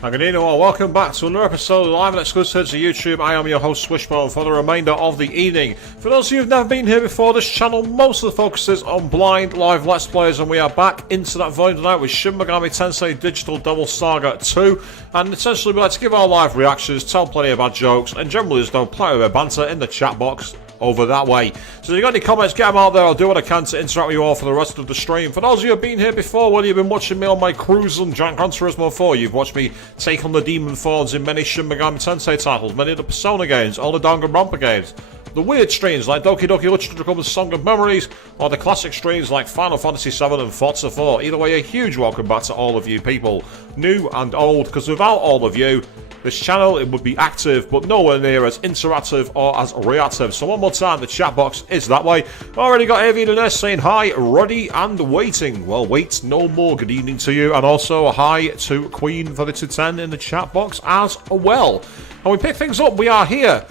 And good evening, all. Welcome back to another episode of Live and Exclusive to YouTube. I am your host, Swishbone, for the remainder of the evening. For those of you who've never been here before, this channel mostly focuses on blind live Let's Plays, and we are back into that volume tonight with Shin Megami Tensei Digital Devil Saga 2. And essentially, we like to give our live reactions, tell plenty of bad jokes, and generally there's no plenty of banter in the chat box over that way. So if you got any comments, get them out there. I'll do what I can to interact with you all for the rest of the stream. For those of you who have been here before, whether you've been watching me on my cruise on Giant Gran Turismo 4, you've watched me take on the demon forms in many Shin Megami Tensei titles, many of the Persona games, all the Danganronpa games, the weird streams like Doki Doki Literature Club's Song of Memories, or the classic streams like Final Fantasy VII and Forza 4. Either way, a huge welcome back to all of you people, new and old, because without all of you, this channel, it would be active, but nowhere near as interactive or as reactive. So one more time, the chat box is that way. Already got Avian and S saying hi, ready and waiting. Well, wait no more. Good evening to you. And also a hi to Queen for the 210 in the chat box as well. And we pick things up. We are here.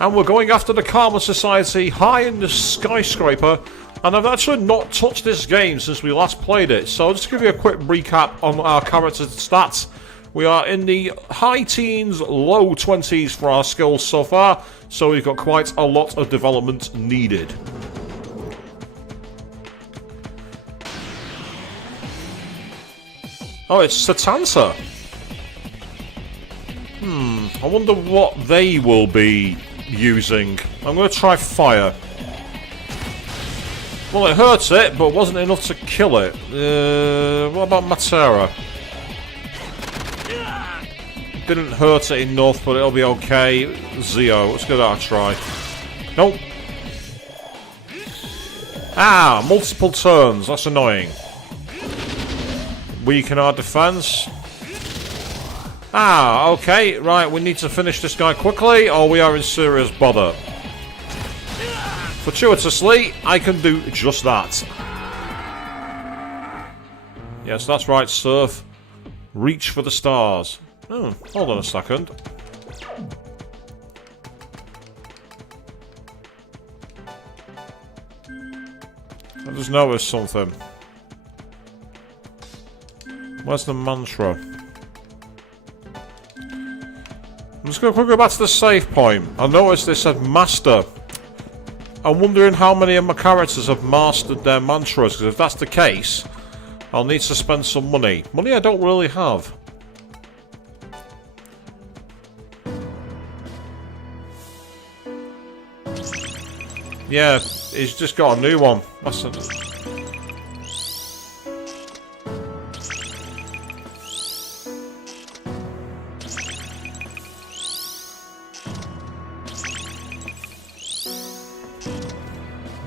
And we're going after the Karma Society high in the skyscraper. And I've actually not touched this game since we last played it. So just to give you a quick recap on our character stats. We are in the high teens, low 20s for our skills so far, so we've got quite a lot of development needed. Oh, it's Satanta. I wonder what they will be using. I'm going to try fire. Well, it hurts it, but wasn't enough to kill it. What about Matera? Didn't hurt it enough, but it'll be okay. Zio, let's give that a try. Nope. Ah, multiple turns. That's annoying. Weaken our defense. Ah, okay. Right, we need to finish this guy quickly, or we are in serious bother. Fortuitously, I can do just that. Yes, that's right, Surf. Reach for the stars. Oh, hold on a second. I just noticed something. Where's the mantra? I'm just going to quickly go back to the save point. I noticed they said master. I'm wondering how many of my characters have mastered their mantras, because if that's the case, I'll need to spend some money. Money I don't really have. Yeah, he's just got a new one. That's a...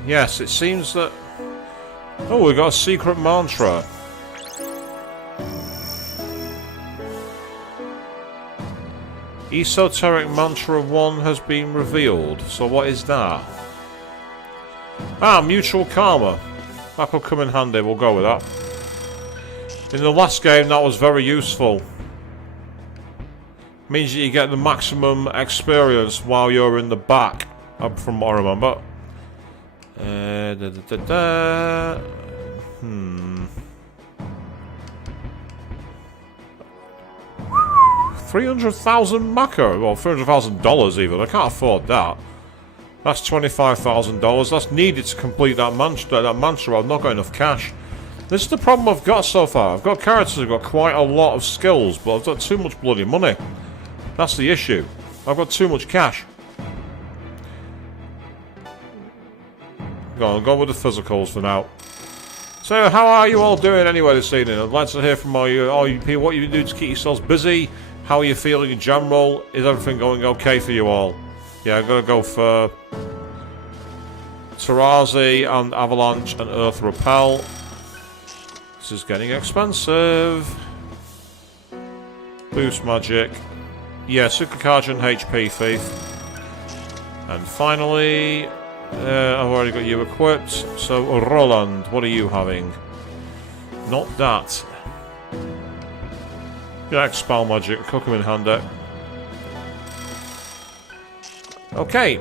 Yes, it seems that... Oh, we got a secret mantra. Esoteric Mantra 1 has been revealed. So what is that? Ah, mutual karma. That could come in handy, we'll go with that. In the last game, that was very useful. Means that you get the maximum experience while you're in the back, from what I remember. 300,000 Maka, well, $300,000 even. I can't afford that. That's $25,000. That's needed to complete that mantra. I've not got enough cash. This is the problem I've got so far. I've got characters who've got quite a lot of skills, but I've got too much bloody money. That's the issue. I've got too much cash. Go with the physicals for now. So, how are you all doing anyway this evening? I'd like to hear from all you people. What you do to keep yourselves busy? How are you feeling in general? Is everything going okay for you all? Yeah, I'm gonna go for Tarazi and Avalanche and Earth Repel. This is getting expensive. Boost Magic. Yeah, Sukakaja and HP Thief. And finally, I've already got you equipped. So, Roland, what are you having? Not that. Yeah, Expel Magic, could come in handy. Okay.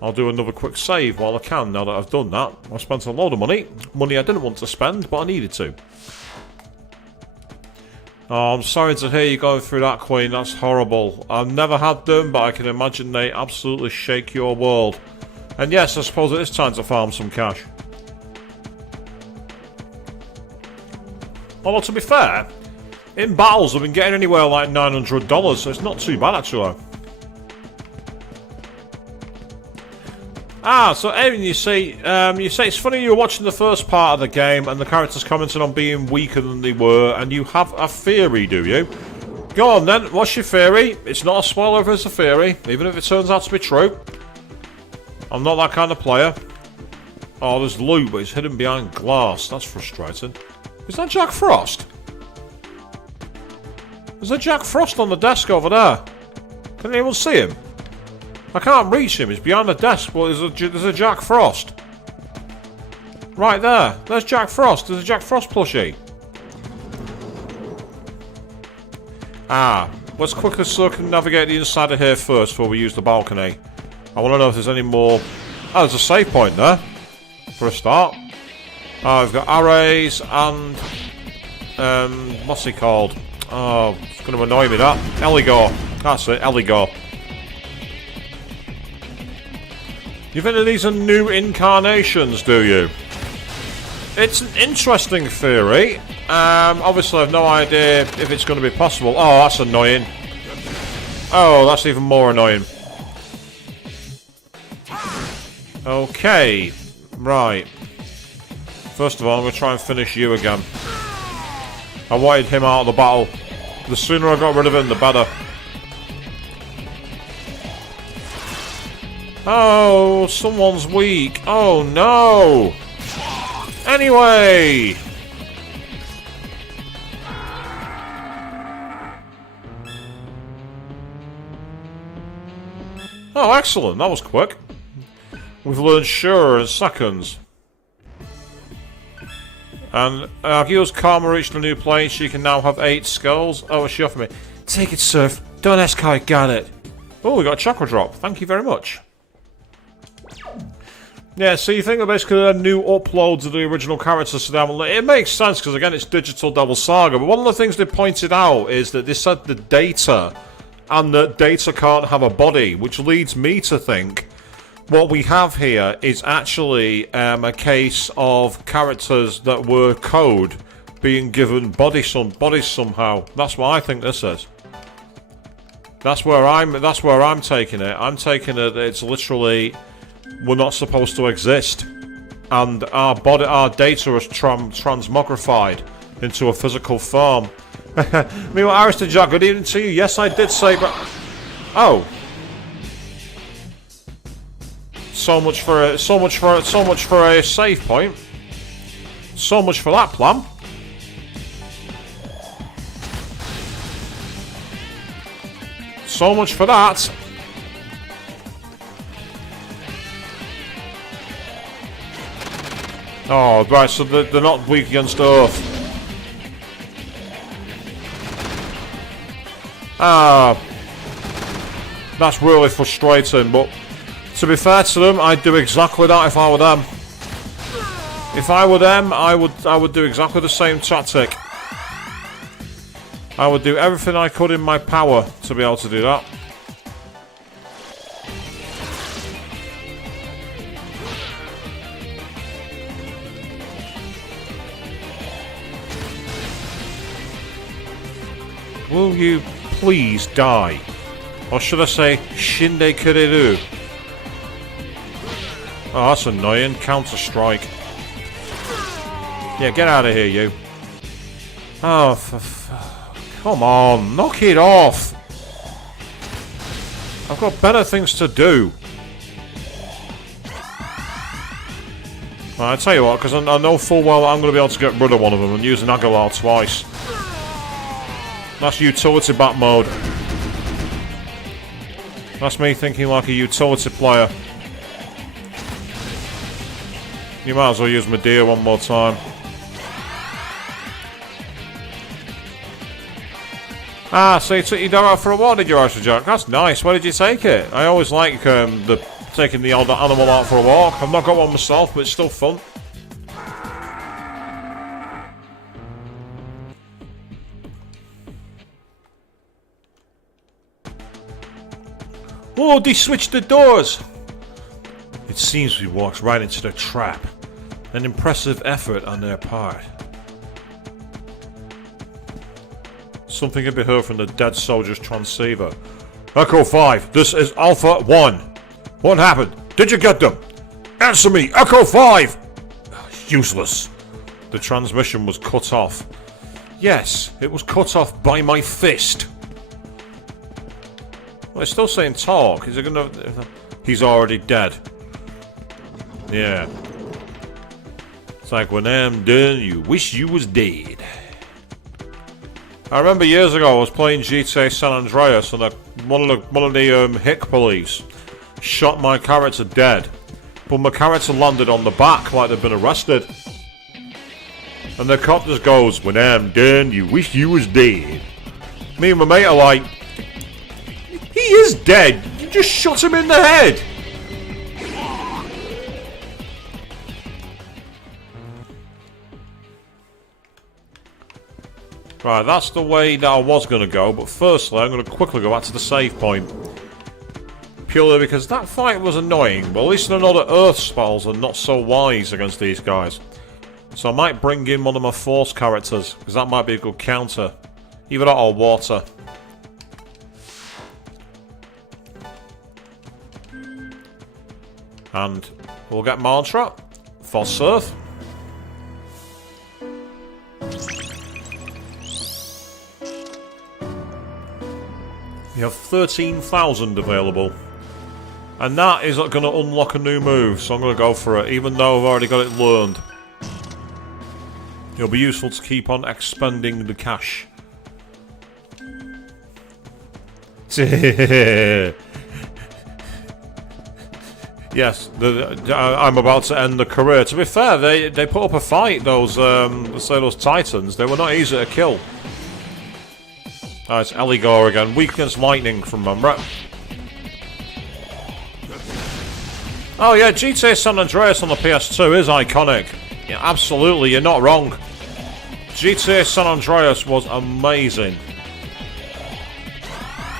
I'll do another quick save while I can now that I've done that. I spent a load of money. Money I didn't want to spend, but I needed to. Oh, I'm sorry to hear you going through that, Queen. That's horrible. I've never had them, but I can imagine they absolutely shake your world. And yes, I suppose it is time to farm some cash. Although, to be fair, in battles I've been getting anywhere like $900, so it's not too bad, actually. Ah, so Evan, you say it's funny you were watching the first part of the game and the characters commenting on being weaker than they were, and you have a theory, do you? Go on then, what's your theory? It's not a spoiler if it's a theory, even if it turns out to be true. I'm not that kind of player. Oh, there's loot, but it's hidden behind glass. That's frustrating. Is that Jack Frost? Is there Jack Frost on the desk over there? Can anyone see him? I can't reach him. He's behind the desk, but there's a Jack Frost. Right there. There's Jack Frost. There's a Jack Frost plushie. Ah, let's quickly circumnavigate the inside of here first before we use the balcony. I want to know if there's any more... Oh, there's a save point there. For a start. Oh, we've got arrays and... what's he called? Oh, it's going to annoy me, that. Eligor. That's it, Eligor. You think that these are new incarnations, do you? It's an interesting theory. Obviously, I have no idea if it's going to be possible. Oh, that's annoying. Oh, that's even more annoying. Okay. Right. First of all, I'm going to try and finish you again. I wanted him out of the battle. The sooner I got rid of him, the better. Oh, someone's weak. Oh, no. Anyway. Oh, excellent. That was quick. We've learned sure in seconds. And Arguel's karma reached a new plane. She can now have 8 skulls. Oh, what's she offer me? Take it, Surf. Don't ask how I got it. Oh, we got a chakra drop. Thank you very much. Yeah, so you think that basically they're new uploads of the original characters to them. It makes sense because, again, it's digital Devil Saga. But one of the things they pointed out is that they said the data, and that data can't have a body, which leads me to think what we have here is actually a case of characters that were code being given bodies somehow. That's what I think this is. That's where I'm taking it. I'm taking it that it's literally we're not supposed to exist, and our data is transmogrified into a physical form. Meanwhile, Ariston Jack, good evening to you. Yes, I did say, but oh, so much for a save point. So much for that plan. So much for that. Oh, right, so they're not weak against Earth. Ah, that's really frustrating, but to be fair to them, I'd do exactly that if I were them. If I were them, I would do exactly the same tactic. I would do everything I could in my power to be able to do that. Will you please die? Or should I say, Shinde Kuriru? Oh, that's annoying. Counter-Strike. Yeah, get out of here, you. Oh, come on. Knock it off. I've got better things to do. I'll tell you what, because I know full well that I'm going to be able to get rid of one of them and use an Aguilar twice. That's utility bat mode. That's me thinking like a utility player. You might as well use Medea one more time. Ah, so you took your dog out for a walk, did you, Archer Jack? That's nice. Where did you take it? I always like taking the old animal out for a walk. I've not got one myself, but it's still fun. Oh, they switched the doors! It seems we walked right into the trap. An impressive effort on their part. Something can be heard from the dead soldier's transceiver. Echo 5, this is Alpha 1. What happened? Did you get them? Answer me, Echo 5! Useless. The transmission was cut off. Yes, it was cut off by my fist. Well, it's still saying talk. Is it gonna... He's already dead. Yeah. It's like when I'm done, you wish you was dead. I remember years ago I was playing GTA San Andreas and one of the hick police shot my character dead. But my character landed on the back like they'd been arrested. And the cop just goes, when I'm done, you wish you was dead. Me and my mate are like, he is dead. You just shot him in the head. Right, that's the way that I was going to go, but firstly I'm going to quickly go back to the save point. Purely because that fight was annoying, but at least I know that Earth spells are not so wise against these guys. So I might bring in one of my Force characters, because that might be a good counter. Either that or Water. And we'll get Mantra for Surf. We have 13,000 available. And that is going to unlock a new move, so I'm going to go for it, even though I've already got it learned. It'll be useful to keep on expending the cash. Yes, I'm about to end the career. To be fair, they put up a fight, those Titans. They were not easy to kill. It's Eligor again. Weak against lightning from memory. Oh yeah, GTA San Andreas on the PS2 is iconic. Yeah, absolutely, you're not wrong. GTA San Andreas was amazing.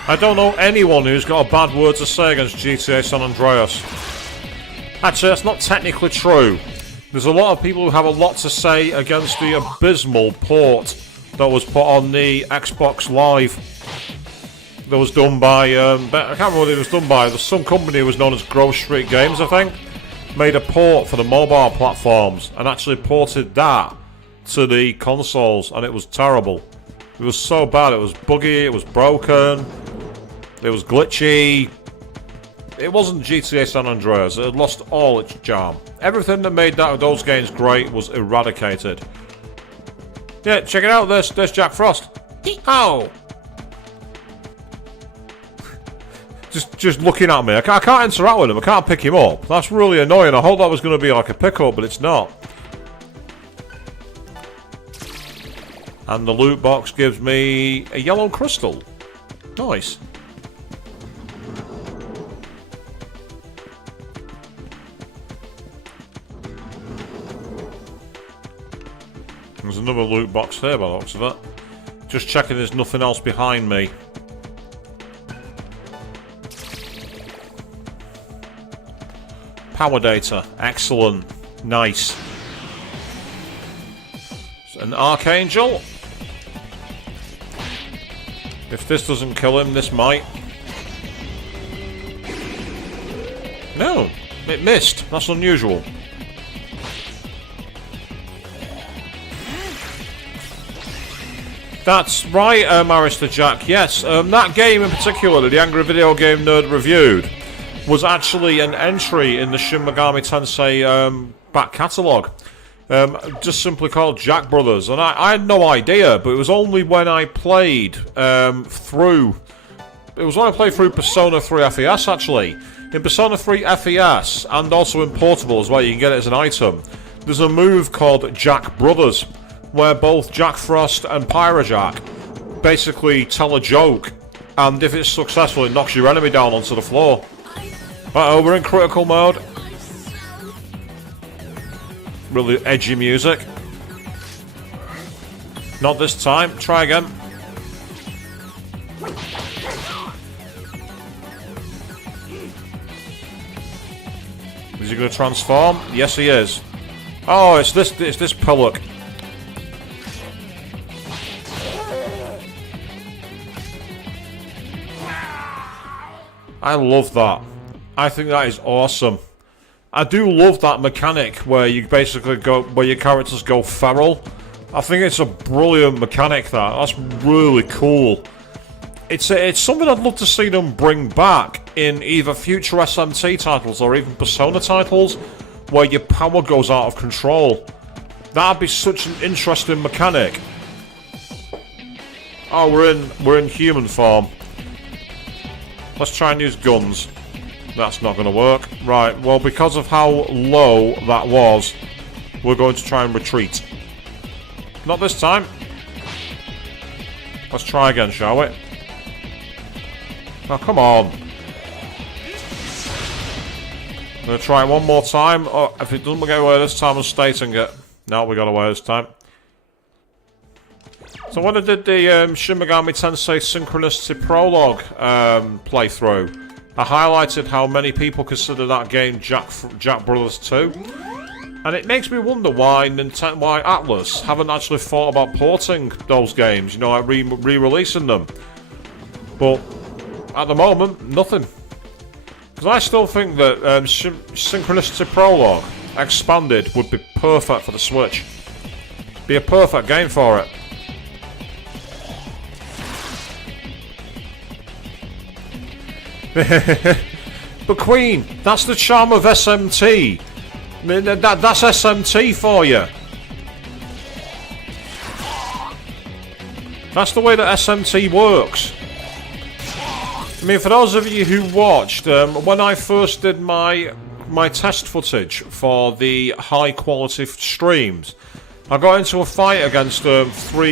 I don't know anyone who's got a bad word to say against GTA San Andreas. Actually, that's not technically true. There's a lot of people who have a lot to say against the abysmal port that was put on the Xbox Live. That was done by, I can't remember what it was done by. There's some company who was known as Grove Street Games, I think. Made a port for the mobile platforms and actually ported that to the consoles, and it was terrible. It was so bad, it was buggy, it was broken, it was glitchy. It wasn't GTA San Andreas, it had lost all its charm. Everything that made those games great was eradicated. Yeah, check it out, there's Jack Frost. Ow! Just looking at me. I can't interact with him, I can't pick him up. That's really annoying. I hope that was going to be like a pickup, but it's not. And the loot box gives me a yellow crystal. Nice. There's another loot box here by the looks of it. Just checking there's nothing else behind me. Power data. Excellent. Nice. An Archangel. If this doesn't kill him, this might. No, it missed. That's unusual. That's right, Marister Jack. Yes, that game in particular, the Angry Video Game Nerd reviewed, was actually an entry in the Shin Megami Tensei back catalogue. Just simply called Jack Brothers, and I had no idea, but it was only when I played through Persona 3 FES, actually. In Persona 3 FES, and also in Portable as well, you can get it as an item, there's a move called Jack Brothers, where both Jack Frost and Pyrojack basically tell a joke, and if it's successful, it knocks your enemy down onto the floor. Uh-oh, we're in critical mode. Really edgy music. Not this time. Try again. Is he going to transform? Yes, he is. Oh, it's this pillock. I love that. I think that is awesome. I do love that mechanic where you basically where your characters go feral. I think it's a brilliant mechanic. That's really cool. It's something I'd love to see them bring back in either future SMT titles or even Persona titles, where your power goes out of control. That'd be such an interesting mechanic. Oh, we're in human form. Let's try and use guns. That's not going to work. Right, well, because of how low that was, we're going to try and retreat. Not this time. Let's try again, shall we? Oh, come on. I'm going to try it one more time. Oh, if it doesn't get away this time, I'm stating it. No, we got away this time. So when I did the Shin Megami Tensei Synchronicity Prologue playthrough, I highlighted how many people consider that game Jack Brothers 2. And it makes me wonder why Atlus haven't actually thought about porting those games, you know, like re-releasing them. But at the moment, nothing. Because I still think that Synchronicity Prologue Expanded would be perfect for the Switch. Be a perfect game for it. But Queen, that's the charm of SMT. I mean, that's SMT for you. That's the way that SMT works. I mean, for those of you who watched, when I first did my test footage for the high quality streams, I got into a fight against 3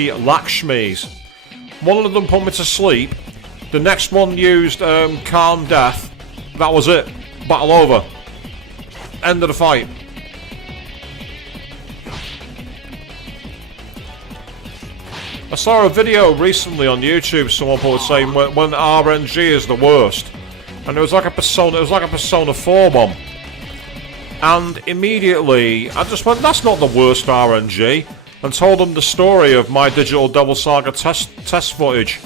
Lakshmis. One of them put me to sleep. The next one used Calm Death. That was it. Battle over. End of the fight. I saw a video recently on YouTube. Someone was saying when RNG is the worst, and it was like a Persona 4 one. And immediately I just went, "That's not the worst RNG," and told them the story of my Digital Devil Saga test footage.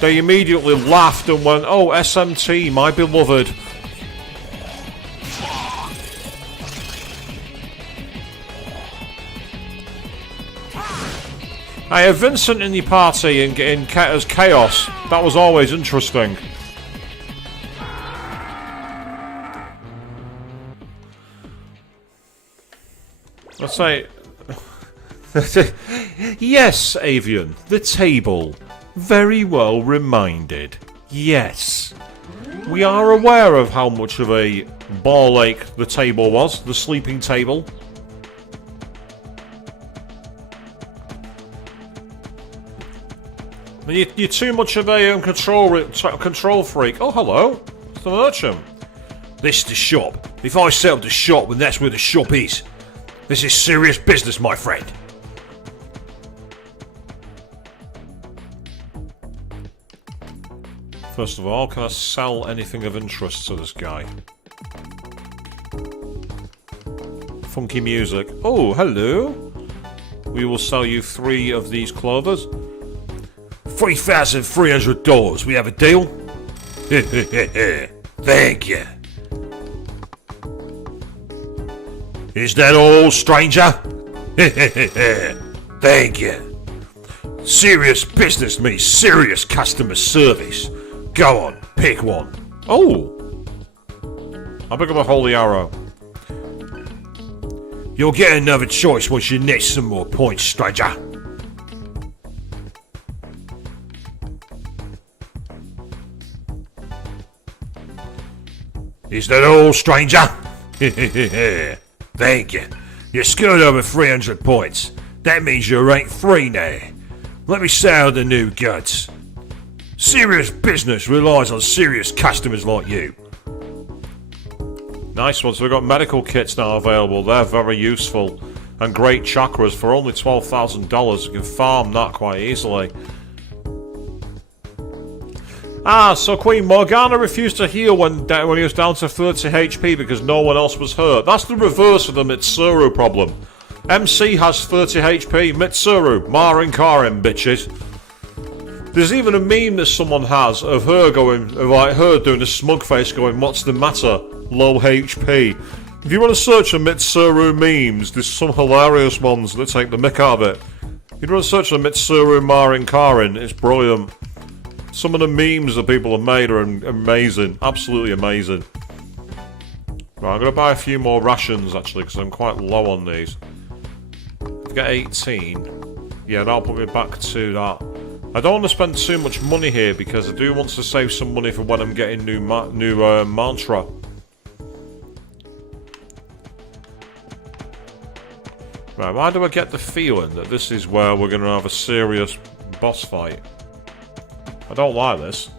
They immediately laughed and went, "Oh, SMT, my beloved." I have Vincent in your party as Chaos. That was always interesting. Let's say... Yes, Avian, the table. Very well reminded. Yes. We are aware of how much of a ball ache the table was, the sleeping table. You're too much of a control freak. Oh, hello. It's the merchant. This is the shop. If I set up the shop, then that's where the shop is. This is serious business, my friend. First of all, can I sell anything of interest to this guy? Funky music. Oh, hello. We will sell you 3 of these clovers. $3,300. We have a deal? Thank you. Is that all, stranger? Thank you. Serious business means serious customer service. Go on, pick one. Oh! I'll pick up a holy arrow. You'll get another choice once you net some more points, stranger. Is that all, stranger? Thank you. You scored over 300 points. That means you're ranked 3 now. Let me sell the new goods. Serious business relies on serious customers like you. Nice one. So we've got medical kits now available. They're very useful. And great chakras for only $12,000. You can farm that quite easily. Ah, so Queen Morgana refused to heal when he was down to 30 HP because no one else was hurt. That's the reverse of the Mitsuru problem. MC has 30 HP, Mitsuru, Marin Karin, bitches. There's even a meme that someone has of her going, like her doing a smug face going, what's the matter? Low HP. If you want to search for Mitsuru memes, there's some hilarious ones that take the mick out of it. If you want to search for Mitsuru Marin Karin, it's brilliant. Some of the memes that people have made are amazing. Absolutely amazing. Right, I'm going to buy a few more rations actually because I'm quite low on these. If I get 18, yeah, that'll put me back to that. I don't want to spend too much money here because I do want to save some money for when I'm getting new mantra. Right, why do I get the feeling that this is where we're going to have a serious boss fight? I don't like this.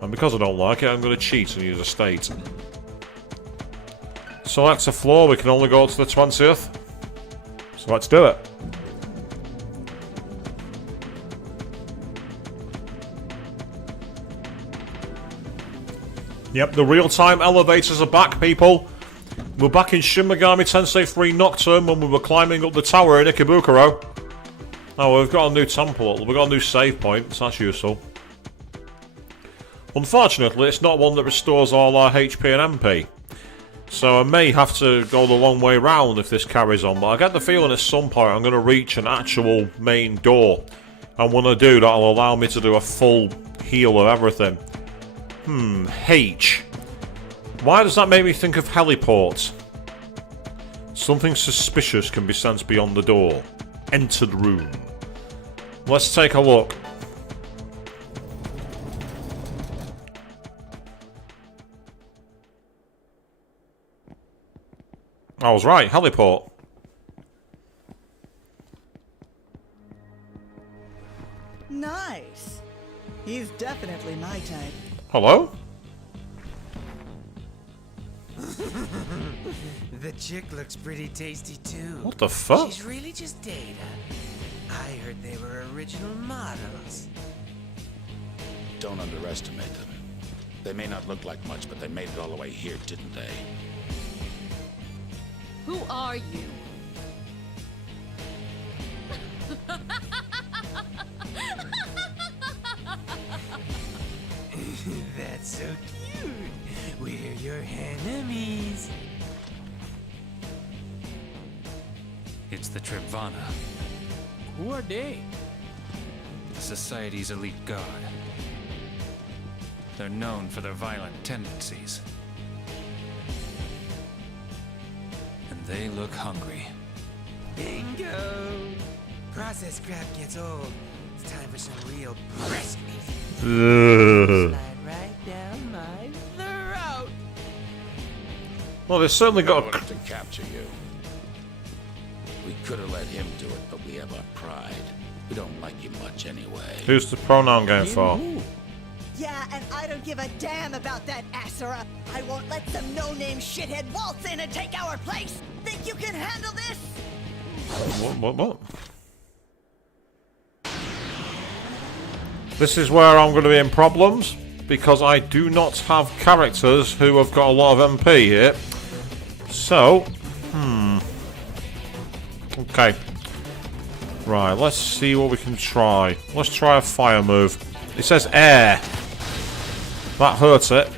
And because I don't like it, I'm going to cheat and use a state. Select a floor, we can only go to the 20th. So let's do it. Yep, the real-time elevators are back, people. We're back in Shin Megami Tensei 3 Nocturne when we were climbing up the tower in Ikebukuro. Oh, we've got a new temple. We've got a new save point, so that's useful. Unfortunately, it's not one that restores all our HP and MP. So I may have to go the long way round if this carries on, but I get the feeling at some point I'm going to reach an actual main door. And when I do, that'll allow me to do a full heal of everything. H. Why does that make me think of heliports? Something suspicious can be sensed beyond the door. Enter the room. Let's take a look. I was right, heliport. Nice. He's definitely my type. Hello? The chick looks pretty tasty too. What the fuck? She's really just data. I heard they were original models. Don't underestimate them. They may not look like much, but they made it all the way here, didn't they? Who are you? That's so cute. We're your enemies. It's the Tribvana. Who are they? The Society's elite guard. They're known for their violent tendencies. And they look hungry. Bingo! Processed crap gets old. It's time for some real breast meat. Ugh. Slide right down my throat. Well, they've certainly got order to capture you. We could have let him do it, but we have our pride. We don't like you much anyway. Who's the pronoun going for? Yeah, and I don't give a damn about that Asura. I won't let some no-name shithead waltz in and take our place. Think you can handle this? What? This is where I'm going to be in problems, because I do not have characters who have got a lot of MP here. So, okay. Right, let's see what we can try. Let's try a fire move. It says air. That hurts it.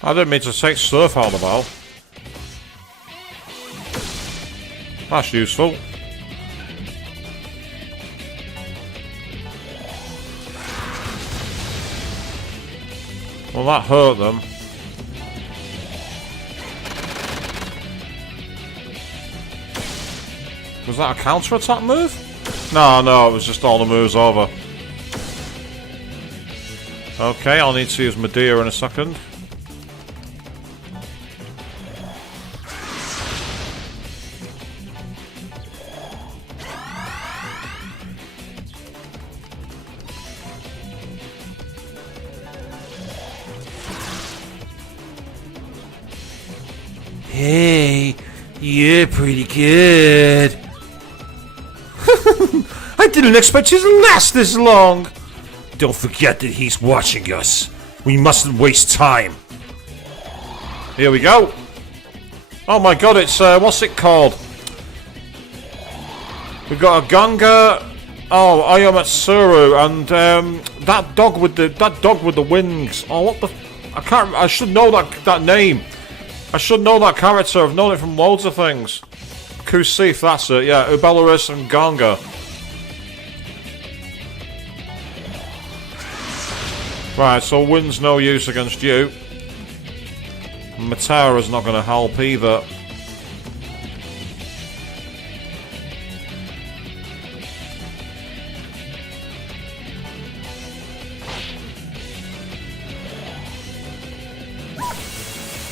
I didn't mean to take surf out of the bow. That's useful. Well, that hurt them. Was that a counter-attack move? No, it was just all the moves over. Okay, I'll need to use Medea in a second. Hey, you're pretty good. I didn't expect you to last this long. Don't forget that he's watching us. We mustn't waste time. Here we go. Oh my god, it's what's it called? We've got a Ganga. Oh, Ayamatsuru, and that dog with the wings. Oh, what the? I should know that name. I should know that character. I've known it from loads of things. Kusif, that's it. Yeah, Ubelaris and Ganga. Right, so wind's no use against you. Matara's not going to help either.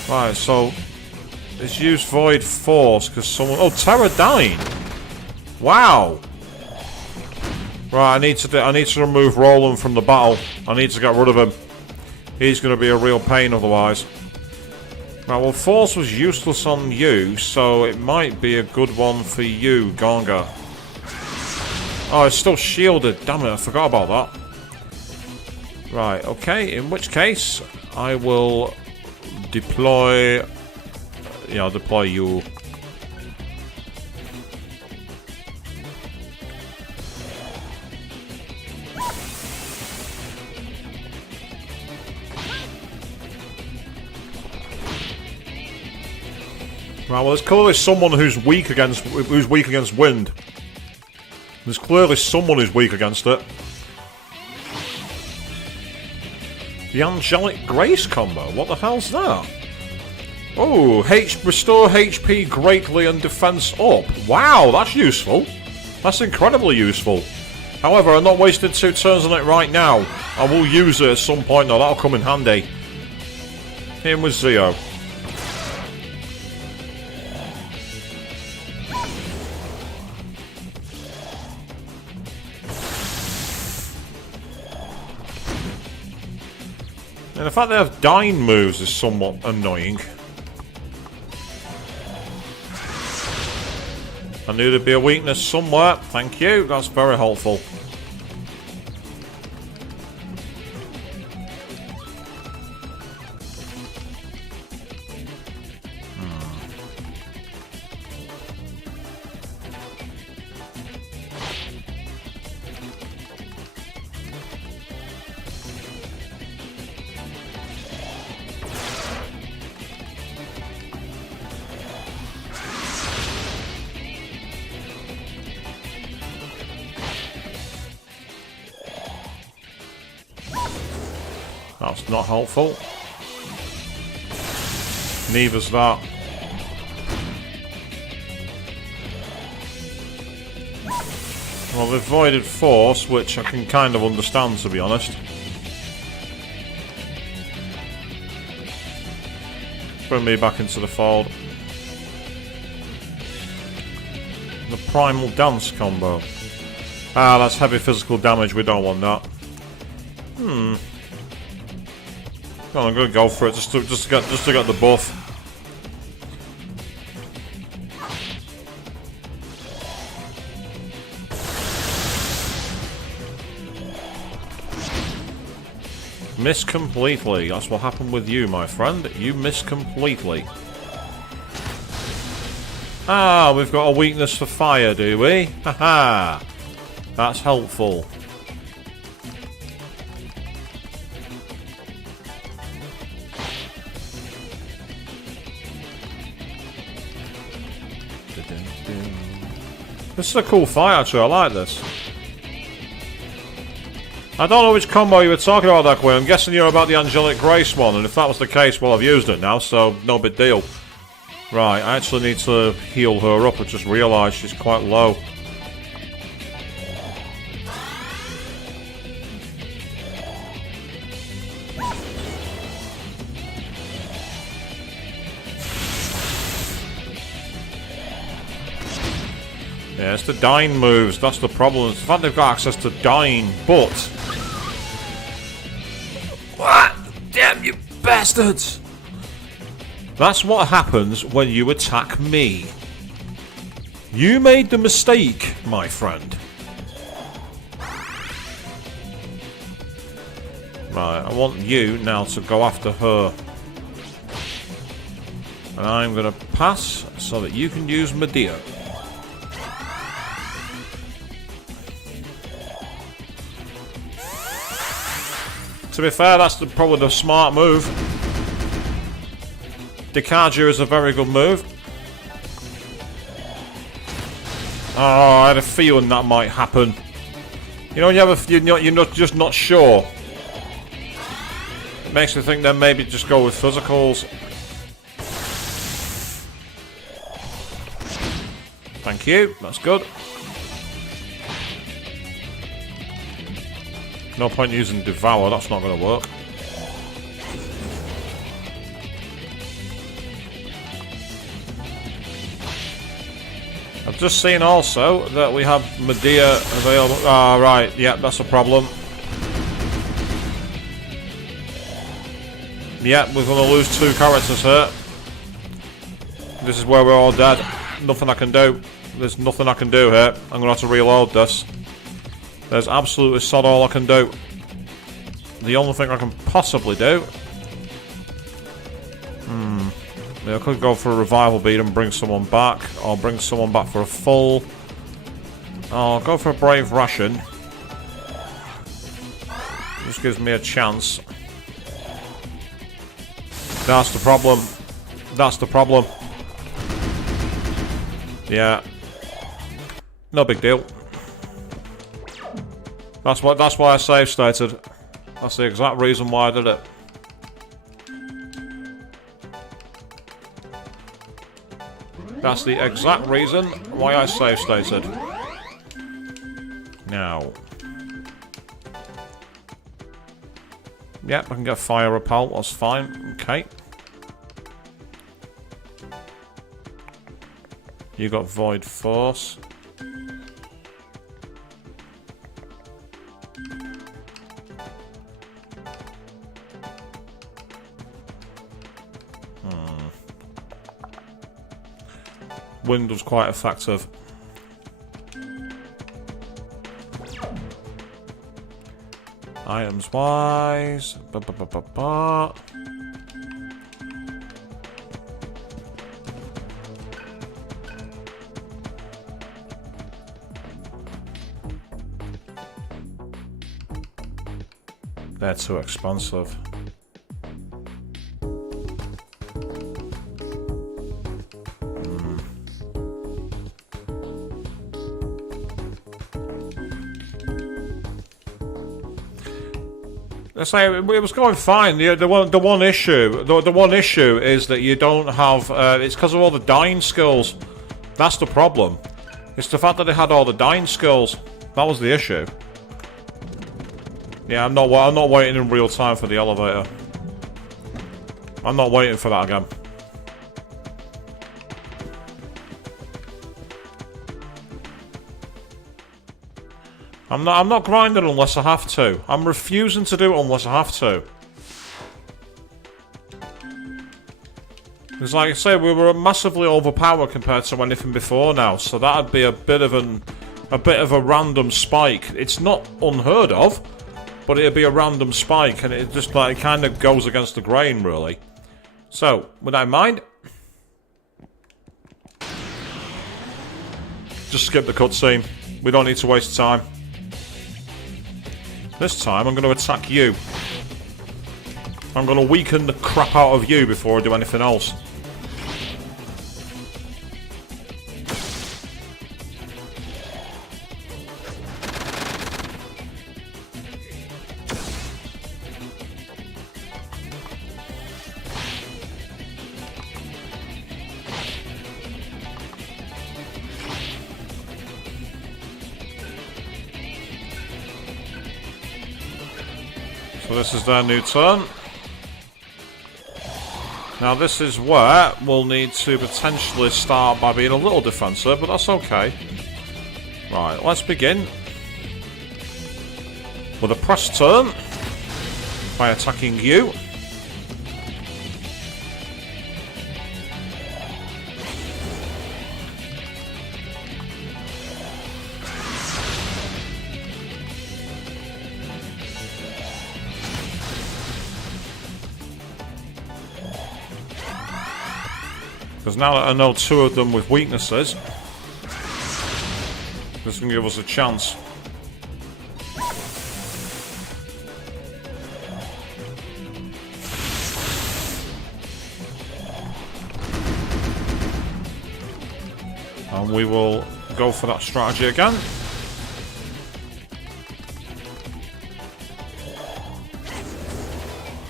Right, so it's used Void Force because someone. Oh, Pterodine! Wow. Right, I need to remove Roland from the battle. I need to get rid of him. He's going to be a real pain otherwise. Right, well, Force was useless on you, so it might be a good one for you, Ganga. Oh, it's still shielded. Damn it, I forgot about that. Right, okay, in which case, I will deploy... Yeah, I'll deploy you. Right, well, there's clearly someone who's weak against wind. There's clearly someone who's weak against it. The Angelic Grace combo. What the hell's that? Oh, restore HP greatly and defense up. Wow, that's useful. That's incredibly useful. However, I'm not wasting 2 turns on it right now. I will use it at some point though. That'll come in handy. Him with Zio. And the fact they have dying moves is somewhat annoying. I knew there'd be a weakness somewhere. Thank you. That's very helpful. That's not helpful. Neither's that. Well, they've voided Force, which I can kind of understand, to be honest. Bring me back into the fold. The Primal Dance combo. Ah, that's heavy physical damage. We don't want that. Well, I'm gonna go for it just to get the buff. Miss completely. That's what happened with you, my friend. You missed completely. Ah, we've got a weakness for fire, do we? Haha. That's helpful. This is a cool fight, actually. I like this. I don't know which combo you were talking about, that way. I'm guessing you're about the Angelic Grace one, and if that was the case, well, I've used it now, so no big deal. Right, I actually need to heal her up. I just realised she's quite low. Yeah, it's the dying moves, that's the problem. It's the fact they've got access to dying, but... What? Damn you bastards! That's what happens when you attack me. You made the mistake, my friend. Right, I want you now to go after her. And I'm going to pass so that you can use Medea. To be fair, that's probably the smart move. Dikaja is a very good move. Oh, I had a feeling that might happen. You know, you're just not sure. It makes me think then maybe just go with physicals. Thank you, that's good. No point using Devour, that's not going to work. I've just seen also that we have Medea available. Ah, right, yeah, that's a problem. Yeah, we're going to lose 2 characters here. This is where we're all dead. Nothing I can do. There's nothing I can do here. I'm going to have to reload this. There's absolutely sod all I can do. The only thing I can possibly do... I could go for a revival bead and bring someone back. Or bring someone back for a full... I'll go for a brave ration. This gives me a chance. That's the problem. That's the problem. Yeah. No big deal. That's why I save stated. That's the exact reason why I did it. That's the exact reason why I save stated. Now. Yep, I can get fire repel, that's fine. Okay. You got Void Force. Wind was quite effective. Items wise. They're too expensive. Say it was going fine. The one issue is that you don't have. It's because of all the dying skills. That's the problem. It's the fact that they had all the dying skills. That was the issue. Yeah, I'm not waiting in real time for the elevator. I'm not waiting for that again. I'm not grinding unless I have to. I'm refusing to do it unless I have to. Because like I say, we were massively overpowered compared to anything before now, so that'd be a bit of a random spike. It's not unheard of, but it'd be a random spike, and it just like kind of goes against the grain, really. So, with that in mind, just skip the cutscene. We don't need to waste time. This time, I'm going to attack you. I'm going to weaken the crap out of you before I do anything else. So this is their new turn. Now this is where we'll need to potentially start by being a little defensive, but that's okay. Right, let's begin with a press turn by attacking you. Because now that I know 2 of them with weaknesses, this can give us a chance. And we will go for that strategy again.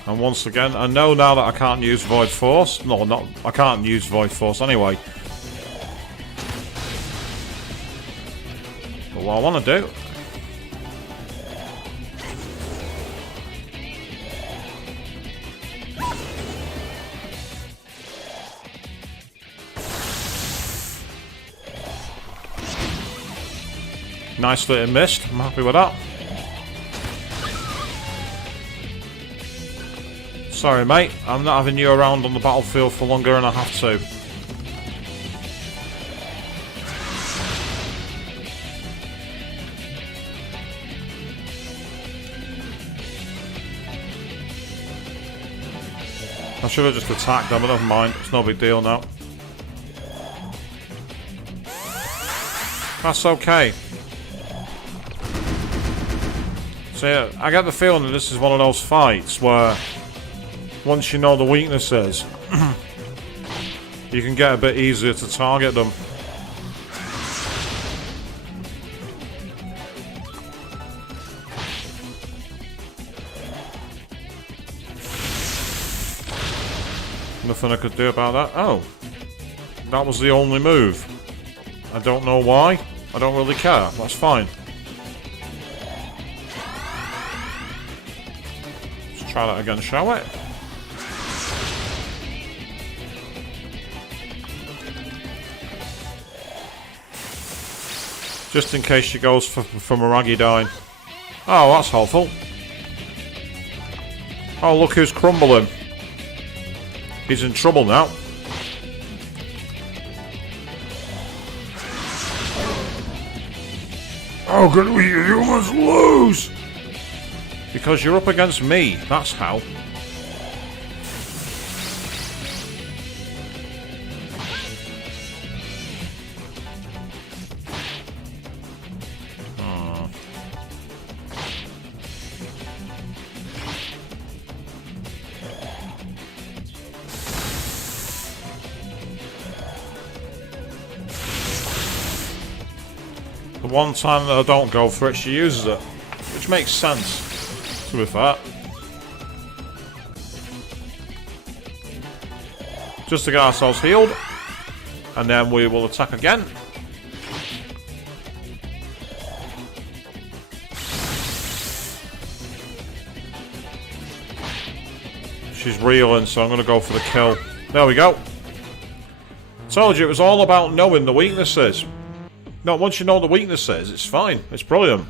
And once again, I know now that I can't use Void Force. No, I can't use Void Force anyway. But what I want to do... Nicely it missed. I'm happy with that. Sorry, mate. I'm not having you around on the battlefield for longer than I have to. I should have just attacked them, but never mind. It's no big deal now. That's okay. So yeah, I get the feeling that this is one of those fights where once you know the weaknesses, you can get a bit easier to target them. Nothing I could do about that. Oh, that was the only move. I don't know why. I don't really care. That's fine. Let's try that again, shall we? Just in case she goes for Miragi dying. Oh, that's helpful. Oh, look who's crumbling. He's in trouble now. How can we humans lose? Because you're up against me, that's how. The one time that I don't go for it, she uses it. Which makes sense, to be fair. Just to get ourselves healed. And then we will attack again. She's reeling, so I'm going to go for the kill. There we go. Told you, it was all about knowing the weaknesses. No, once you know the weaknesses, it's fine. It's brilliant.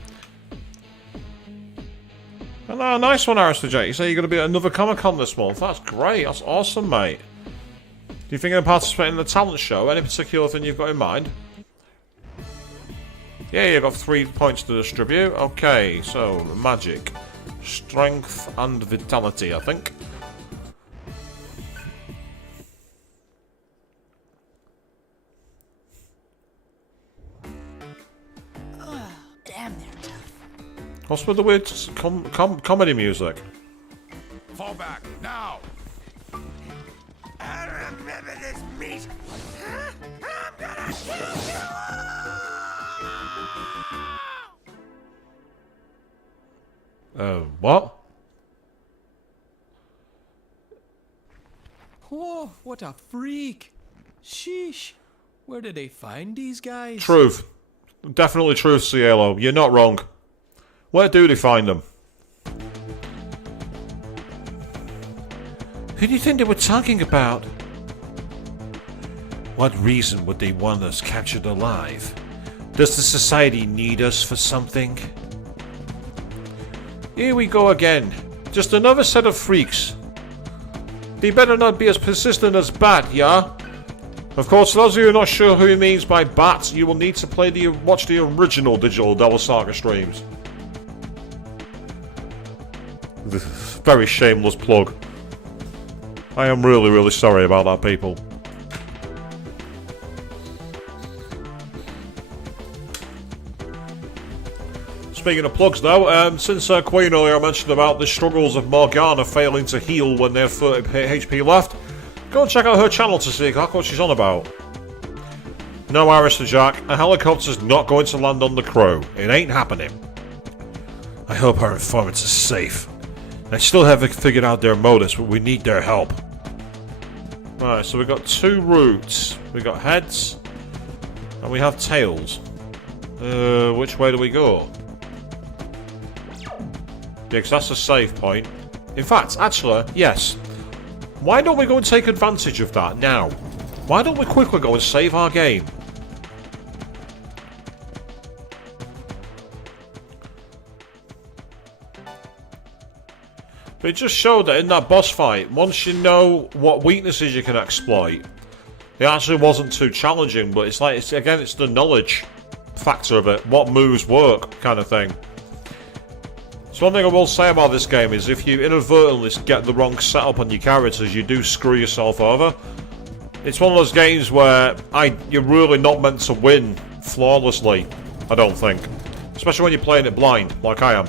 And nice one, Arista J. You say you're going to be at another Comic-Con this month. That's great. That's awesome, mate. Do you think you're participating in the talent show? Any particular thing you've got in mind? Yeah, you've got 3 points to distribute. Okay, so magic. Strength and vitality, I think. What's with the weird comedy music? Fall back, now! I remember this meat. Huh? I'm gonna kill you! What? Whoa, what a freak. Sheesh. Where did they find these guys? Truth. Definitely truth, Cielo. You're not wrong. Where do they find them? Who do you think they were talking about? What reason would they want us captured alive? Does the society need us for something? Here we go again. Just another set of freaks. They better not be as persistent as Bat, yeah? Of course, those of you who are not sure who he means by Bat, you will need to watch the original digital Devil Saga streams. Very shameless plug. I am really, really sorry about that, people. speaking of plugs though, since Queen earlier mentioned about the struggles of Morgana failing to heal when they have 30 HP left, go and check out her channel to see exactly what she's on about. No, Iris and Jack, a helicopter's not going to land on the crew. It ain't happening. I hope our informants are safe. I still haven't figured out their motives, but we need their help. Right, so we've got 2 routes. We've got heads, and we have tails. Which way do we go? Yeah, because that's a save point. In fact, actually, yes. Why don't we go and take advantage of that now? Why don't we quickly go and save our game? But it just showed that in that boss fight, once you know what weaknesses you can exploit, it actually wasn't too challenging, but it's like, it's the knowledge factor of it, what moves work kind of thing. So one thing I will say about this game is if you inadvertently get the wrong setup on your characters, you do screw yourself over. It's one of those games where you're really not meant to win flawlessly, I don't think. Especially when you're playing it blind, like I am.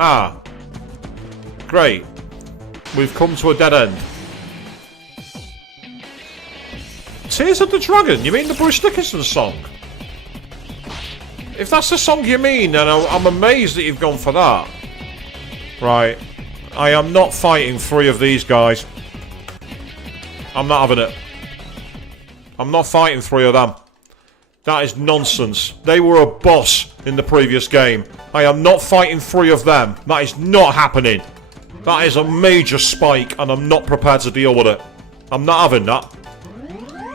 Ah. Great. We've come to a dead end. Tears of the Dragon? You mean the Bruce Dickinson song? If that's the song you mean, then I'm amazed that you've gone for that. Right. I am not fighting 3 of these guys. I'm not having it. I'm not fighting 3 of them. That is nonsense. They were a boss in the previous game. I am not fighting 3 of them. That is not happening. That is a major spike, and I'm not prepared to deal with it. I'm not having that.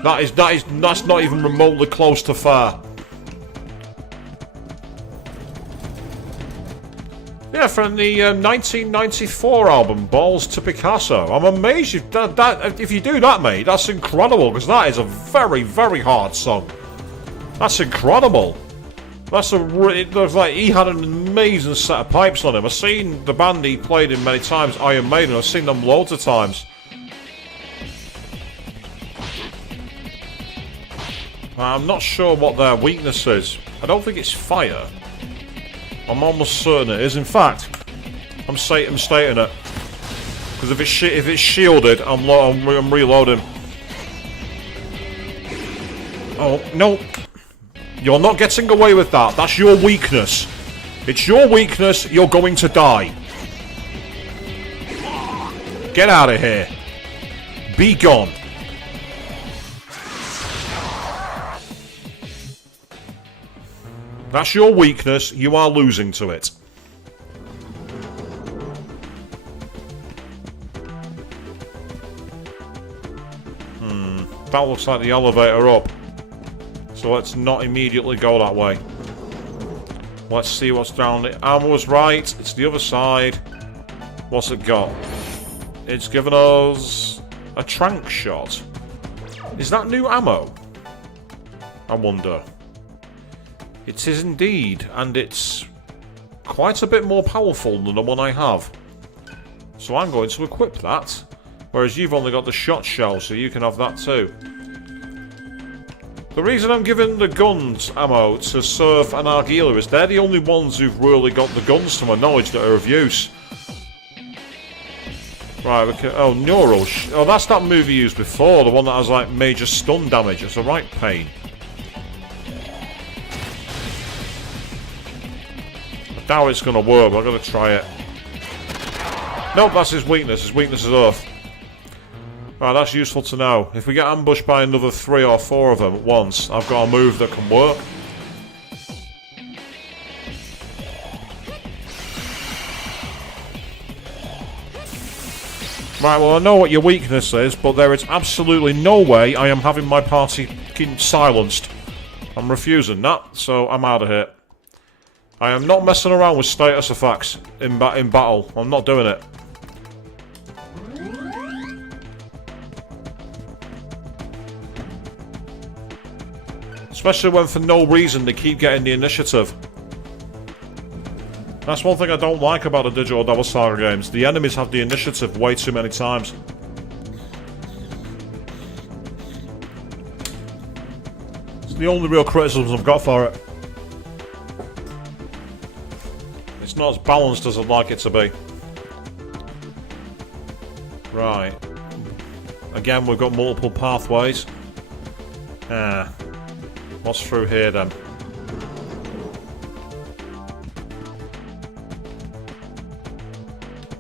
That's not even remotely close to fair. Yeah, from the 1994 album, Balls to Picasso. I'm amazed if you do that, mate. That's incredible, because that is a very, very hard song. That's incredible. He had an amazing set of pipes on him. I've seen the band he played in many times, Iron Maiden. I've seen them loads of times. I'm not sure what their weakness is. I don't think it's fire. I'm almost certain it is. In fact, I'm stating it. Because if it's shielded, I'm reloading. Oh, no. You're not getting away with that. That's your weakness. It's your weakness. You're going to die. Get out of here. Be gone. That's your weakness. You are losing to it. That looks like the elevator up. So let's not immediately go that way. Let's see what's down there. Ammo was right. It's the other side. What's it got? It's given us a trank shot. Is that new ammo? I wonder. It is indeed, and it's quite a bit more powerful than the one I have. So I'm going to equip that. Whereas you've only got the shot shell, so you can have that too. The reason I'm giving the guns ammo to Surf and Argila is they're the only ones who've really got the guns to my knowledge that are of use. Right, we can, oh, Neural. Oh, that's that move you used before, the one that has like major stun damage. It's a right pain. I doubt it's going to work, but I'm going to try it. Nope, that's his weakness. His weakness is Earth. Right, that's useful to know. If we get ambushed by another 3 or 4 of them at once, I've got a move that can work. Right, well, I know what your weakness is, but there is absolutely no way I am having my party silenced. I'm refusing that, so I'm out of here. I am not messing around with status effects in battle. I'm not doing it. Especially when for no reason they keep getting the initiative. That's one thing I don't like about the Digital Devil Saga games. The enemies have the initiative way too many times. It's the only real criticisms I've got for it. not as balanced as I'd like it to be. Right. Again, we've got multiple pathways. What's through here then?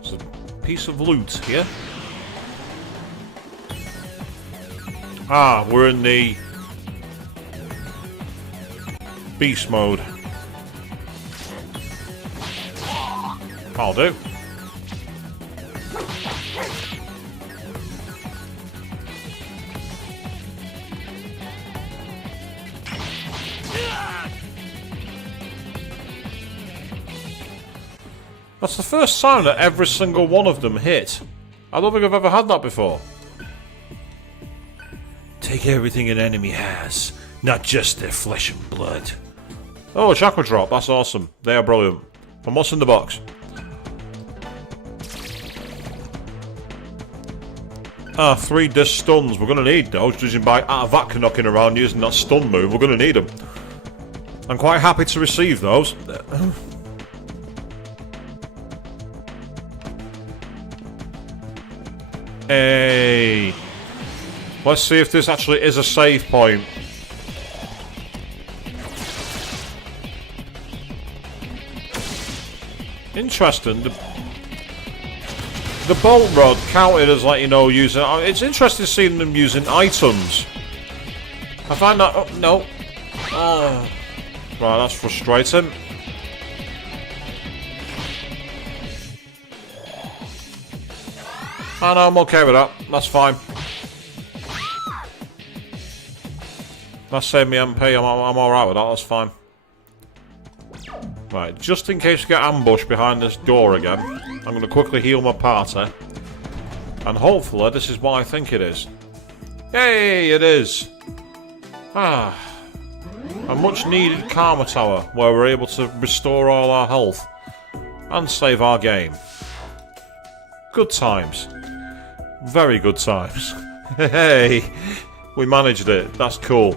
There's a piece of loot here. We're in the beast mode. I'll do. That's the first time that every single one of them hit. I don't think I've ever had that before. Take everything an enemy has, not just their flesh and blood. Oh, a chakra drop. That's awesome. They are brilliant. And what's in the box? 3 disc stuns. We're going to need those, judging by Vatka knocking around using that stun move. We're going to need them. I'm quite happy to receive those. Hey. Let's see if this actually is a save point. Interesting. The bolt rod counted as, like, you know, using... It's interesting seeing them using items. I find that... Oh, no. Oh. Right, that's frustrating. Oh, no, I'm okay with that. That's fine. That's saving me MP. I'm alright with that. That's fine. Right, just in case we get ambushed behind this door again, I'm going to quickly heal my party. And hopefully this is what I think it is. Yay, it is! A much needed Karma Tower, where we're able to restore all our health. And save our game. Good times. Very good times. Hey, we managed it. That's cool.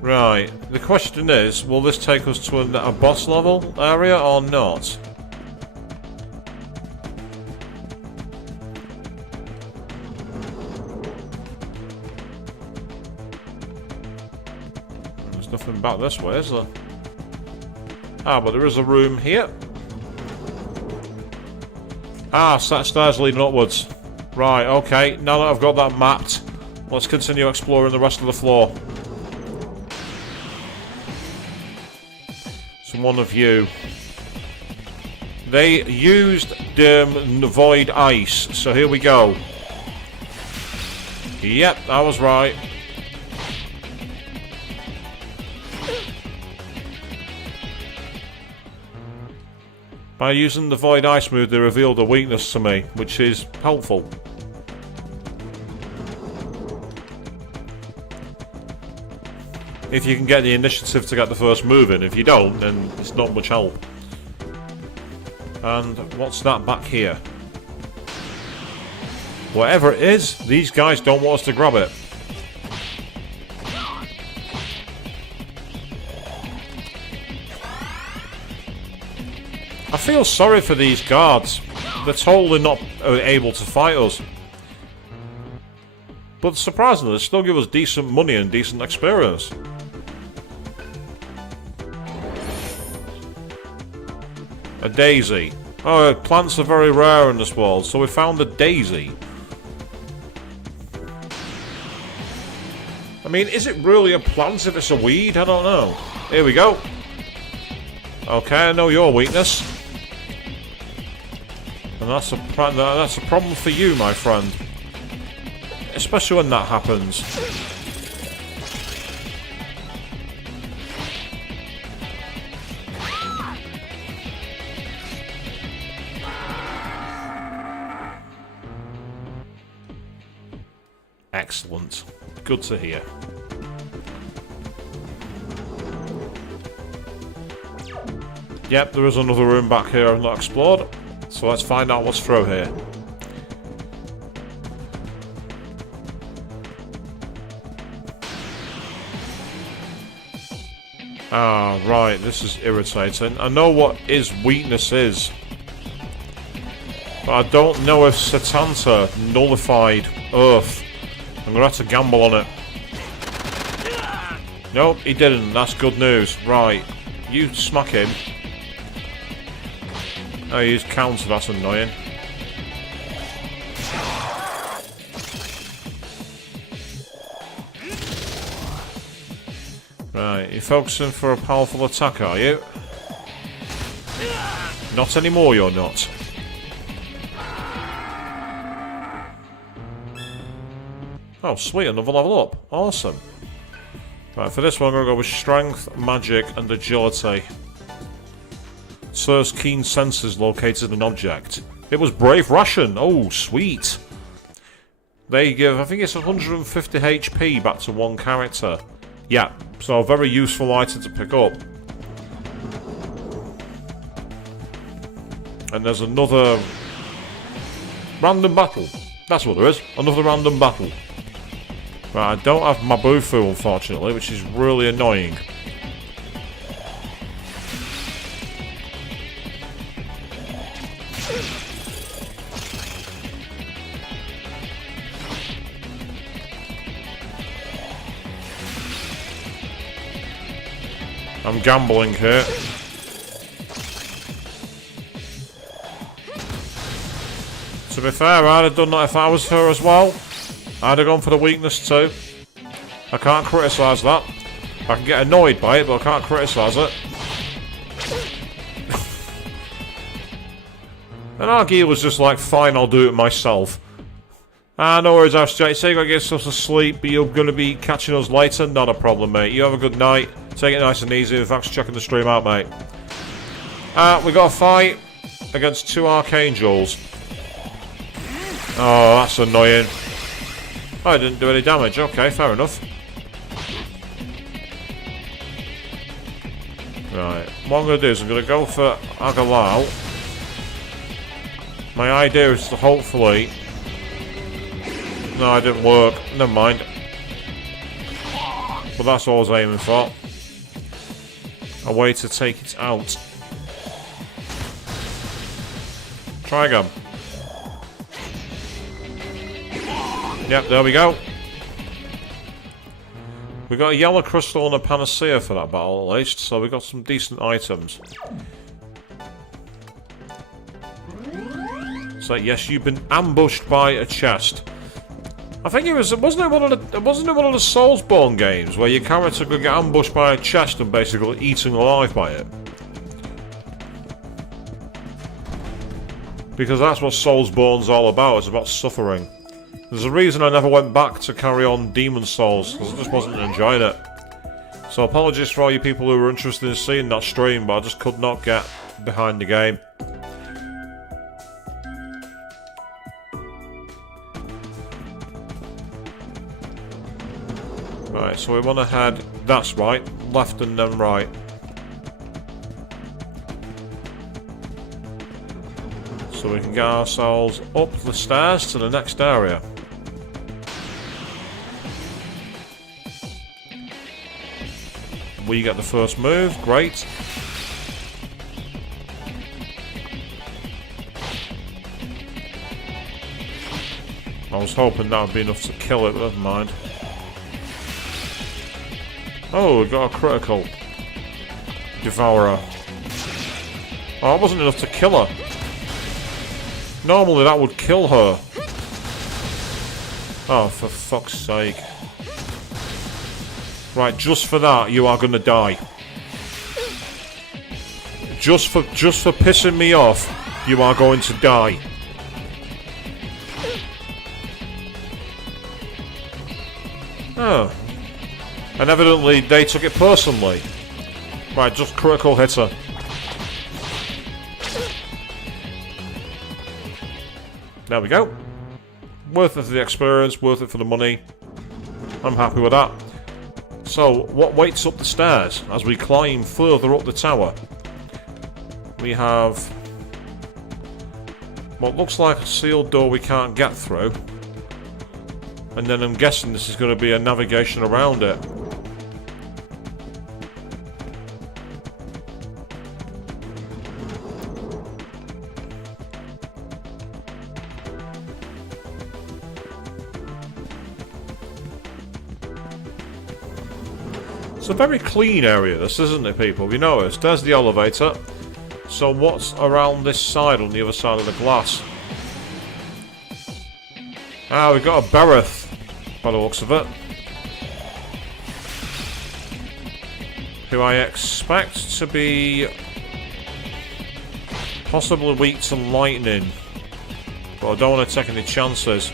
Right, the question is, will this take us to a boss level area or not? There's nothing back this way, is there? But there is a room here. Set stairs leading upwards. Right, okay, now that I've got that mapped, let's continue exploring the rest of the floor. One of you. They used the void ice, so here we go. Yep, I was right. By using the void ice move, they revealed a weakness to me, which is helpful. If you can get the initiative to get the first move in. If you don't, then it's not much help. And what's that back here? Whatever it is, these guys don't want us to grab it. I feel sorry for these guards. They're totally not able to fight us. But surprisingly, they still give us decent money and decent experience. A daisy. Oh, plants are very rare in this world, so we found a daisy. I mean, is it really a plant if it's a weed? I don't know. Here we go. Okay, I know your weakness. And that's a problem for you, my friend. Especially when that happens. Excellent. Good to hear. Yep, there is another room back here I've not explored. So let's find out what's through here. Ah, right, this is irritating. I know what his weakness is. But I don't know if Satanta nullified Earth. I'm gonna have to gamble on it. Nope, he didn't. That's good news. Right. You smack him. Oh, he used counter. That's annoying. Right, you're focusing for a powerful attack, are you? Not anymore, you're not. Oh, sweet, another level up. Awesome. Right, for this one, I'm going to go with Strength, Magic, and Agility. Serves keen senses located an object. It was Brave Ration. Oh, sweet. They give, I think it's 150 HP back to one character. Yeah, so a very useful item to pick up. And there's another random battle. That's what there is. Another random battle. Right, I don't have Mabufu, unfortunately, which is really annoying. I'm gambling here. To be fair, I'd have done that if I was her as well. I'd have gone for the weakness too. I can't criticise that. I can get annoyed by it, but I can't criticise it. And Argy was just like, fine, I'll do it myself. Ah, no worries, After say you gotta get yourself to sleep, but you're gonna be catching us later. Not a problem, mate. You have a good night. Take it nice and easy. Thanks for checking the stream out, mate. We got a fight against two Archangels. Oh, that's annoying. Oh, I didn't do any damage. Okay, fair enough. Right. What I'm going to do is I'm going to go for Agalal. My idea is to hopefully... No, it didn't work. Never mind. But that's all I was aiming for. A way to take it out. Try again. Yep, there we go. We got a yellow crystal and a panacea for that battle, at least, so we got some decent items. So yes, you've been ambushed by a chest. I think it was wasn't it one of the Soulsborne games where your character could get ambushed by a chest and basically eaten alive by it? Because that's what Soulsborne's all about. It's about suffering. There's a reason I never went back to carry on Demon Souls, because I just wasn't enjoying it. So apologies for all you people who were interested in seeing that stream, but I just could not get behind the game. Right, so we want to head, that's right, left and then right. So we can get ourselves up the stairs to the next area. We get the first move, great. I was hoping that would be enough to kill it, but never mind. Oh, we got a critical. Devourer. Oh, that wasn't enough to kill her. Normally that would kill her. Oh, for fuck's sake. Right, just for that, you are gonna die. Just for pissing me off, you are going to die. Oh. And evidently they took it personally. Right, just critical hit her. There we go. Worth it for the experience, worth it for the money. I'm happy with that. So, what waits up the stairs as we climb further up the tower? We have what looks like a sealed door we can't get through. And then I'm guessing this is going to be a navigation around it. It's a very clean area, this, isn't it, people? Have you noticed? There's the elevator. So what's around this side, on the other side of the glass? Ah, we've got a Bereth, by the looks of it. Who I expect to be possibly weak to lightning. But I don't want to take any chances.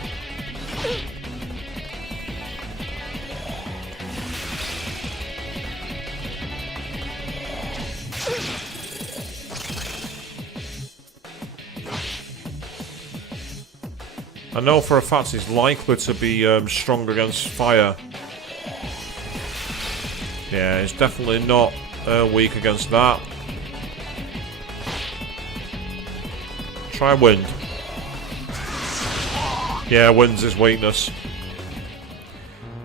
I know for a fact he's likely to be strong against fire. Yeah, he's definitely not weak against that. Try wind. Yeah, wind's his weakness.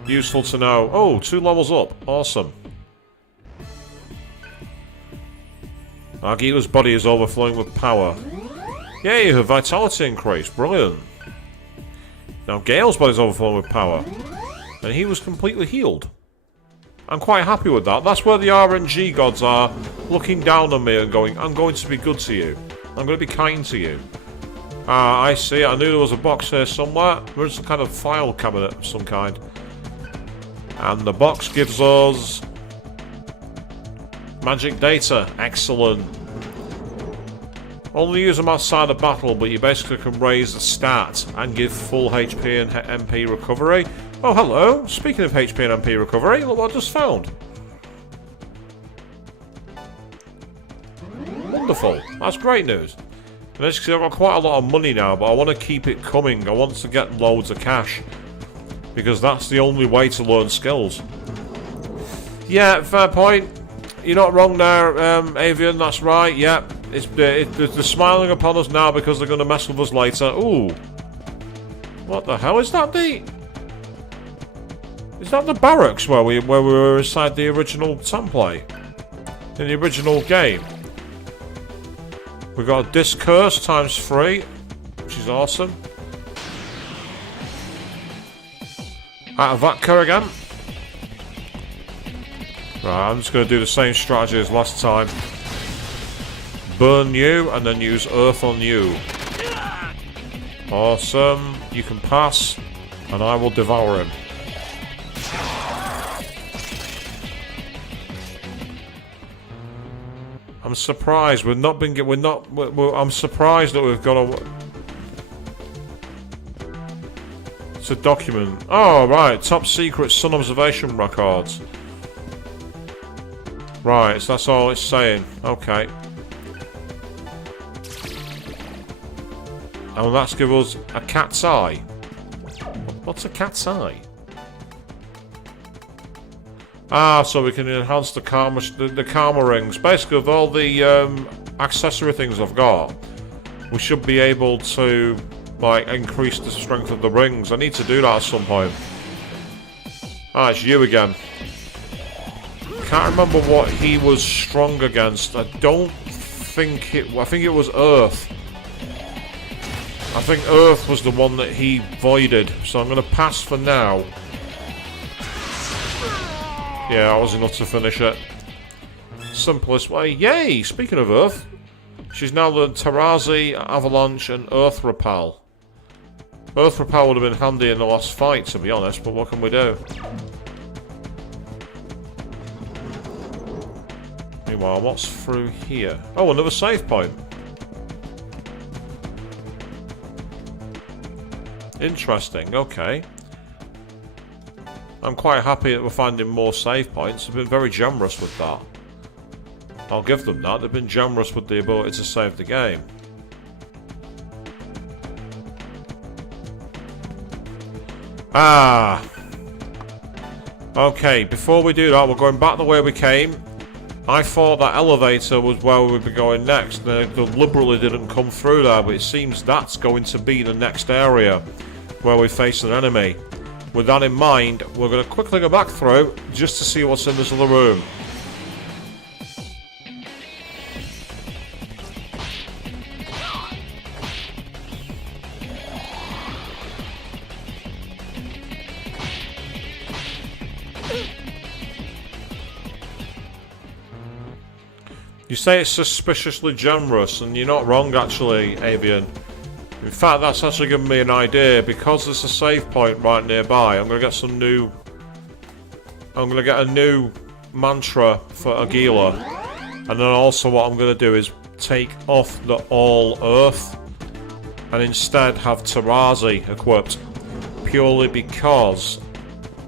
Useful to know. Oh, 2 levels up. Awesome. Argila's body is overflowing with power. Yay, her vitality increased. Brilliant. Now Gale's body's overflowing with power. And he was completely healed. I'm quite happy with that. That's where the RNG gods are, looking down on me and going, I'm going to be good to you. I'm going to be kind to you. Ah, I see. I knew there was a box here somewhere. There's some kind of file cabinet of some kind. And the box gives us magic data. Excellent. Only use them outside of battle, but you basically can raise the stat and give full HP and MP recovery. Oh, hello. Speaking of HP and MP recovery, look what I just found. Wonderful. That's great news. And as you can see, I've got quite a lot of money now, but I want to keep it coming. I want to get loads of cash. Because that's the only way to learn skills. Yeah, fair point. You're not wrong there, Avian, that's right. Yeah, they're smiling upon us now because they're going to mess with us later. Ooh. What the hell is that? Is that the barracks where we were inside the original template? In the original game? We've got a disc curse times 3, which is awesome. Out of Vatka again. Right, I'm just going to do the same strategy as last time. Burn you, and then use Earth on you. Awesome. You can pass, and I will devour him. I'm surprised we've not been. I'm surprised that we've got a. It's a document. Oh right, top secret sun observation records. Right, so that's all it's saying. Okay. And that's give us a cat's eye. What's a cat's eye? Ah, so we can enhance the karma rings. Basically, with all the accessory things I've got, we should be able to like increase the strength of the rings. I need to do that at some point. Ah, it's you again. Can't remember what he was strong against. I think it was Earth. I think Earth was the one that he voided, so I'm going to pass for now. Yeah, that was enough to finish it. Simplest way. Yay! Speaking of Earth, she's now learned Tarazi, Avalanche, and Earth Repel. Earth Repel would have been handy in the last fight, to be honest, but what can we do? Meanwhile, what's through here? Oh, another save point. Interesting, okay. I'm quite happy that we're finding more save points. They've been very generous with that. I'll give them that. They've been generous with the ability to save the game. Ah! Okay, before we do that, we're going back the way we came. I thought that elevator was where we'd be going next. They deliberately didn't come through there, but it seems that's going to be the next area where we face an enemy. With that in mind, we're going to quickly go back through just to see what's in this other room. You say it's suspiciously generous, and you're not wrong, actually, Avian. In fact, that's actually given me an idea. Because there's a save point right nearby, I'm going to get some new... I'm going to get a new mantra for Aguila. And then also what I'm going to do is take off the All Earth and instead have Tarazi equipped. Purely because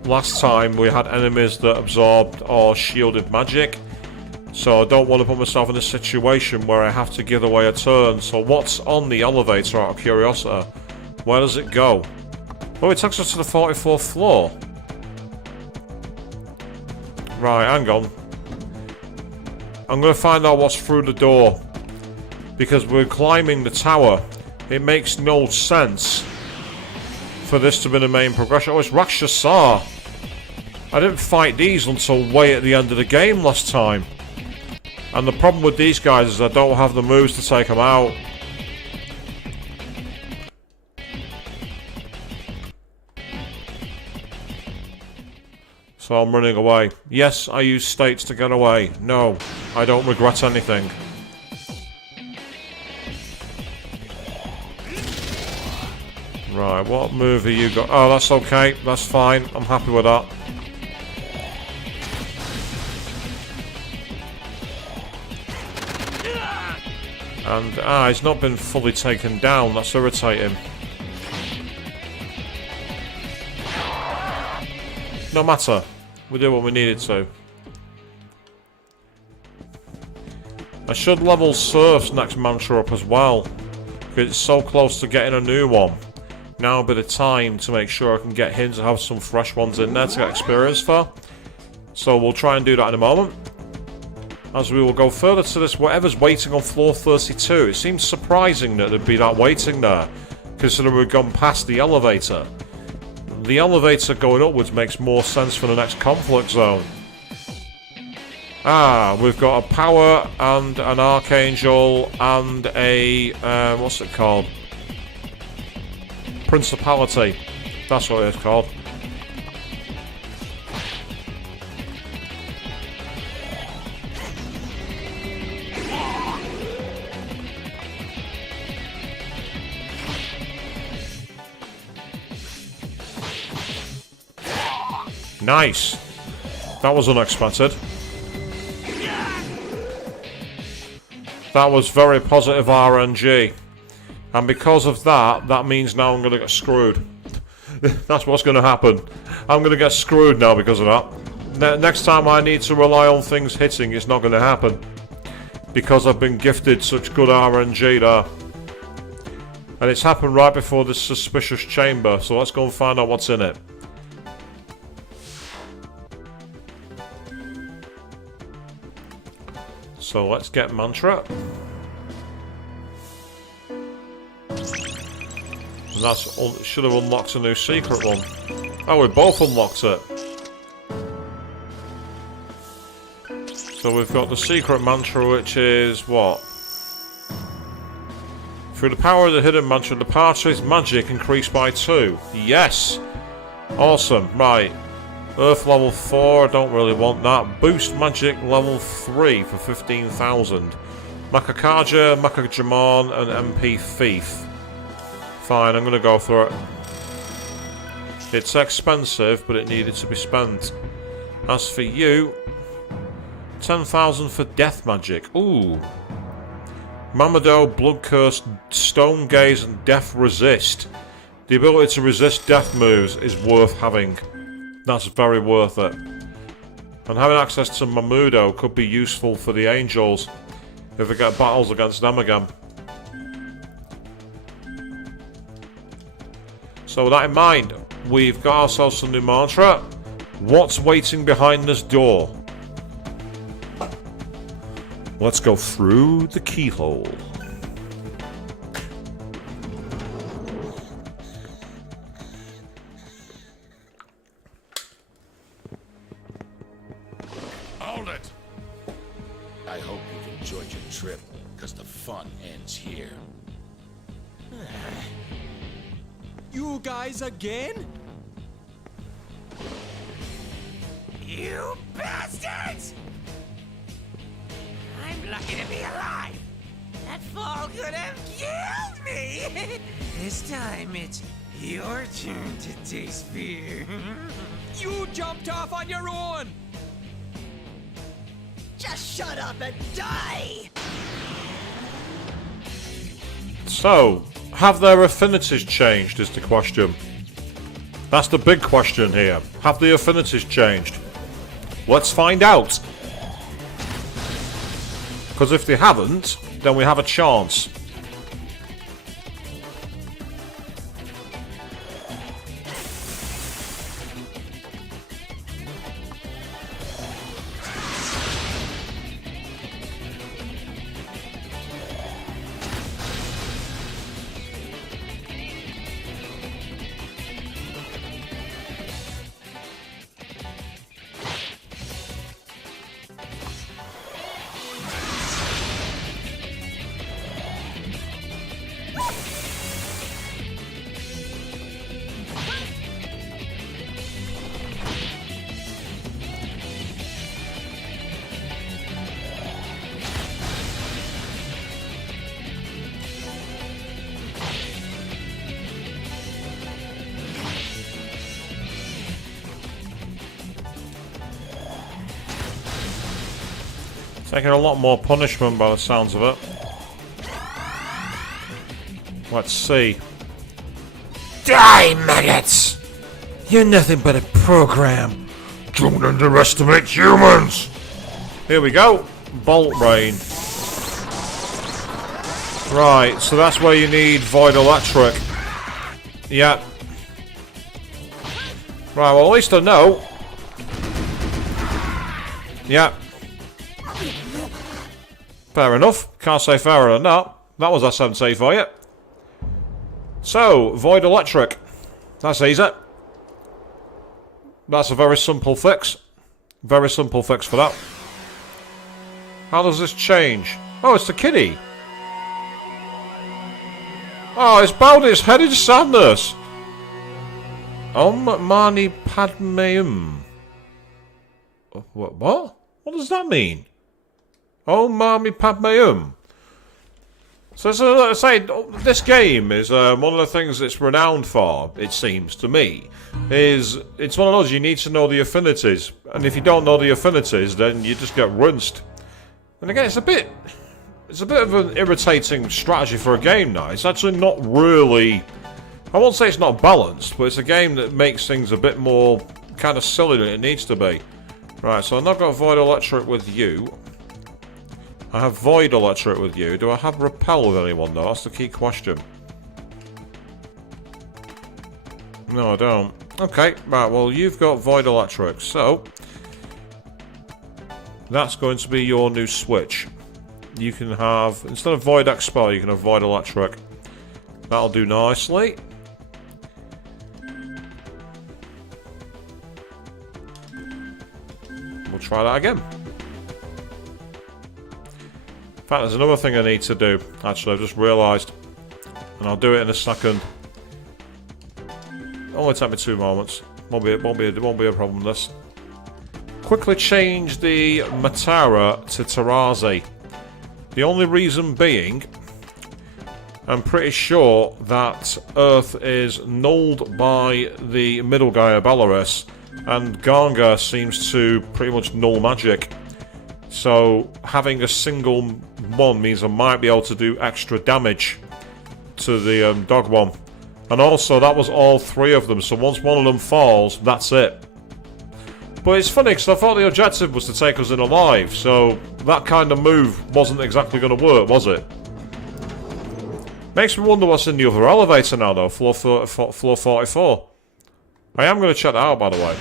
last time we had enemies that absorbed or shielded magic. So I don't want to put myself in a situation where I have to give away a turn. So what's on the elevator, out of curiosity? Where does it go? Oh, it takes us to the 44th floor. Right, hang on. I'm going to find out what's through the door. Because we're climbing the tower. It makes no sense for this to be the main progression. Oh, it's Rakshasa. I didn't fight these until way at the end of the game last time. And the problem with these guys is I don't have the moves to take them out. So I'm running away. Yes, I use states to get away. No, I don't regret anything. Right, what move have you got? Oh, that's okay. That's fine. I'm happy with that. And, he's not been fully taken down. That's irritating. No matter. We did what we needed to. I should level Surf's next mantra up as well. Because it's so close to getting a new one. Now would be the time to make sure I can get him to have some fresh ones in there to get experience for. So we'll try and do that in a moment. As we will go further to this, whatever's waiting on floor 32. It seems surprising that there'd be that waiting there, considering we've gone past the elevator. The elevator going upwards makes more sense for the next conflict zone. We've got a power and an archangel and a, what's it called? Principality. That's what it's called. Nice. That was unexpected. That was very positive RNG. And because of that, that means now I'm going to get screwed. That's what's going to happen. I'm going to get screwed now because of that. Next time I need to rely on things hitting, it's not going to happen. Because I've been gifted such good RNG there. And it's happened right before this suspicious chamber, so let's go and find out what's in it. So let's get mantra. And that's should have unlocked a new secret one. Oh, we both unlocked it. So we've got the secret mantra, which is what? Through the power of the hidden mantra, the party's magic increased by 2. Yes! Awesome. Right. Earth level 4, I don't really want that. Boost magic level 3 for 15,000. Makakaja, Makajamon, and MP Thief. Fine, I'm gonna go for it. It's expensive, but it needed to be spent. As for you, 10,000 for death magic. Ooh. Mamado, Blood Curse, Stone Gaze, and Death Resist. The ability to resist death moves is worth having. That's very worth it. And having access to Mamudo could be useful for the angels if we get battles against them again. So with that in mind, we've got ourselves some new mantra. What's waiting behind this door? Let's go through the keyhole. Hold it! I hope you've enjoyed your trip, because the fun ends here. You guys again? You bastards! I'm lucky to be alive. That fall could have killed me. This time it's your turn to taste fear. You jumped off on your own! Just shut up and die! So, have their affinities changed is the question. That's the big question here. Have the affinities changed? Let's find out. Because if they haven't, then we have a chance. Taking a lot more punishment by the sounds of it. Let's see. Die, maggots! You're nothing but a program. Don't underestimate humans! Here we go. Bolt Rain. Right, so that's where you need Void Electric. Yep. Right, well at least I know. Yep. Fair enough. Can't say fairer than that. That was SMT for you. So, Void Electric. That's easy. That's a very simple fix. Very simple fix for that. How does this change? Oh, it's the kiddie. Oh, it's bowed its head in sadness. Om Mani Padme. What? What does that mean? Om Mani Padme. So, let's say this game is one of the things it's renowned for, it seems to me, is it's one of those you need to know the affinities, and if you don't know the affinities, then you just get rinsed. And again, it's a bit of an irritating strategy for a game now. It's actually not really, I won't say it's not balanced, but it's a game that makes things a bit more kind of silly than it needs to be. Right, so I've not got Void Electric with you. I have Void Electric with you. Do I have Repel with anyone though? That's the key question. No, I don't. Okay, right, well you've got Void Electric, so that's going to be your new switch. You can have, instead of Void Expel, you can have Void Electric. That'll do nicely. We'll try that again. In fact, there's another thing I need to do. Actually, I've just realised, and I'll do it in a second. Only take me 2 moments. Won't be a problem. This. Quickly change the Matara to Tarazi. The only reason being, I'm pretty sure that Earth is nulled by the middle guy, Belarus, and Ganga seems to pretty much null magic. So having a single one means I might be able to do extra damage to the dog one. And also that was all 3 of them, so once one of them falls, that's it. But it's funny because I thought the objective was to take us in alive, so that kind of move wasn't exactly going to work, was it? Makes me wonder what's in the other elevator now though, floor 44. I am going to check that out, by the way.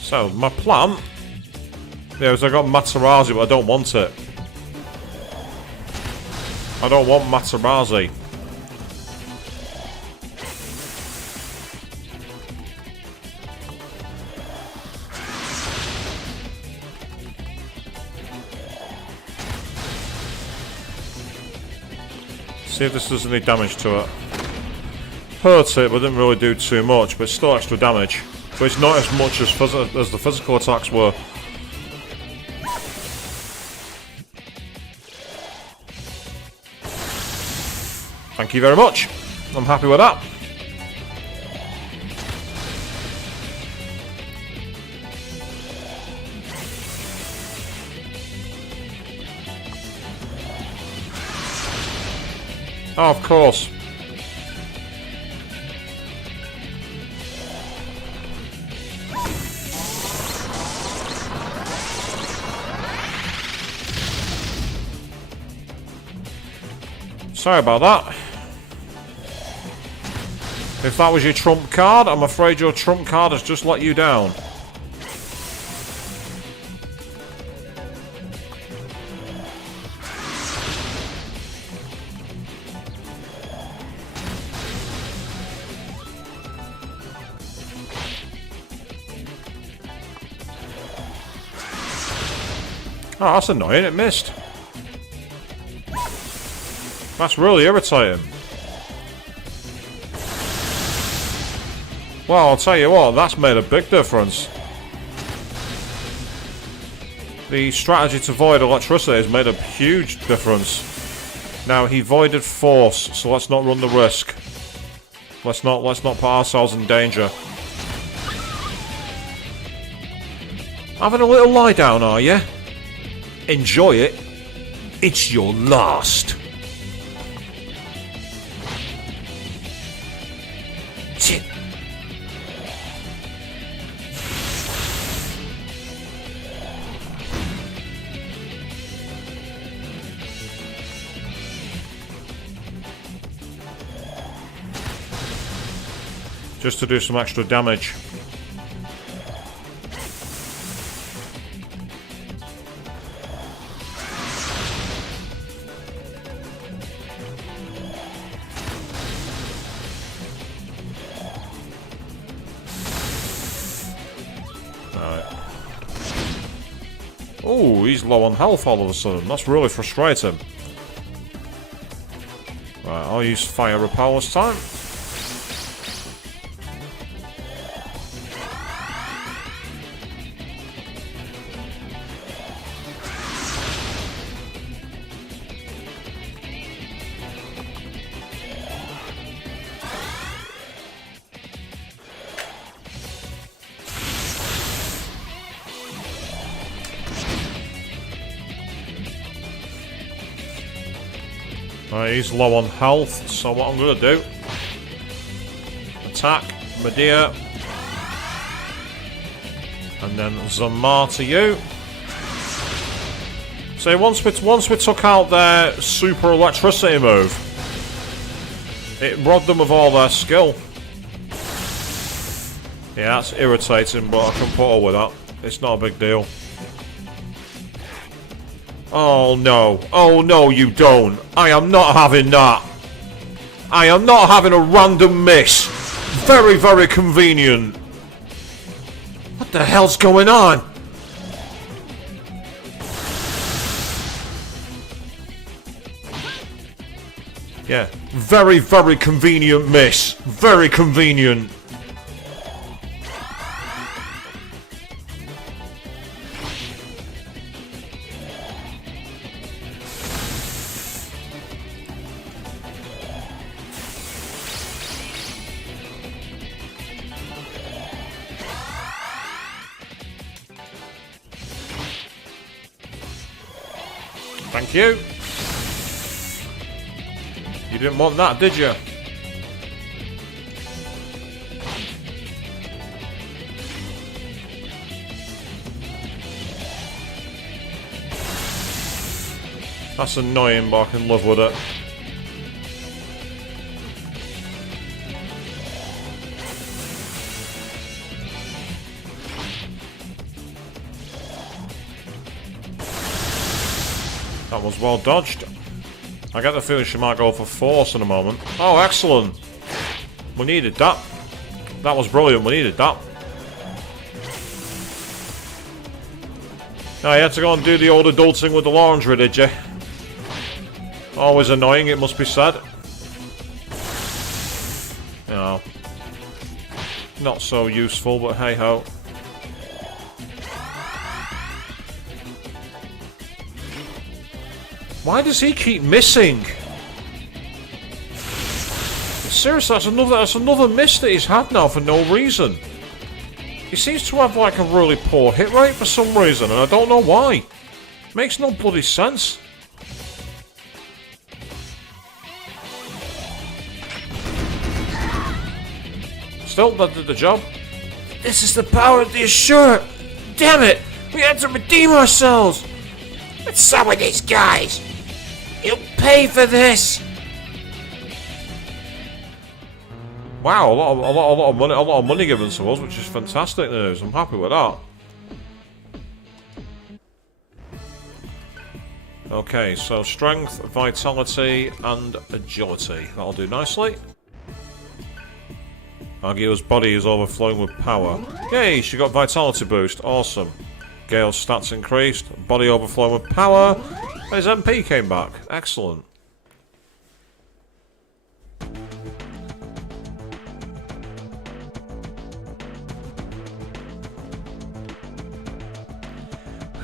So, my plan... Yeah, is I got Materazzi, but I don't want it. I don't want Materazzi. See if this does any damage to it. Hurt it, but didn't really do too much, but still extra damage. But it's not as much as the physical attacks were. Thank you very much. I'm happy with that. Oh, of course. Sorry about that. If that was your trump card, I'm afraid your trump card has just let you down. Oh, that's annoying, it missed. That's really irritating. Well, I'll tell you what, that's made a big difference. The strategy to void electricity has made a huge difference. Now, he voided force, so let's not run the risk. Let's not put ourselves in danger. Having a little lie down, are you? Enjoy it. It's your last. Shit. Just to do some extra damage. Oh, he's low on health all of a sudden. That's really frustrating. Right, I'll use fire repel this time. Right, he's low on health, so what I'm going to do... Attack, Medea. And then Zamar to you. So once we took out their super electricity move, it robbed them of all their skill. Yeah, that's irritating, but I can put up with that. It's not a big deal. Oh no. Oh no, you don't. I am not having that. I am not having a random miss. Very, very convenient. What the hell's going on? Yeah. Very, very convenient miss. Very convenient. Thank you. You didn't want that, did you? That's annoying, but I can live with it. That was well dodged. I get the feeling she might go for force in a moment. Oh, excellent. We needed that. That was brilliant. We needed that. Now, you had to go and do the old adulting with the laundry, did you? Always annoying, it must be said. You know. not so useful, but hey ho. Why does he keep missing? Seriously, that's another miss that he's had now for no reason. He seems to have like a really poor hit rate for some reason, and I don't know why. Makes no bloody sense. Still, that did the job. This is the power of the Assure! Damn it! We have to redeem ourselves! What's up with these guys? You'll pay for this! Wow, a lot of money given to us, which is fantastic news. I'm happy with that. Okay, so strength, vitality, and agility. That'll do nicely. Agio's body is overflowing with power. Yay, she got vitality boost. Awesome. Gale's stats increased. Body overflowing with power. And his MP came back. Excellent.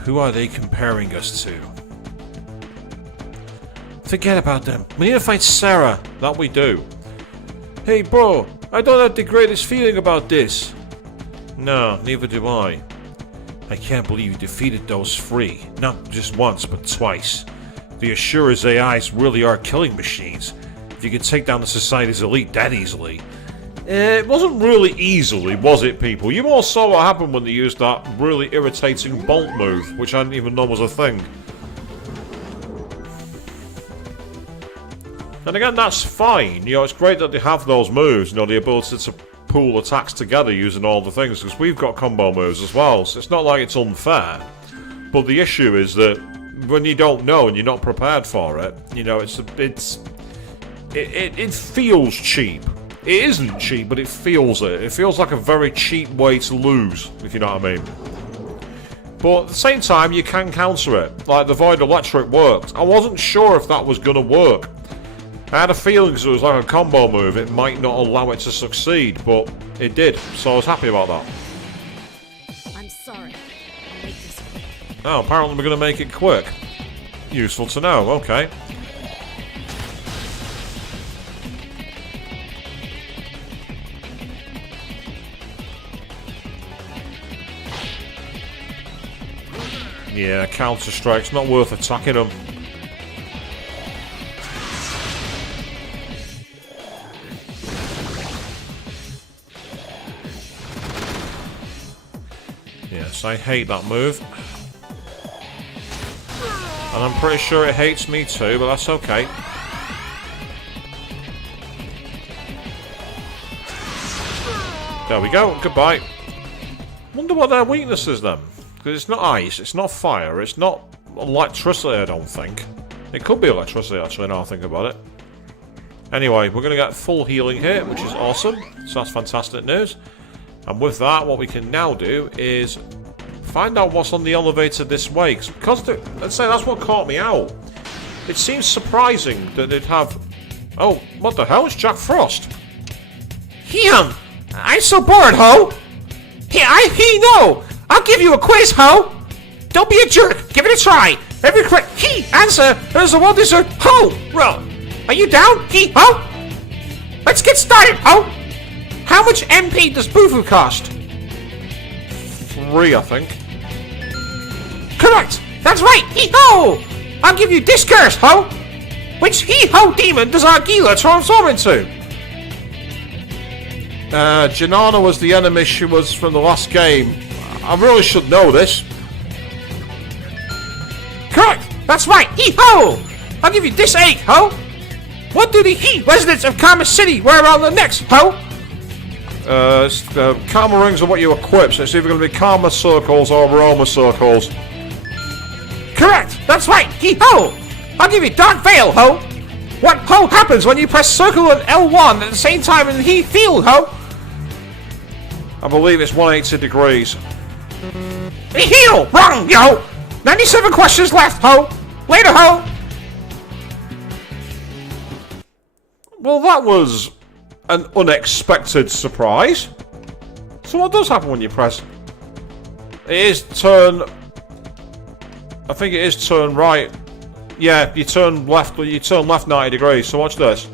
Who are they comparing us to? Forget about them. We need to find Sarah. That we do. Hey bro, I don't have the greatest feeling about this. No, neither do I. I can't believe you defeated those three. Not just once, but twice. The Assure's AIs really are killing machines. If you can take down the Society's elite that easily. It wasn't really easily, was it, people? You all saw what happened when they used that really irritating bolt move, which I didn't even know was a thing. And again, that's fine. You know, it's great that they have those moves, you know, the ability to pool attacks together using all the things, because we've got combo moves as well, so it's not like it's unfair. But the issue is that when you don't know and you're not prepared for it, you know, it feels cheap. It isn't cheap, but it feels it. It feels like a very cheap way to lose, if you know what I mean. But at the same time, you can counter it. Like the Void Electric worked. I wasn't sure if that was going to work. I had a feeling because it was like a combo move, it might not allow it to succeed, but it did. So I was happy about that. I'm sorry. I'll make this quick. Oh, apparently we're going to make it quick. Useful to know, okay. Yeah, Counter-Strike's not worth attacking them. Yes, I hate that move. And I'm pretty sure it hates me too, but that's okay. There we go, goodbye. Wonder what their weakness is then. Because it's not ice, it's not fire, it's not electricity, I don't think. It could be electricity, actually, now I think about it. Anyway, we're going to get full healing here, which is awesome. So that's fantastic news. And with that, what we can now do is find out what's on the elevator this way. Because, let's say, that's what caught me out. It seems surprising that they'd have... Oh, what the hell? It's Jack Frost. I'm so bored, ho! He no! I'll give you a quiz, ho! Don't be a jerk! Give it a try! Every correct answer is a well-deserved ho! Well, are you down? Ho! Let's get started, ho! How much MP does Bufu cost? 3, I think. Correct! That's right! Ho! I'll give you Discourse, ho! Which ho demon does Argila transform into? Janana was the enemy she was from the last game. I really should know this. Correct! That's right! Ho! I'll give you this egg, ho! What do the residents of Karma City wear around their necks, ho? Karma rings are what you equip, so it's either going to be Karma circles or Aroma circles. Correct! That's right! Ho! I'll give you Dark Veil, ho! What ho happens when you press circle and L1 at the same time in the field, ho? I believe it's 180 degrees. Heal! Wrong, yo! 97 questions left, ho! Later, ho! Well, that was an unexpected surprise. So what does happen when you press? It is turn... I think it is turn right. Yeah, you turn left 90 degrees, so watch this.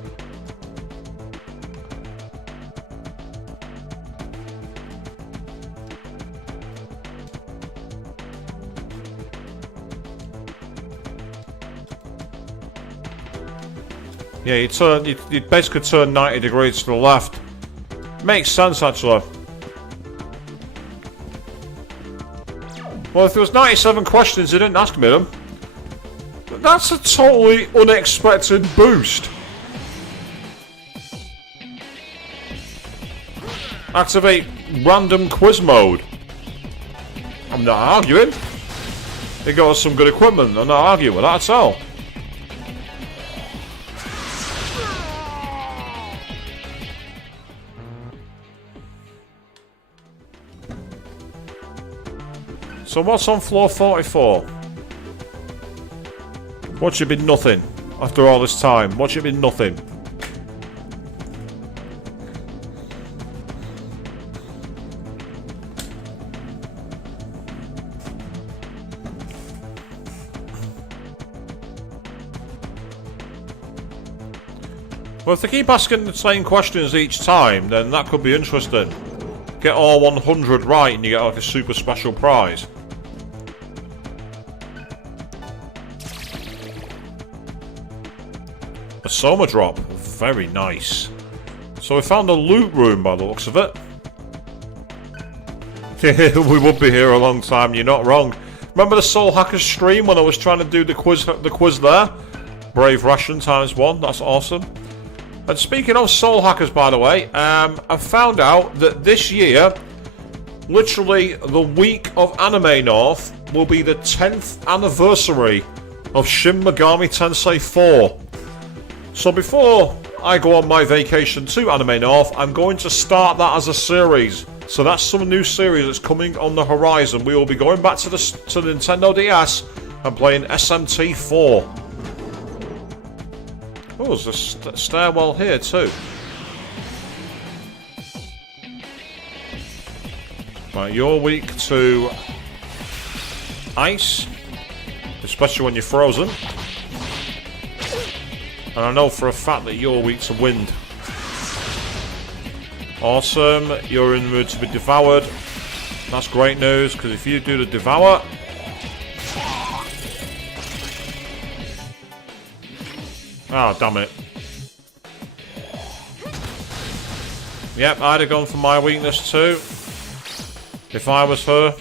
Yeah, you basically turn 90 degrees to the left. Makes sense, actually. Well, if there was 97 questions, they didn't ask me them. But that's a totally unexpected boost. Activate random quiz mode. I'm not arguing. They got us some good equipment. I'm not arguing with that at all. So what's on floor 44? What should be nothing after all this time? What should be nothing? Well, if they keep asking the same questions each time, then that could be interesting. Get all 100 right and you get like a super special prize. A Soma drop. Very nice. So we found a loot room by the looks of it. We would be here a long time, you're not wrong. Remember the Soul Hackers stream when I was trying to do the quiz there? Brave Ration ×1, that's awesome. And speaking of Soul Hackers, by the way, I found out that this year, literally the week of Anime North, will be the 10th anniversary of Shin Megami Tensei 4. So before I go on my vacation to Anime North, I'm going to start that as a series. So that's some new series that's coming on the horizon. We will be going back to the Nintendo DS and playing SMT 4. Oh, there's a stairwell here too. Right, you're weak to ice, especially when you're frozen. And I know for a fact that you're weak to wind. Awesome, you're in the mood to be devoured. That's great news, because if you do the devour... Oh, damn it. Yep, I'd have gone for my weakness too. If I was her.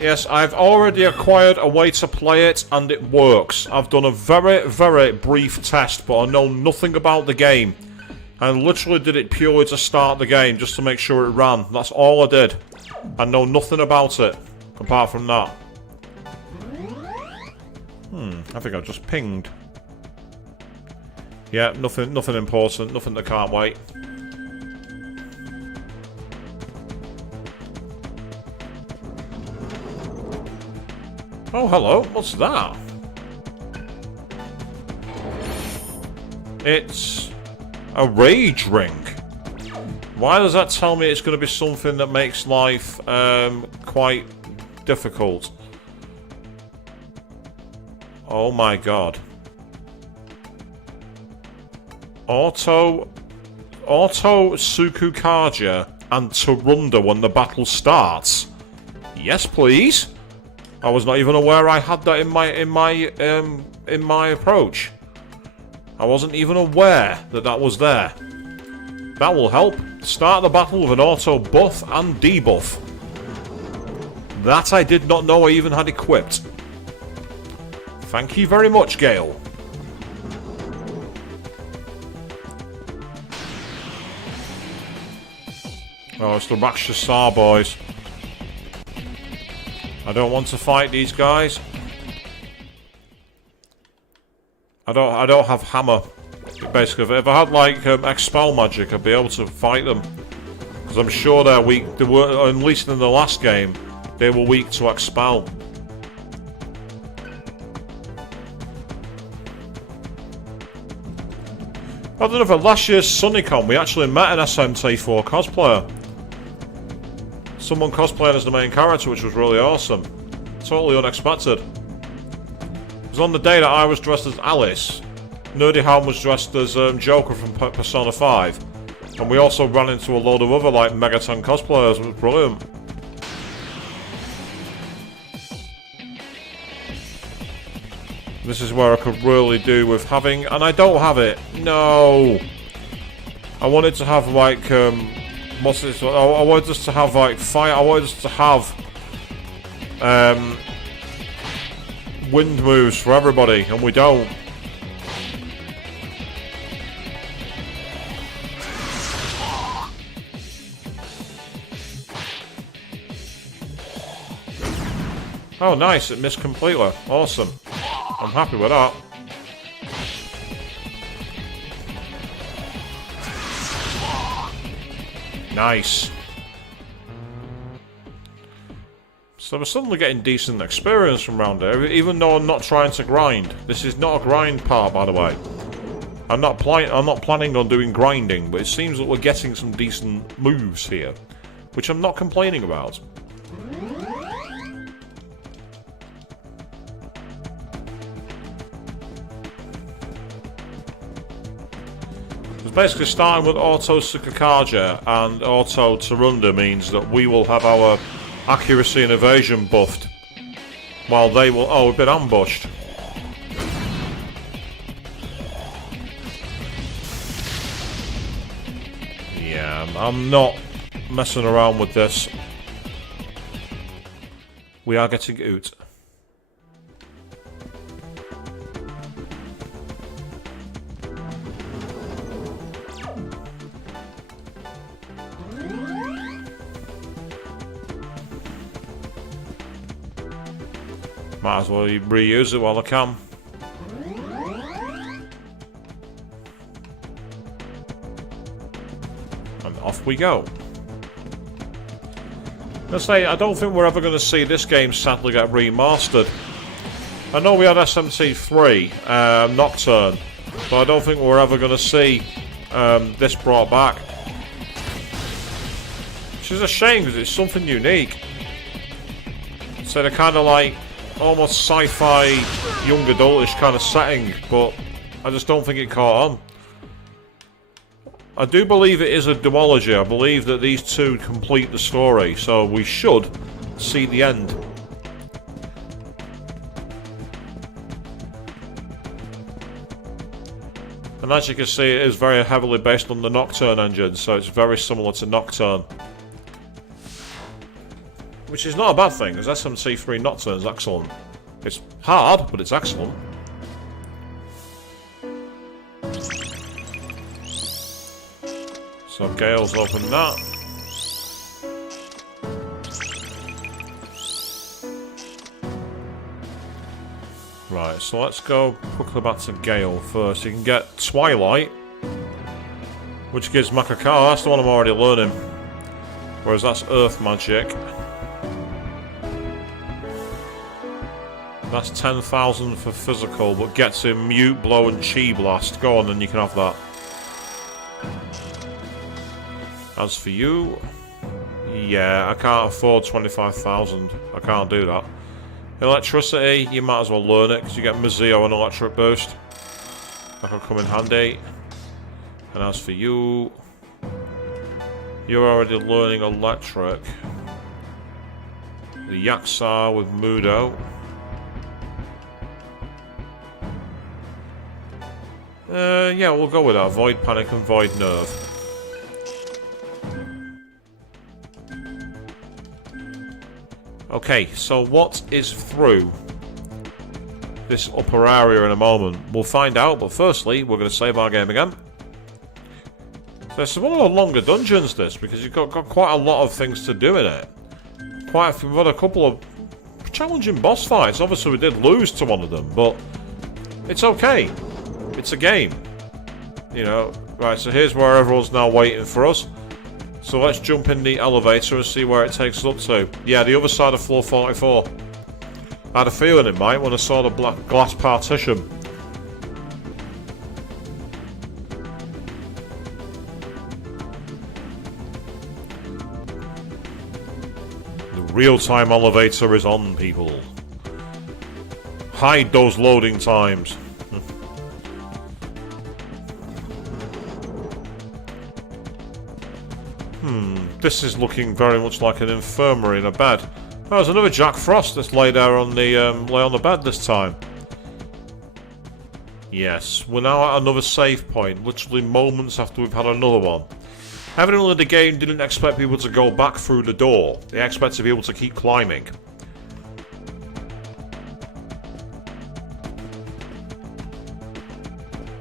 Yes, I've already acquired a way to play it, and it works. I've done a very, very brief test, but I know nothing about the game. I literally did it purely to start the game, just to make sure it ran. That's all I did. I know nothing about it, apart from that. I think I just pinged. Yeah, nothing important, nothing that can't wait. Oh, hello. What's that? It's a rage ring. Why does that tell me it's going to be something that makes life quite difficult? Oh my god. Auto Sukukaja and Tarunda when the battle starts. Yes, please. I was not even aware I had that in my approach. I wasn't even aware that that was there. That will help. Start the battle with an auto buff and debuff. That I did not know I even had equipped. Thank you very much, Gale. Oh, it's the Rakshasa boys. I don't want to fight these guys. I don't have hammer. Basically, if I had like expel magic, I'd be able to fight them. Because I'm sure they're weak. They were, at least in the last game, they were weak to expel. I don't know if at last year's SunnyCon we actually met an SMT4 cosplayer. Someone cosplaying as the main character, which was really awesome. Totally unexpected. It was on the day that I was dressed as Alice. Nerdy Ham was dressed as Joker from Persona 5. And we also ran into a load of other like Megaton cosplayers. It was brilliant. This is where I could really do with having, and I don't have it. No. I wanted to have like what's this? I wanted us to have like fire. I wanted us to have wind moves for everybody, and we don't. Oh, nice! It missed completely. Awesome. I'm happy with that. Nice. So we're suddenly getting decent experience from around here, even though I'm not trying to grind. This is not a grind part, by the way. I'm not planning on doing grinding, but it seems that we're getting some decent moves here, which I'm not complaining about. Basically, starting with Auto Tsukakaja and Auto Tarunda means that we will have our accuracy and evasion buffed, while they will... Oh, we've been ambushed. Yeah, I'm not messing around with this. We are getting out. Might as well reuse it while I can. And off we go. Let's say, I don't think we're ever going to see this game sadly get remastered. I know we had SMT3 Nocturne, but I don't think we're ever going to see this brought back. Which is a shame because it's something unique. So they're kind of like almost sci-fi, young adultish kind of setting, but I just don't think it caught on. I do believe it is a duology. I believe that these two complete the story, so we should see the end. And as you can see, it is very heavily based on the Nocturne engine, so it's very similar to Nocturne. Which is not a bad thing, because SMT3 Nocturne is excellent. It's hard, but it's excellent. So Gale's opened that. Right, so let's go quickly back to Gale first. You can get Twilight, which gives Makakar. That's the one I'm already learning. Whereas that's Earth Magic. That's 10,000 for physical, but gets him Mute, Blow and Chi Blast. Go on, then you can have that. As for you... Yeah, I can't afford 25,000. I can't do that. Electricity, you might as well learn it, because you get Mazio and Electric Boost. That could come in handy. And as for you... You're already learning Electric. The Yaksar with Mudo. Yeah, we'll go with that. Void Panic and Void Nerve. Okay, so what is through this upper area in a moment? We'll find out, but firstly, we're going to save our game again. So it's one of the longer dungeons, this, because you've got quite a lot of things to do in it. We've had a couple of challenging boss fights. Obviously, we did lose to one of them, but it's okay. It's a game. You know, right, so here's where everyone's now waiting for us. So let's jump in the elevator and see where it takes us up to. Yeah, the other side of floor 44. I had a feeling it might when I saw the black glass partition. real-time elevator is on, people. Hide those loading times. This is looking very much like an infirmary in a bed. Oh, there's another Jack Frost that's laid there on the lay on the bed this time. Yes, we're now at another save point, literally moments after we've had another one. Evidently the game didn't expect people to go back through the door. They expect to be able to keep climbing.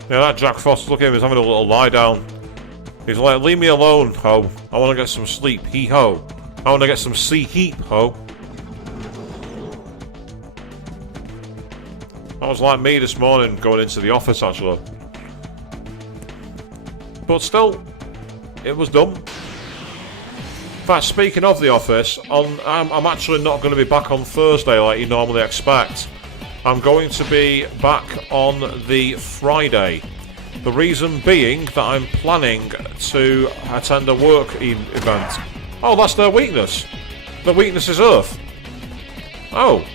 Yeah, that Jack Frost, look at him, he's having a little lie down. He's like, leave me alone, ho. I want to get some sleep, hee-ho. I want to get some sea-heap, ho. That was like me this morning going into the office, actually. But still, it was dumb. In fact, speaking of the office, I'm actually not going to be back on Thursday like you normally expect. I'm going to be back on the Friday. The reason being that I'm planning to attend a work event. Oh, that's their weakness. Their weakness is Earth. Oh.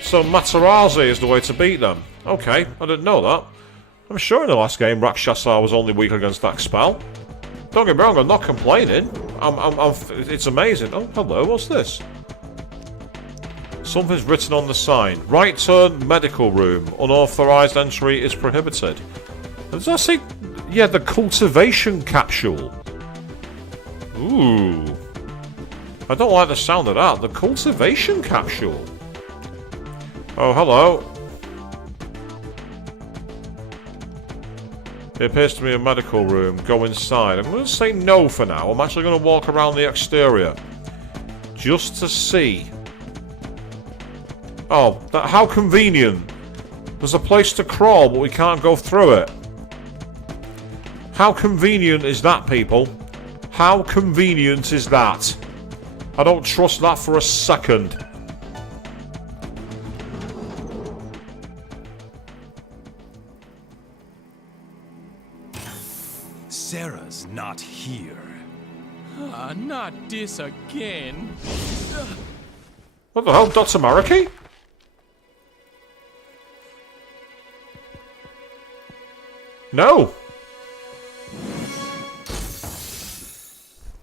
So Materazzi is the way to beat them. Okay, I didn't know that. I'm sure in the last game Rakshasa was only weak against that spell. Don't get me wrong, I'm not complaining. It's amazing. Oh, hello, what's this? Something's written on the sign. Right turn, medical room. Unauthorized entry is prohibited. Does that say... Yeah, the cultivation capsule. Ooh. I don't like the sound of that. The cultivation capsule. Oh, hello. It appears to be a medical room. Go inside. I'm going to say no for now. I'm actually going to walk around the exterior. Just to see... Oh, how convenient. There's a place to crawl, but we can't go through it. How convenient is that, people? How convenient is that? I don't trust that for a second. Sarah's not here. Not this again. What the hell, Dr. Mariki? No!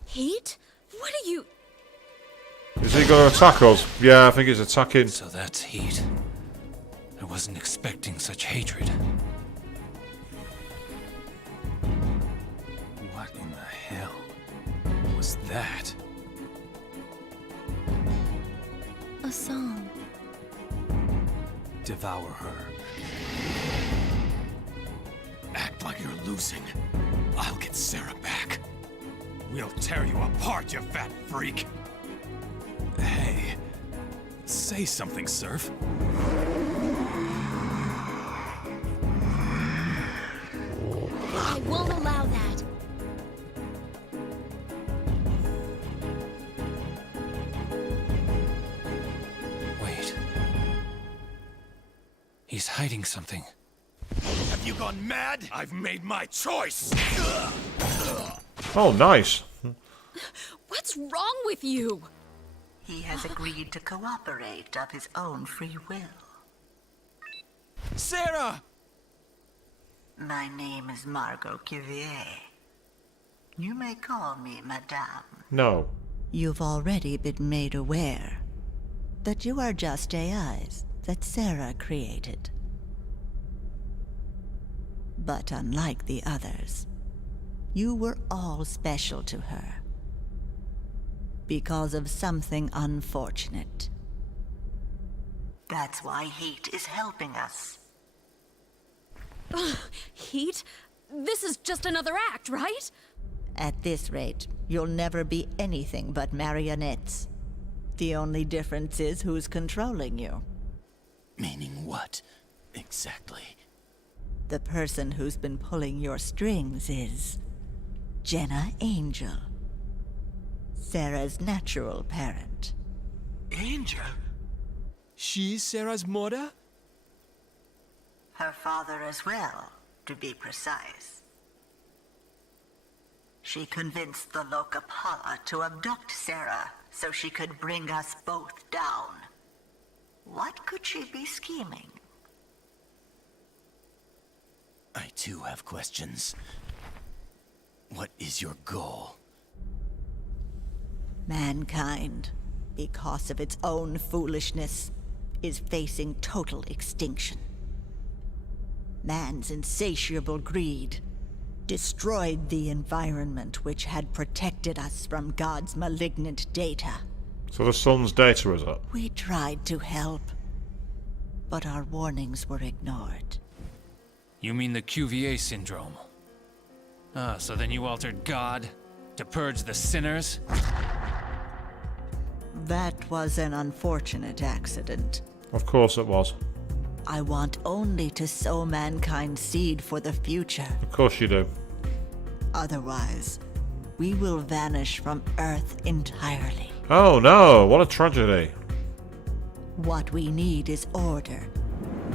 Heat? What are you... Is he going to attack us? Yeah, I think he's attacking. So that's heat. I wasn't expecting such hatred. What in the hell was that? A song. Devour her. Act like you're losing. I'll get Sarah back. We'll tear you apart, you fat freak. Hey, say something, Surf. I won't allow that. Wait. He's hiding something. Have you gone mad? I've made my choice! Oh, nice. What's wrong with you? He has agreed to cooperate of his own free will. Sarah! My name is Margot Cuvier. You may call me Madame. No. You've already been made aware that you are just AIs that Sarah created. But unlike the others, you were all special to her. Because of something unfortunate. That's why Heat is helping us. Heat? This is just another act, right? At this rate, you'll never be anything but marionettes. The only difference is who's controlling you. Meaning what, exactly? The person who's been pulling your strings is... Jenna Angel. Sarah's natural parent. Angel? She's Sarah's mother? Her father as well, to be precise. She convinced the Lokapala to abduct Sarah so she could bring us both down. What could she be scheming? I too have questions. What is your goal? Mankind, because of its own foolishness, is facing total extinction. Man's insatiable greed destroyed the environment which had protected us from God's malignant data. So the sun's data, is it? We tried to help, but our warnings were ignored. You mean the QVA syndrome? Ah, so then you altered God to purge the sinners? That was an unfortunate accident. Of course it was. I want only to sow mankind's seed for the future. Of course you do. Otherwise, we will vanish from Earth entirely. Oh no, what a tragedy. What we need is order,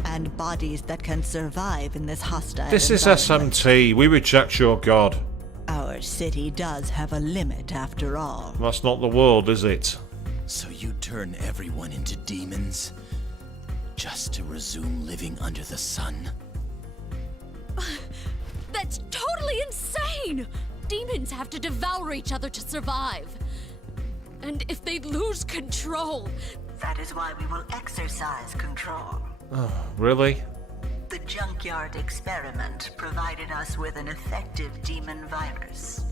and bodies that can survive in this hostile This is environment. SMT. We reject your god. Our city does have a limit after all. That's not the world, is it? So you turn everyone into demons? Just to resume living under the sun? That's totally insane! Demons have to devour each other to survive. And if they lose control... That is why we will exercise control. Really? The junkyard experiment provided us with an effective demon virus.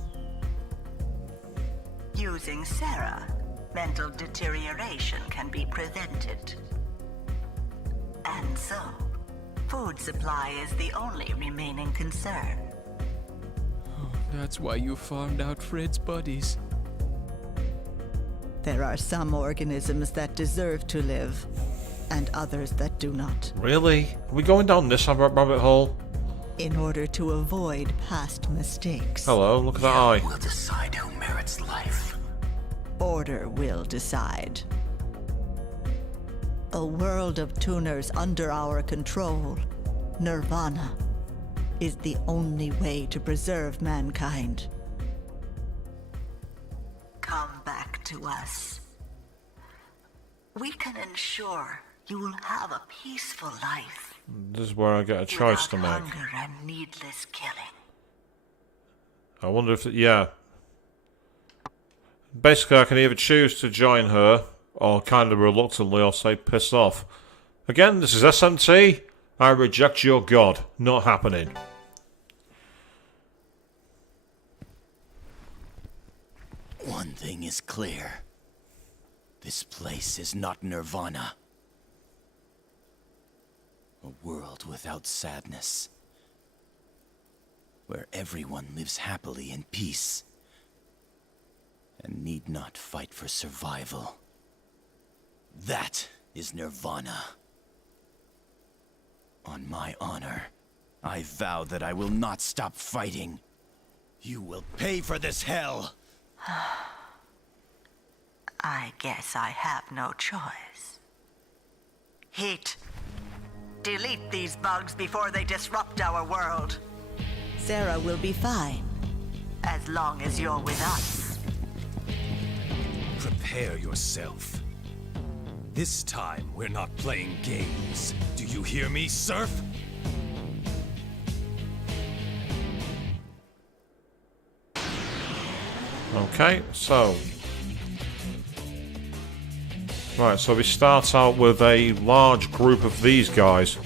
Using Sarah, mental deterioration can be prevented. And so, food supply is the only remaining concern. That's why you farmed out Fred's buddies. There are some organisms that deserve to live, and others that do not. Really? Are we going down this rabbit hole? In order to avoid past mistakes, Hello, look at that eye. We'll decide who merits life. order will decide. A world of tuners under our control, Nirvana, is the only way to preserve mankind. Come back to us. We can ensure you will have a peaceful life. This is where I get a choice to without make. hunger and needless killing. I wonder if... yeah. Basically, I can either choose to join her, or kind of reluctantly, or say piss off. Again, this is SMT. I reject your god. Not happening. One thing is clear. This place is not Nirvana. A world without sadness. Where everyone lives happily in peace. And need not fight for survival. That is Nirvana. On my honor, I vow that I will not stop fighting. You will pay for this hell! I guess I have no choice. Heat. Delete these bugs before they disrupt our world. Sarah will be fine. As long as you're with us. Prepare yourself. This time, we're not playing games. Do you hear me, Surf? Okay, so... Right, so we start out with a large group of these guys.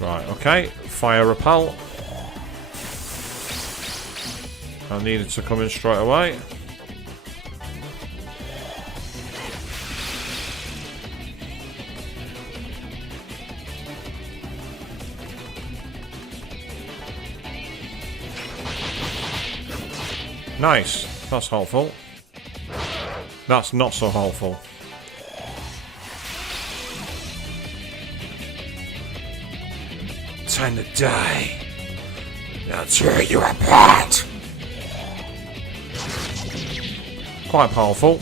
Right, okay. Fire repel. I needed to come in straight away. Nice. That's helpful. That's not so helpful. Time to die. I'll tear you apart. Quite powerful.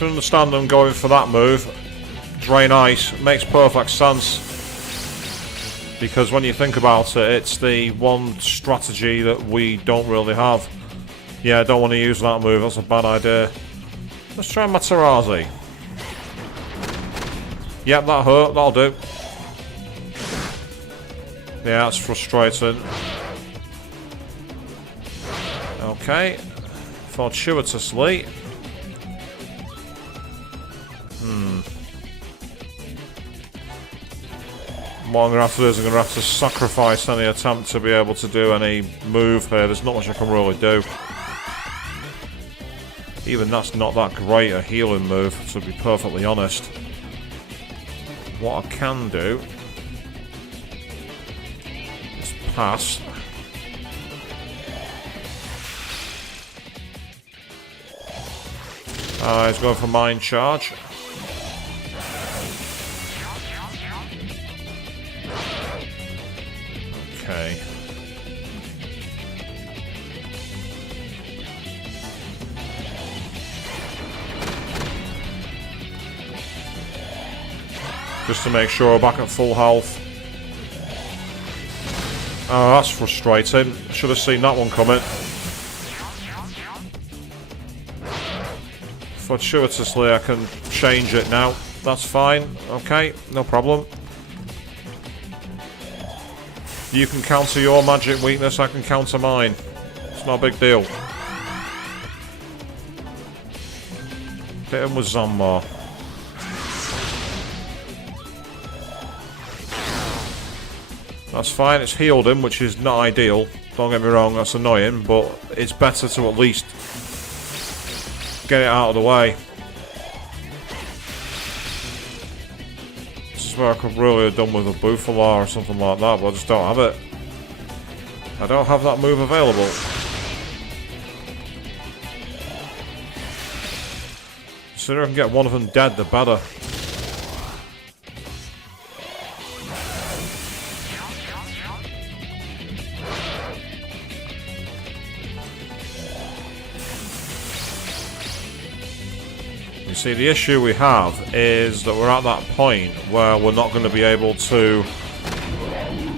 can understand them going for that move. Drain Ice makes perfect sense. Because when you think about it, it's the one strategy that we don't really have. Yeah, I don't want to use that move, that's a bad idea. Let's try Materazzi. Yep, that hurt, that'll do. Yeah, that's frustrating. Okay. Fortuitously. What I'm going to have to do is I'm going to have to sacrifice any attempt to be able to do any move here. There's not much I can really do. Even that's not that great a healing move, to be perfectly honest. What I can do is pass. He's going for Mind Charge. Okay. Just to make sure we're back at full health. Oh, that's frustrating. Should have seen that one coming. Fortuitously, I can change it now. That's fine. Okay, no problem. You can counter your magic weakness, I can counter mine. It's not a big deal. Hit him with Zammar. That's fine, it's healed him, which is not ideal. Don't get me wrong, that's annoying, but it's better to at least get it out of the way. This is where I could really have done with a Buffalar or something like that, but I just don't have it. I don't have that move available. The sooner I can get one of them dead, the better. You see, the issue we have is that we're at that point where we're not going to be able to...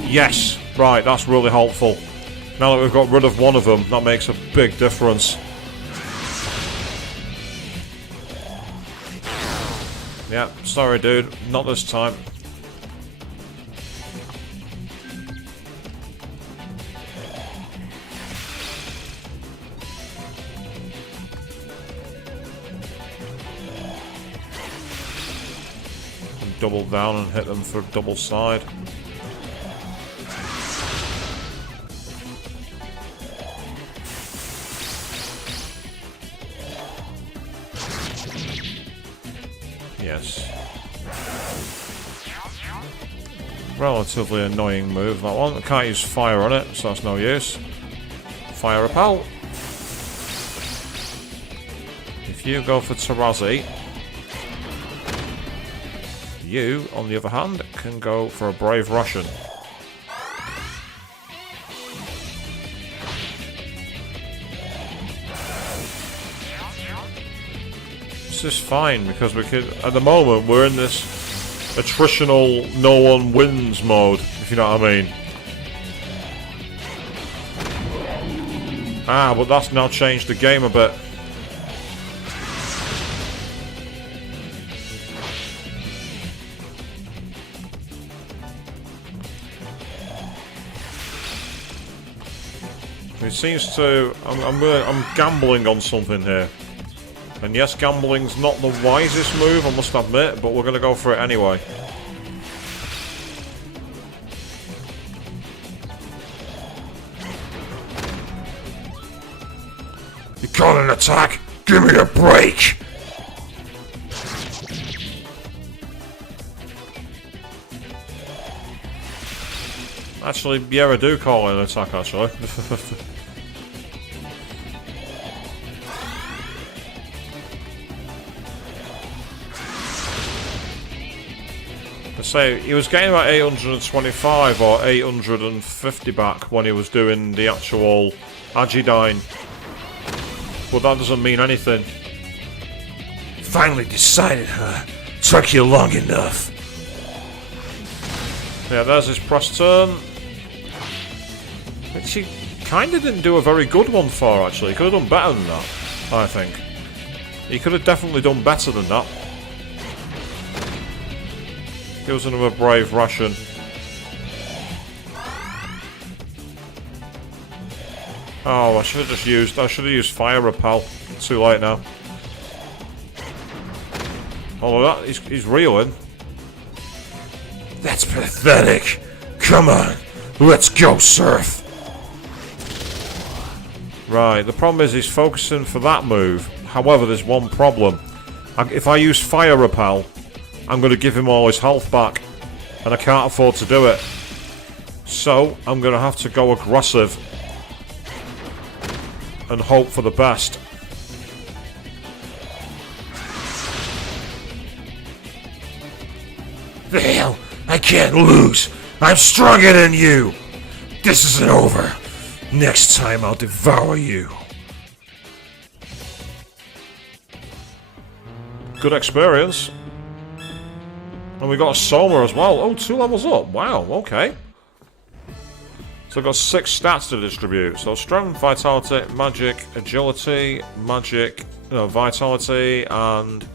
Yes! Right, that's really helpful. Now that we've got rid of one of them, that makes a big difference. Yeah, sorry dude, not this time. Double down and hit them for double side. Yes. Relatively annoying move, that one. I can't use fire on it, so that's no use. Fire repel. If you go for Tarazi, you, on the other hand, can go for a Brave Russian. This is fine, because we could, at the moment, we're in this attritional no one wins mode, if you know what I mean. Ah, but that's now changed the game a bit. It seems to... I'm gambling on something here. And yes, gambling's not the wisest move, I must admit, but we're going to go for it anyway. You can't attack! Give me a break! Actually, yeah, I do call it an attack, actually. I say, he was getting about 825 or 850 back when he was doing the actual Agidyne. But that doesn't mean anything. finally decided, huh? Took you long enough. Yeah, there's his press turn. Which he kind of didn't do a very good one for, actually. He could have done better than that, I think. He could have definitely done better than that. Give us another brave ration. Oh, I should have used fire repel. Too late now. All of that, he's reeling. That's pathetic. Come on, let's go, Surf. Right, the problem is he's focusing for that move. However, there's one problem. If I use fire repel, I'm going to give him all his health back. And I can't afford to do it. So, I'm going to have to go aggressive. And hope for the best. The hell? I can't lose. I'm stronger than you. This isn't over. Next time I'll devour you. Good experience. And we got a Soma as well. Oh, 2 levels up. Wow, okay. So I've got 6 stats to distribute. So strength, vitality, magic, agility, magic, vitality, and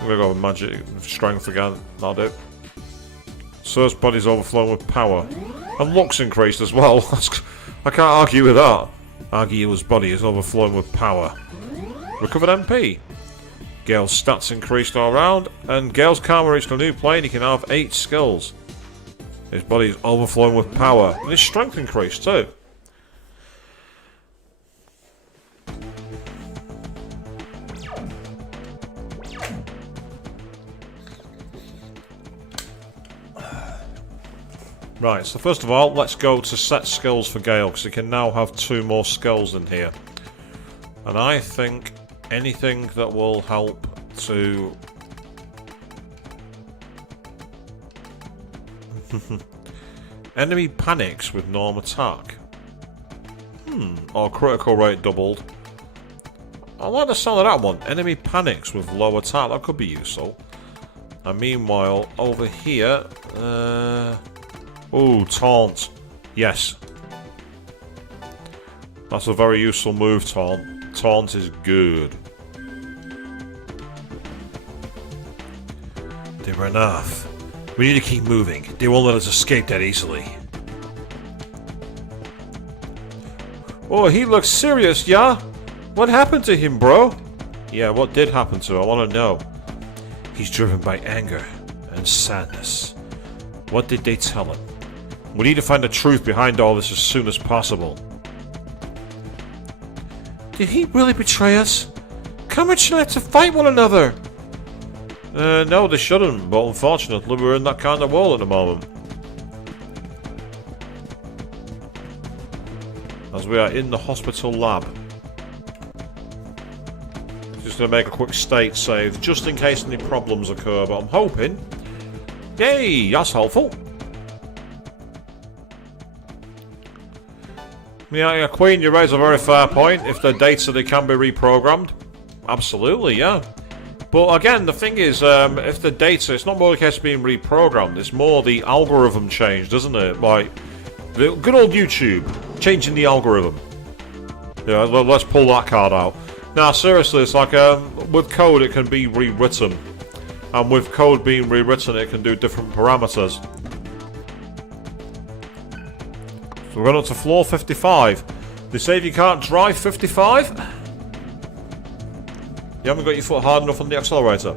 I'm gonna go with magic, strength again. That'll do. Surf's body's overflowing with power. And luck's increased as well. I can't argue with that. Argue's body is overflowing with power. Recovered MP. Gale's stats increased all round, and Gale's karma reached a new plane. He can have 8 skills. His body is overflowing with power, and his strength increased too. Right, so first of all, let's go to set skills for Gale, because he can now have 2 more skills in here. And I think anything that will help to... Enemy panics with norm attack. Or critical rate doubled. I like the sound of that one. Enemy panics with low attack. That could be useful. And meanwhile, over here... Ooh, taunt. Yes. That's a very useful move, taunt. Taunt is good. They ran off. We need to keep moving. They won't let us escape that easily. Oh, he looks serious, yeah? What happened to him, bro? Yeah, what did happen to him? I want to know. He's driven by anger and sadness. What did they tell him? We need to find the truth behind all this as soon as possible. Did he really betray us? Come and have to fight one another. No, they shouldn't, but unfortunately we're in that kind of world at the moment. As we are in the hospital lab. Just going to make a quick state save, just in case any problems occur, but I'm hoping... Yay, that's helpful. Yeah, Queen, you raise a very fair point. If the data, they can be reprogrammed. Absolutely, yeah. But again, the thing is, if the data, it's not more the case of being reprogrammed, it's more the algorithm changed, isn't it? Like, the good old YouTube, changing the algorithm. Yeah, let's pull that card out. Now, seriously, it's like, with code it can be rewritten. And with code being rewritten, it can do different parameters. So we're going up to floor 55. They say if you can't drive 55... You haven't got your foot hard enough on the accelerator.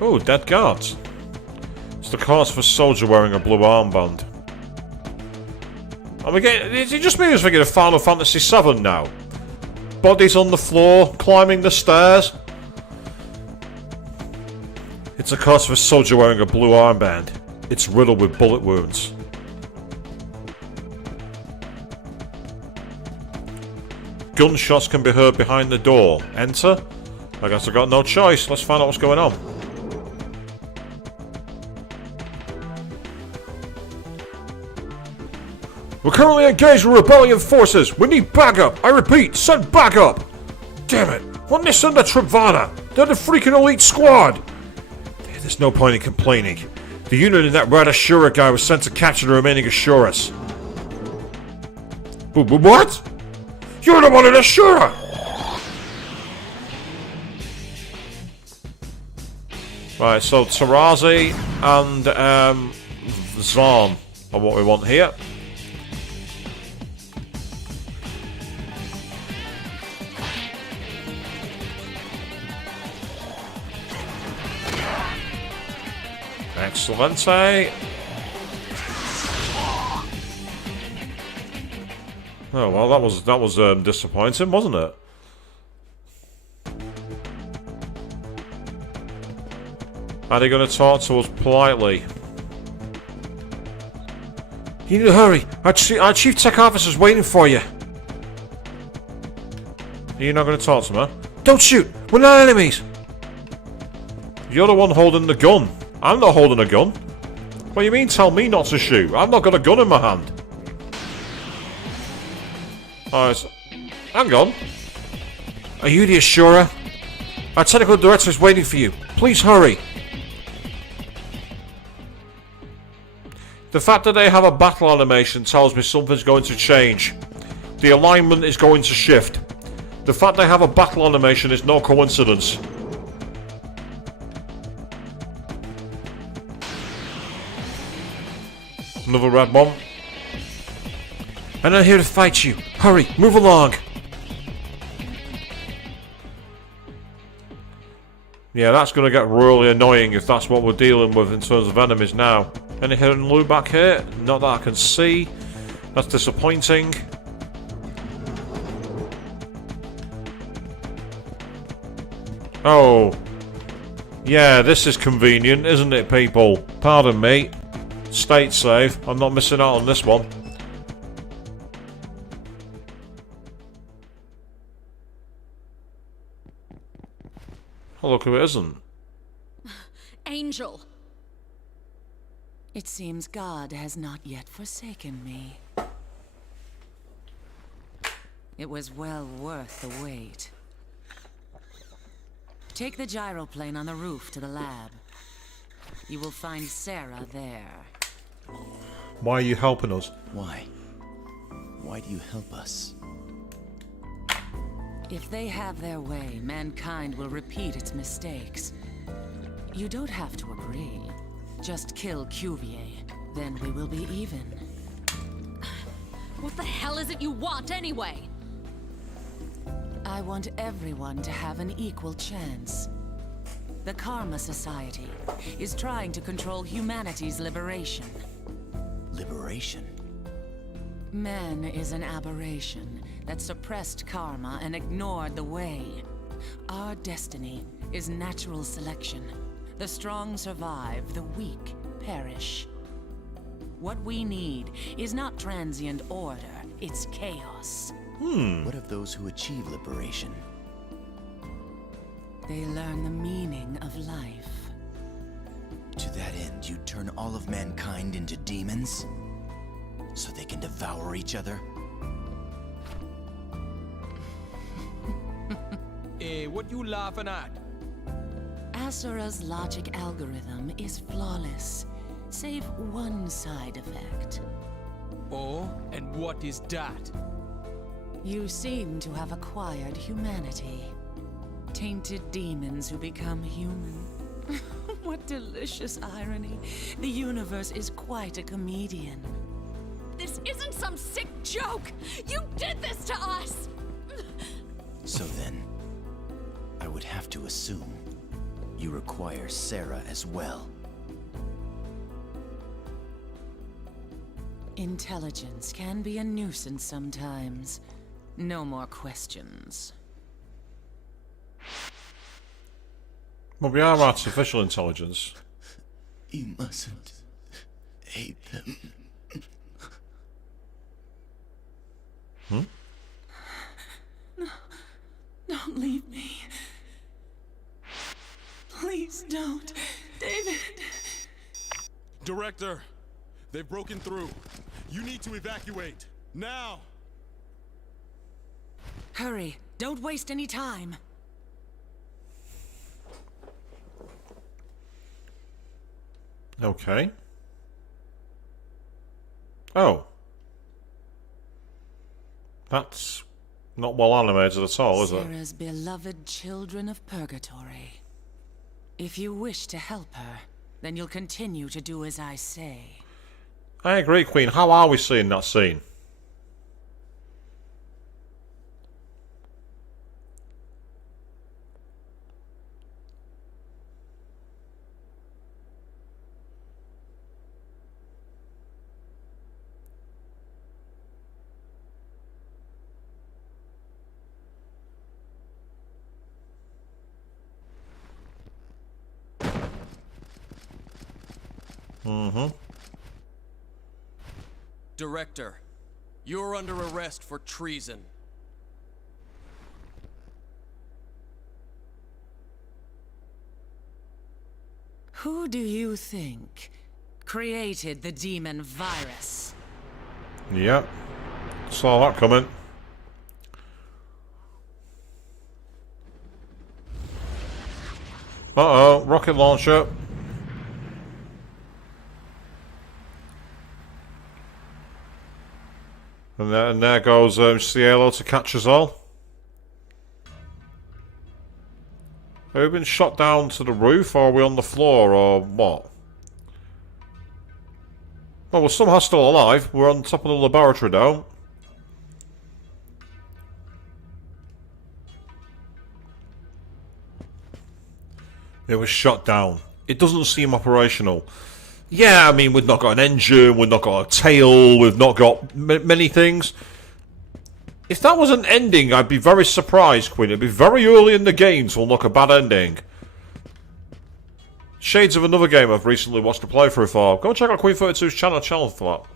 Oh, dead guards. It's the cause for a soldier wearing a blue armband. Are we getting... It just means we're getting Final Fantasy VII now. Bodies on the floor, climbing the stairs. It's a cause for a soldier wearing a blue armband. It's riddled with bullet wounds. Gunshots can be heard behind the door. Enter? I guess I've got no choice. Let's find out what's going on. We're currently engaged with rebellion forces. We need backup. I repeat, send backup. Damn it. Why didn't they send the Trivana? They're the freaking elite squad. There's no point in complaining. The unit in that red Ashura guy was sent to capture the remaining Ashuras. What? You're the one in Ashura! Right, so Tarazi and Zahn are what we want here. Excellent. Oh well, that was disappointing, wasn't it? Are they going to talk to us politely? You need to hurry. Our chief tech officer's waiting for you. You're not going to talk to him, huh? Don't shoot. We're not enemies. You're the one holding the gun. I'm not holding a gun. What do you mean tell me not to shoot? I've not got a gun in my hand. Alright, hang on. Are you the Ashura? Our technical director is waiting for you. Please hurry. The fact that they have a battle animation tells me something's going to change. The alignment is going to shift. The fact they have a battle animation is no coincidence. Another red one. I'm not here to fight you. Hurry, move along. Yeah, that's going to get really annoying if that's what we're dealing with in terms of enemies now. Any hidden loot back here? Not that I can see. That's disappointing. Oh. Yeah, this is convenient, isn't it, people? Pardon me. State save. I'm not missing out on this one. Oh, look who it isn't. Angel. It seems God has not yet forsaken me. It was well worth the wait. Take the gyroplane on the roof to the lab. You will find Sarah there. Why are you helping us? Why? Why do you help us? If they have their way, mankind will repeat its mistakes. You don't have to agree. Just kill Cuvier, then we will be even. What the hell is it you want anyway? I want everyone to have an equal chance. The Karma Society is trying to control humanity's liberation. Liberation? Man is an aberration that suppressed karma and ignored the way. Our destiny is natural selection. The strong survive, the weak perish. What we need is not transient order, it's chaos. What of those who achieve liberation? They learn the meaning of life. To that end, you turn all of mankind into demons? So they can devour each other? Hey, what you laughing at? Asura's logic algorithm is flawless, save one side effect. Oh, and what is that? You seem to have acquired humanity. Tainted demons who become human. What delicious irony. The universe is quite a comedian. This isn't some sick joke! You did this to us! So then, I would have to assume you require Sarah as well. Intelligence can be a nuisance sometimes. No more questions. Well, we are artificial intelligence. You mustn't hate them. No, don't leave me. Please don't, David. Director, they've broken through. You need to evacuate. Now! Hurry. Don't waste any time. Okay. Oh. That's not well animated at all, is it? Sarah's beloved children of purgatory. If you wish to help her, then you'll continue to do as I say. I agree, Queen. How are we seeing that scene? Director, you're under arrest for treason. Who do you think created the demon virus? Yep. Saw that coming. Uh-oh, rocket launcher. And there goes Cielo to catch us all. Have we been shot down to the roof, or are we on the floor, or what? Well, we're somehow still alive. We're on top of the laboratory now. It was shot down. It doesn't seem operational. Yeah, I mean, we've not got an engine, we've not got a tail, we've not got many things. If that was an ending, I'd be very surprised, Queen. It'd be very early in the game to unlock a bad ending. Shades of another game I've recently watched a playthrough for. Go and check out Queen 32's channel for that.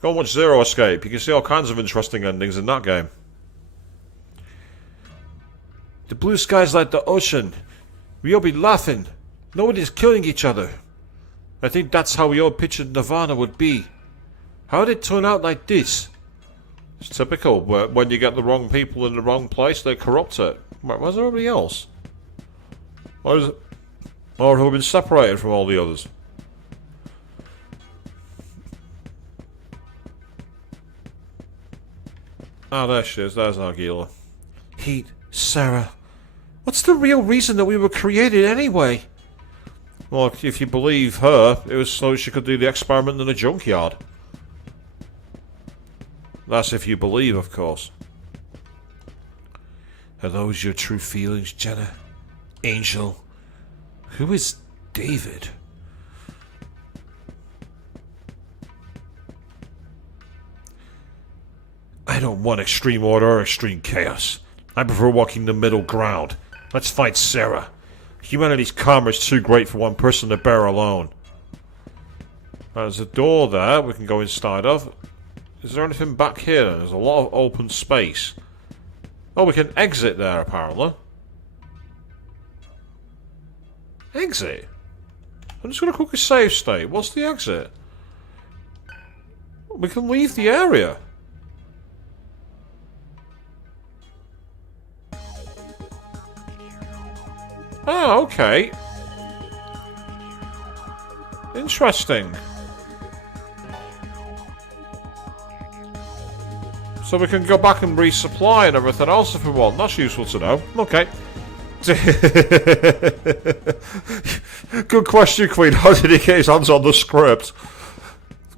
Go and watch Zero Escape. You can see all kinds of interesting endings in that game. The blue sky's like the ocean. We all be laughing. Nobody's killing each other. I think that's how we all pictured Nirvana would be. How did it turn out like this? It's typical. When you get the wrong people in the wrong place, they corrupt it. Where's everybody else? Or have we been separated from all the others? Ah, there she is. There's Nagila. Heat, Sarah. What's the real reason that we were created anyway? Well, if you believe her, it was so she could do the experiment in a junkyard. That's if you believe, of course. Are those your true feelings, Jenna? Angel? Who is David? I don't want extreme order or extreme chaos. I prefer walking the middle ground. Let's fight Sarah. Humanity's karma is too great for one person to bear alone. There's a door there we can go inside of. Is there anything back here then? There's a lot of open space. Oh, we can exit there apparently. Exit? I'm just going to quickly save state. What's the exit? We can leave the area. Oh, okay. Interesting. So we can go back and resupply and everything else if we want. That's useful to know. Okay. Good question, Queen. How did he get his hands on the script?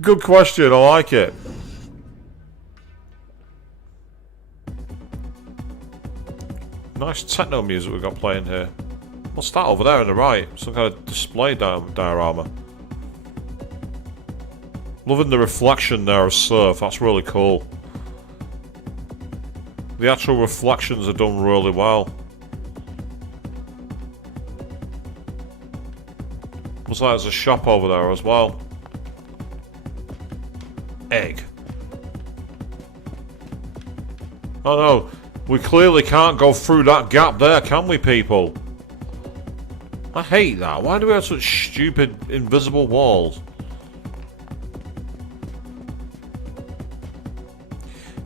Good question. I like it. Nice techno music we've got playing here. What's that over there on the right? Some kind of display diorama. Loving the reflection there of surf. That's really cool. The actual reflections are done really well. Looks like there's a shop over there as well. Egg. Oh no, we clearly can't go through that gap there, can we, people? I hate that. Why do we have such stupid invisible walls?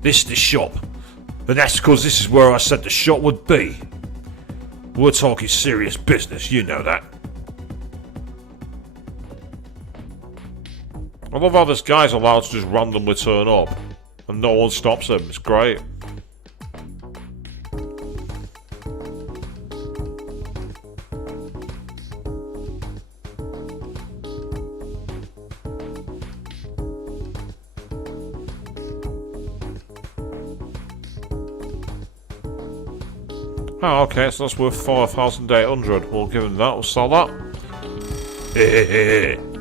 This is the shop. And that's because this is where I said the shop would be. We're talking serious business, you know that. I love how this guy's allowed to just randomly turn up. And no one stops him. It's great. Oh, okay, so that's worth 4,800. We'll give him that, we'll sell that.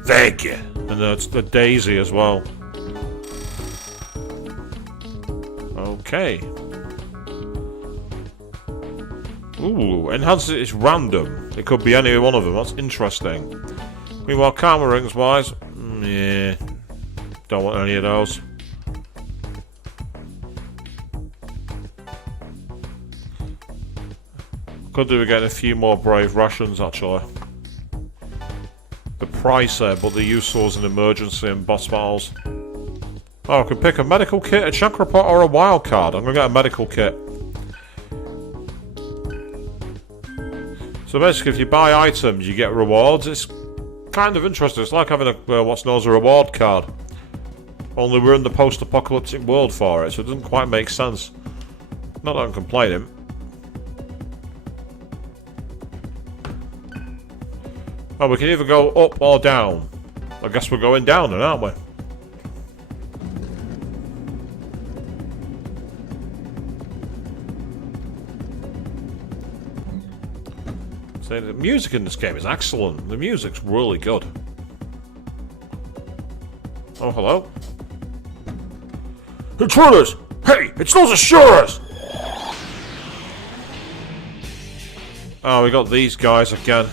Thank you. And it's the daisy as well. Okay. Ooh, enhance it is random. It could be any one of them, that's interesting. Meanwhile, karma rings wise, yeah. Don't want any of those. Could do with getting a few more brave rations, actually. The price there, but the useful as an emergency in boss battles. Oh, I could pick a medical kit, a chakra pot, or a wild card. I'm gonna get a medical kit. So basically, if you buy items, you get rewards. It's kind of interesting. It's like having a what's known as a reward card. Only we're in the post-apocalyptic world for it, so it doesn't quite make sense. Not that I'm complaining. Oh, we can either go up or down. I guess we're going down then, aren't we? So the music in this game is excellent. The music's really good. Oh, hello? Intruders! Hey, it's those assurers! Oh, we got these guys again.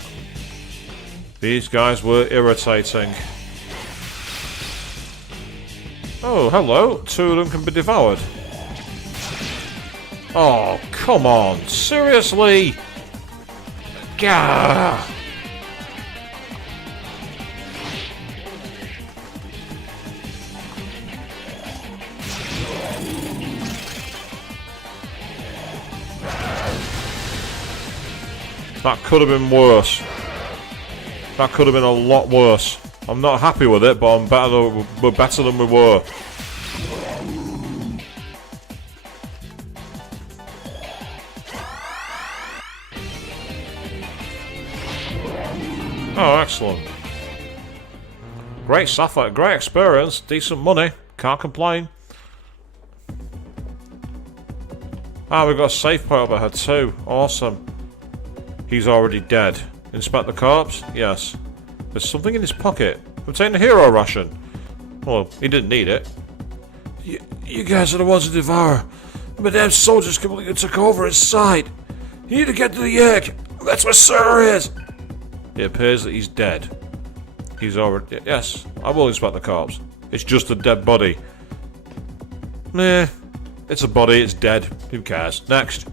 These guys were irritating. Oh, hello. 2 of them can be devoured. Oh, come on. Seriously? Gah! That could have been worse. That could have been a lot worse. I'm not happy with it, but we're better than we were. Oh, excellent. Great sapphire, great experience, decent money, can't complain. Ah, we've got a safe point up ahead too. Awesome. He's already dead. Inspect the corpse? Yes. There's something in his pocket. Obtain a hero ration. Well, he didn't need it. You guys are the ones who devour. The damn soldiers completely took over his side. You need to get to the egg. That's where Sarah is. It appears that he's dead. He's already... Yes, I will inspect the corpse. It's just a dead body. Nah. It's a body, it's dead. Who cares? Next.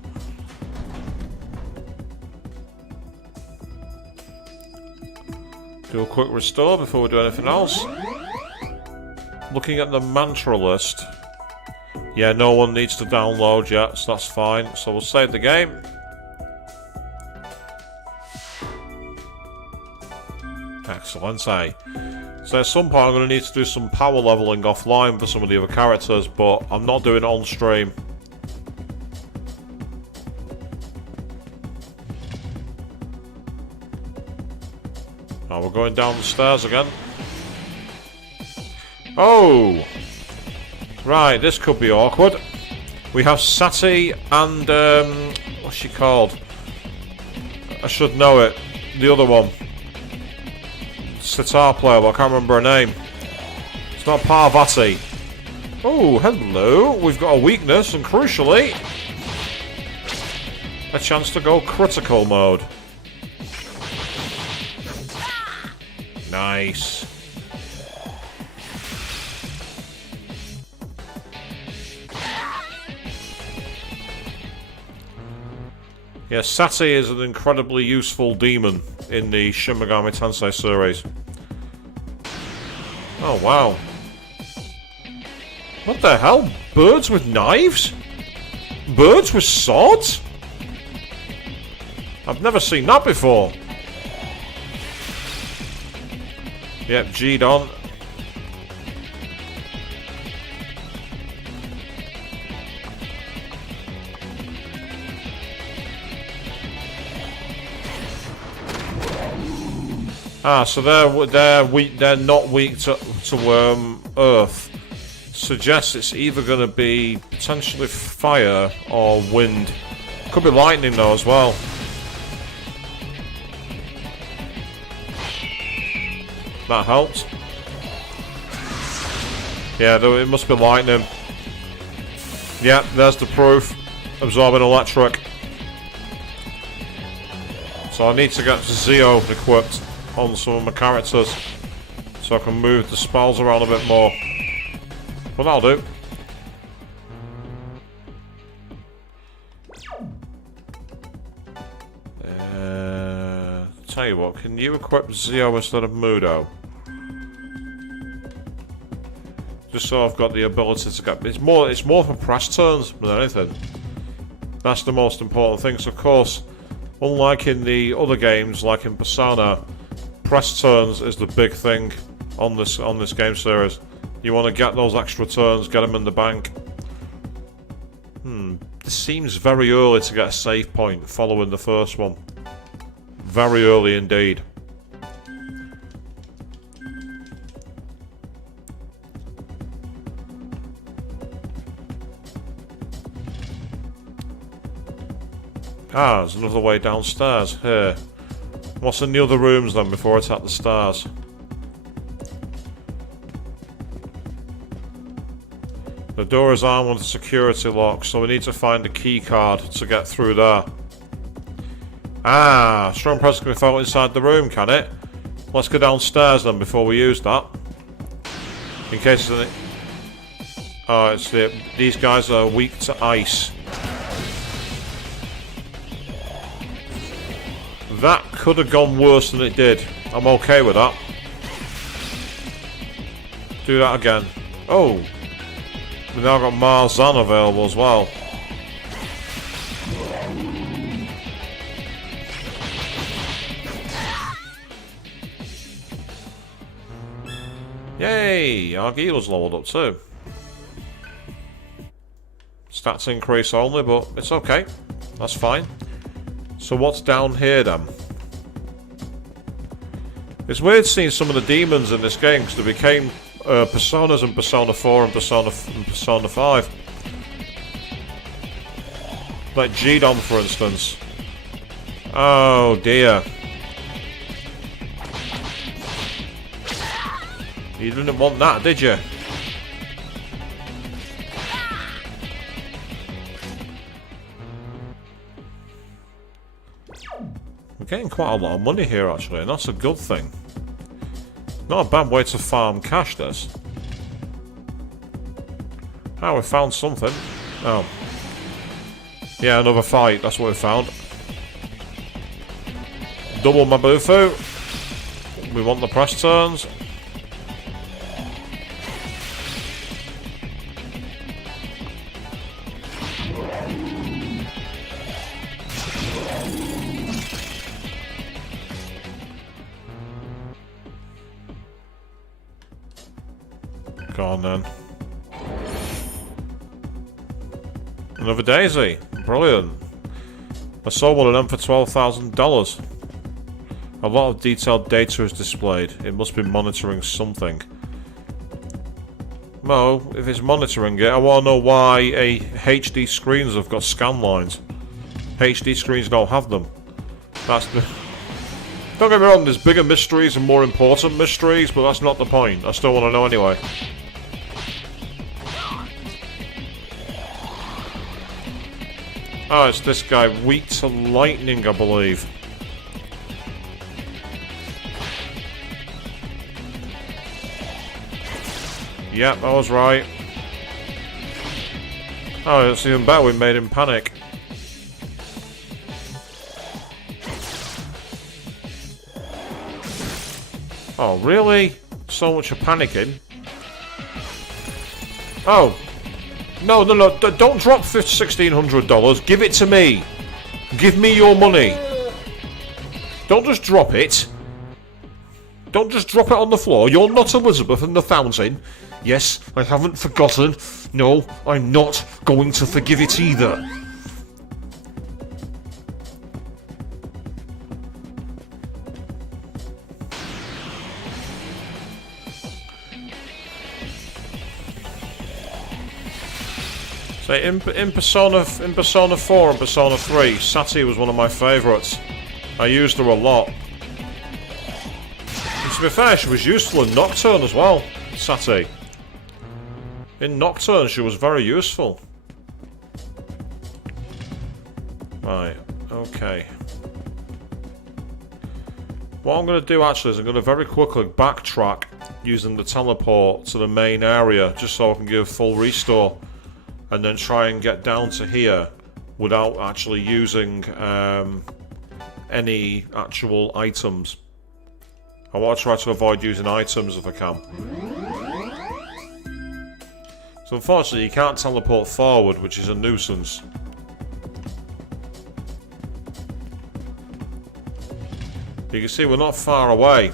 Do a quick restore before we do anything else. Looking at the mantra list. Yeah, no one needs to download yet, so that's fine. So we'll save the game. Excellent, eh? So at some point I'm going to need to do some power leveling offline for some of the other characters, but I'm not doing it on stream. Now we're going down the stairs again. Oh! Right, this could be awkward. We have Sati and, what's she called? I should know it. The other one. Sitar player, but I can't remember her name. It's not Parvati. Oh, hello. We've got a weakness, and crucially, a chance to go critical mode. Nice. Yeah, Sati is an incredibly useful demon in the Shin Megami Tensei series. Oh, wow. What the hell? Birds with knives? Birds with swords? I've never seen that before. Yep, G'd on. Ah, so they're weak. They're not weak to earth. Suggests it's either going to be potentially fire or wind. Could be lightning though as well. That helped. Yeah, though it must be lightning. Yeah, there's the proof. Absorbing electric. So I need to get Zeo equipped on some of my characters so I can move the spells around a bit more. But that'll do. Tell you what, can you equip Zeo instead of Mudo? Just so I've got the ability to get... It's more for press turns than anything. That's the most important thing. So of course, unlike in the other games, like in Persona, press turns is the big thing on this game series. You want to get those extra turns, get them in the bank. This seems very early to get a save point following the first one. Very early indeed. Ah, there's another way downstairs. Here. What's in the other rooms then before I tap the stairs? The door is armed with a security lock, so we need to find a key card to get through there. Ah, strong presence can be felt inside the room, can it? Let's go downstairs then before we use that. In case there's any... Oh, it's these guys are weak to ice. That could have gone worse than it did. I'm okay with that. Do that again. Oh. We now got Marzan available as well. Yay! Our Gila's leveled up too. Stats increase only, but it's okay. That's fine. So what's down here then? It's weird seeing some of the demons in this game because they became Personas in Persona 4 and Persona 5. Like Gidon, for instance. Oh dear. You didn't want that, did you? We're getting quite a lot of money here actually, and that's a good thing. Not a bad way to farm cash, this. Oh, we found something. Oh. Yeah, another fight, that's what we found. Double Mabufu. We want the press turns. Go on then. Another daisy. Brilliant. I sold one of them for $12,000. A lot of detailed data is displayed. It must be monitoring something. Well, if it's monitoring it, I want to know why HD screens have got scan lines. HD screens don't have them. That's the... Don't get me wrong, there's bigger mysteries and more important mysteries, but that's not the point. I still want to know anyway. Oh, it's this guy, weak to lightning, I believe. Yep, I was right. Oh, it's even better, we made him panic. Oh, really? So much for panicking. Oh. No, don't drop $1,600. Give it to me. Give me your money. Don't just drop it. Don't just drop it on the floor. You're not Elizabeth in the fountain. Yes, I haven't forgotten. No, I'm not going to forgive it either. So in Persona 4 and Persona 3, Sati was one of my favourites. I used her a lot. And to be fair, she was useful in Nocturne as well, Sati. In Nocturne, she was very useful. Right, okay. What I'm going to do actually is I'm going to very quickly backtrack using the teleport to the main area, just so I can give full restore. And then try and get down to here without actually using any actual items. I want to try to avoid using items if I can. So unfortunately you can't teleport forward, which is a nuisance. You can see we're not far away.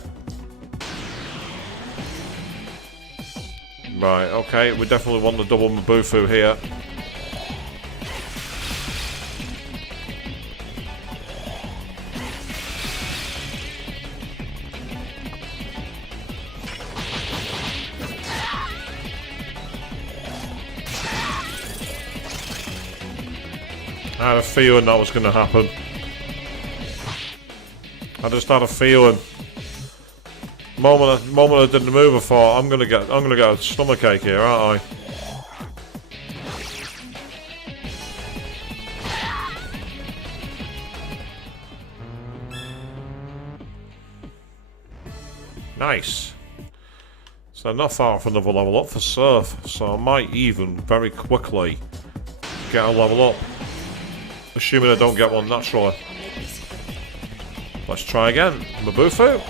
Right, okay, we definitely want the double Mabufu here. I had a feeling that was going to happen. I just had a feeling. Moment I didn't move, I thought I'm gonna get a stomachache here, aren't I? Nice. So not far from another level up for Surf, so I might even very quickly get a level up. Assuming I don't get one naturally. Let's try again. Mabufu.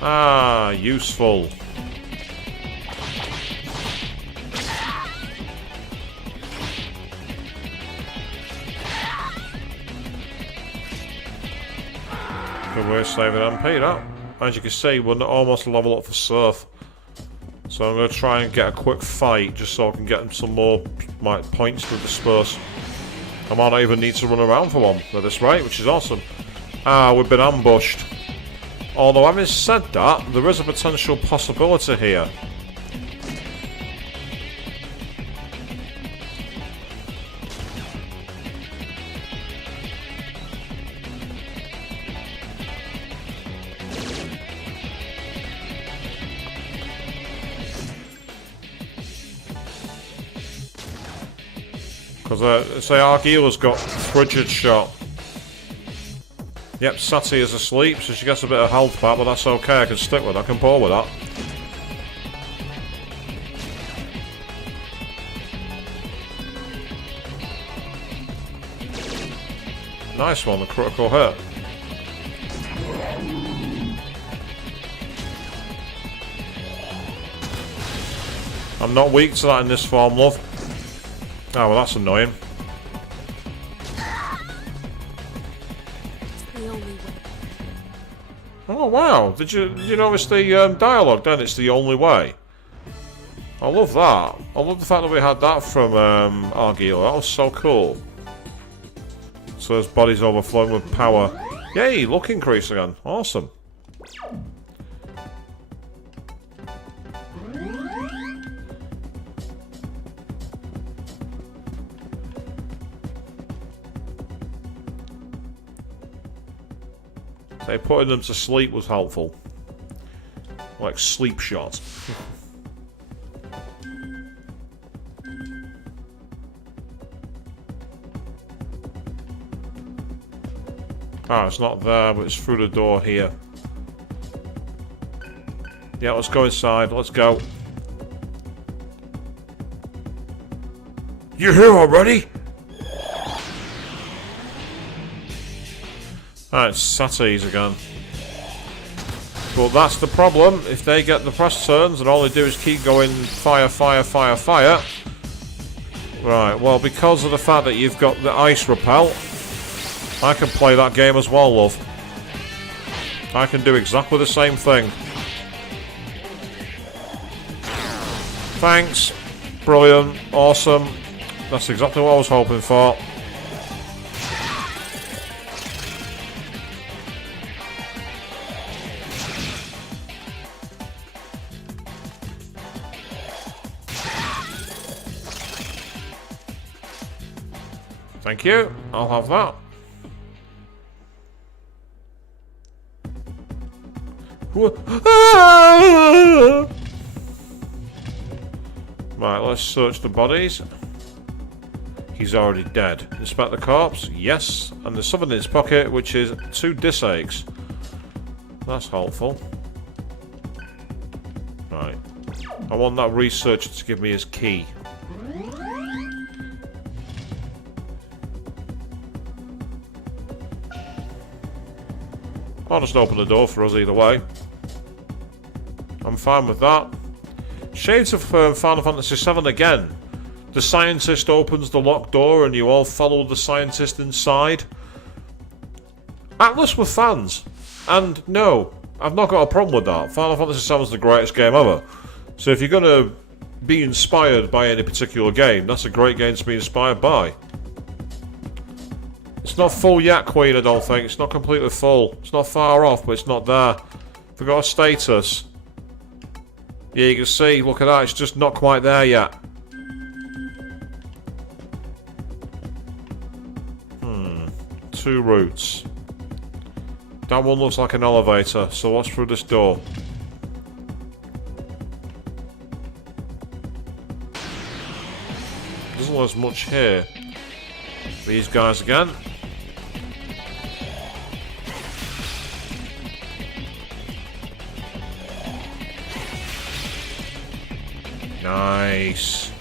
Ah, useful. Good way of saving MP, that. As you can see, we're almost level up for Surf. So I'm going to try and get a quick fight, just so I can get some more points to disperse. I might not even need to run around for one at this rate, which is awesome. Ah, we've been ambushed. Although, having said that, there is a potential possibility here. Because, say, Argila's got frigid shot. Yep, Sati is asleep, so she gets a bit of health back, but that's okay, I can stick with that, I can ball with that. Nice one, the critical hit. I'm not weak to that in this form, love. Oh, well, that's annoying. Oh, wow. Did you notice the dialogue then? It's the only way. I love that. I love the fact that we had that from Argila. That was so cool. So his body's overflowing with power. Yay, luck increase again. Awesome. So putting them to sleep was helpful. Like sleep shot. Ah, it's not there, but it's through the door here. Yeah, let's go inside. Let's go. You here already? Alright, Sati's again. But that's the problem. If they get the press turns and all they do is keep going fire, fire, fire, fire. Right, well, because of the fact that you've got the ice repel, I can play that game as well, love. I can do exactly the same thing. Thanks. Brilliant. Awesome. That's exactly what I was hoping for. Thank you. I'll have that. Right, let's search the bodies. He's already dead. Inspect the corpse. Yes. And there's something in his pocket, which is 2 disc eggs. That's helpful. Right. I want that researcher to give me his key. I'll just open the door for us either way. I'm fine with that. Shades of Final Fantasy VII again. The scientist opens the locked door and you all follow the scientist inside. Atlas were fans. And no, I've not got a problem with that. Final Fantasy VII is the greatest game ever. So if you're going to be inspired by any particular game, that's a great game to be inspired by. It's not full yet, Queen, I don't think. It's not completely full. It's not far off, but it's not there. Forgot a status. Yeah, you can see, look at that, it's just not quite there yet. 2 routes. That one looks like an elevator, so what's through this door? Doesn't look as much here. These guys again. Nice.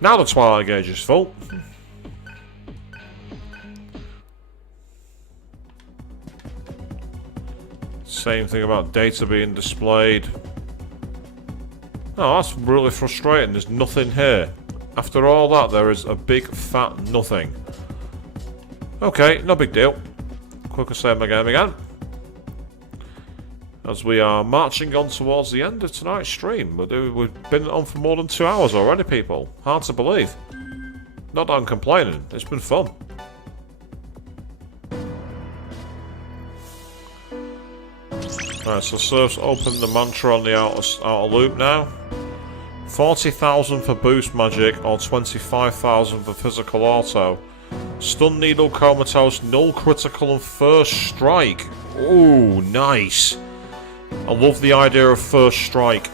Now the Twilight gauge is full. Same thing about data being displayed. Oh, that's really frustrating. There's nothing here. After all that, there is a big fat nothing. Okay, no big deal. Quicker save my game again. As we are marching on towards the end of tonight's stream. We've been on for more than 2 hours already, people. Hard to believe. Not that I'm complaining. It's been fun. Right, so Surf's opened the mantra on the outer loop now. 40,000 for boost magic or 25,000 for physical auto. Stun, needle, comatose, null critical and first strike. Ooh, nice. I love the idea of first strike.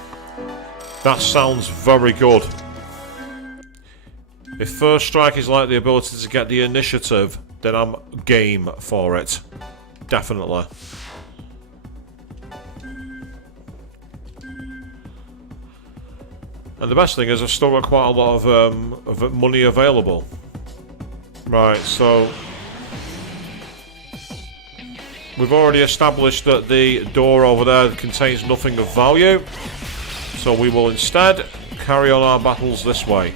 That sounds very good. If first strike is like the ability to get the initiative, then I'm game for it. Definitely. And the best thing is I've still got quite a lot of money available. Right, so we've already established that the door over there contains nothing of value. So we will instead carry on our battles this way.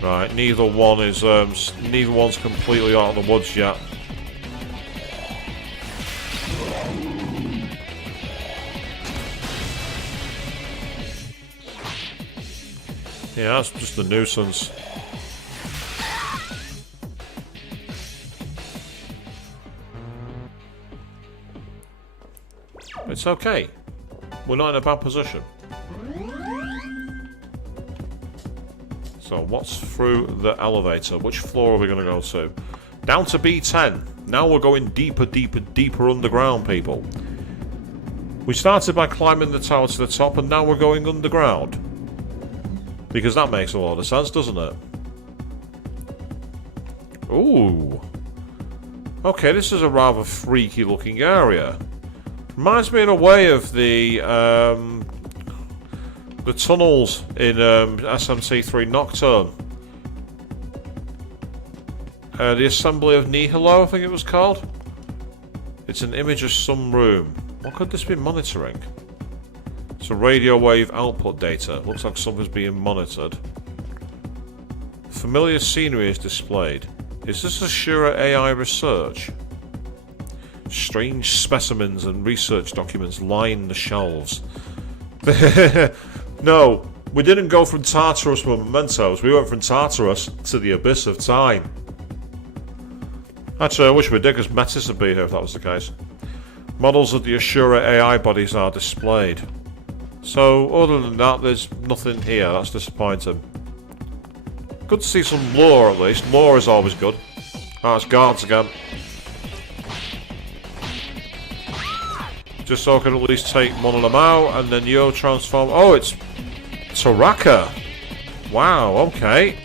Right, neither one's completely out of the woods yet. Yeah, that's just a nuisance. It's okay. We're not in a bad position. So, what's through the elevator? Which floor are we going to go to? Down to B10. Now we're going deeper, deeper, deeper underground, people. We started by climbing the tower to the top, and now we're going underground. Because that makes a lot of sense, doesn't it? Ooh. Okay, this is a rather freaky looking area. Reminds me in a way of the tunnels in SMT3 Nocturne. The Assembly of Nihilo, I think it was called. It's an image of some room. What could this be monitoring? It's a radio wave output data. Looks like something's being monitored. Familiar scenery is displayed. Is this Ashura AI research? Strange specimens and research documents line the shelves. No, we didn't go from Tartarus with mementos. We went from Tartarus to the abyss of time. Actually, I wish we did, because Metis would be here if that was the case. Models of the Ashura AI bodies are displayed. So, other than that, there's nothing here. That's disappointing. Good to see some lore, at least. Lore is always good. Oh, it's guards again. Just so I can at least take one of them out, and then you'll transform. Oh, it's Taraka. Wow, okay.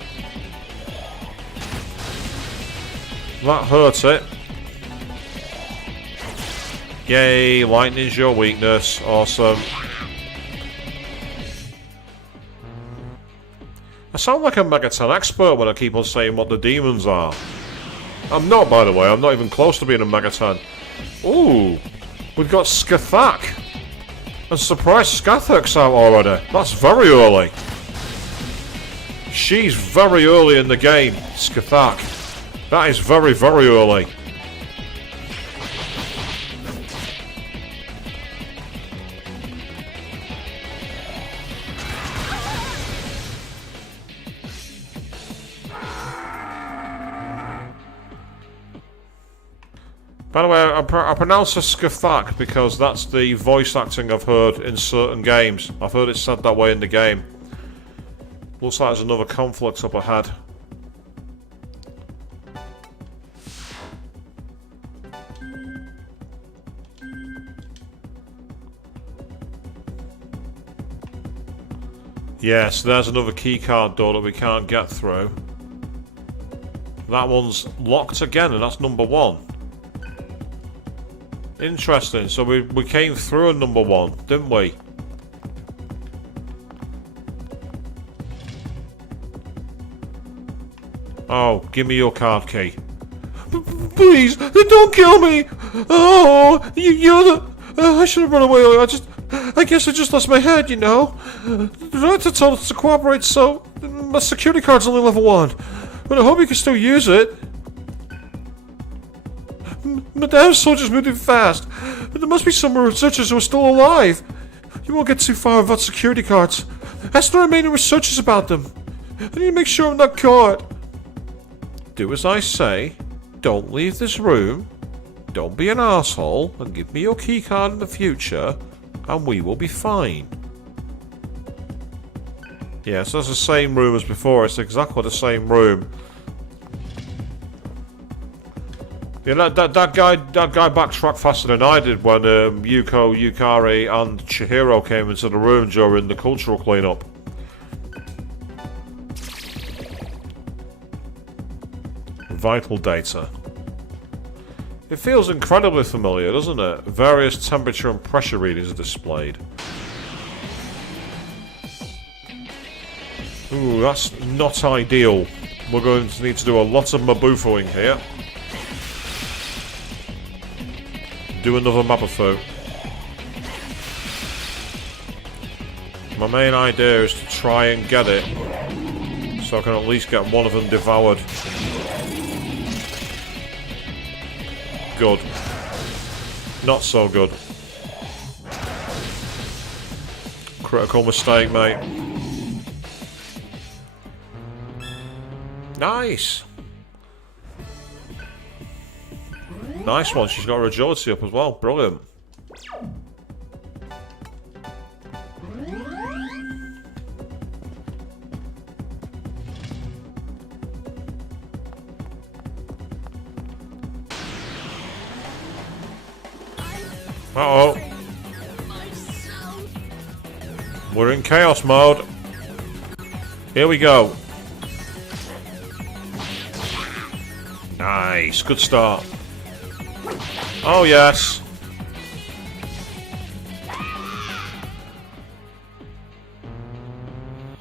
That hurt it. Yay, lightning's your weakness. Awesome. I sound like a Megaton expert when I keep on saying what the demons are. I'm not, by the way. I'm not even close to being a Megaton. Ooh, we've got Skathak. I'm surprised Skathak's out already. That's very early. She's very early in the game, Skathak. That is very, very early. By the way, I pronounce her Skathak because that's the voice acting I've heard in certain games. I've heard it said that way in the game. Looks like there's another conflict up ahead. Yes, there's another keycard door that we can't get through. That one's locked again, and that's number 1. Interesting, so we came through a number 1, didn't we? Oh, give me your card key. Please, don't kill me! Oh, you're the... I should have run away. I guess I just lost my head, you know. The director told us to cooperate, so my security card's only level 1. But I hope you can still use it. Madame soldiers moving fast. But there must be some researchers who are still alive. You won't get too far without security cards. Ask the remaining researchers about them. I need to make sure I'm not caught. Do as I say. Don't leave this room. Don't be an asshole, and give me your keycard in the future, and we will be fine. Yeah, so that's the same room as before. It's exactly the same room. Yeah, that guy backtracked faster than I did when Yuko, Yukari, and Chihiro came into the room during the cultural cleanup. Vital data. It feels incredibly familiar, doesn't it? Various temperature and pressure readings are displayed. Ooh, that's not ideal. We're going to need to do a lot of mabufoing here. Do another Mabufu. My main idea is to try and get it, so I can at least get one of them devoured. Good. Not so good. Critical mistake, mate. Nice! Nice one, she's got her agility up as well. Brilliant. Uh-oh. We're in chaos mode. Here we go. Nice, good start. Oh yes.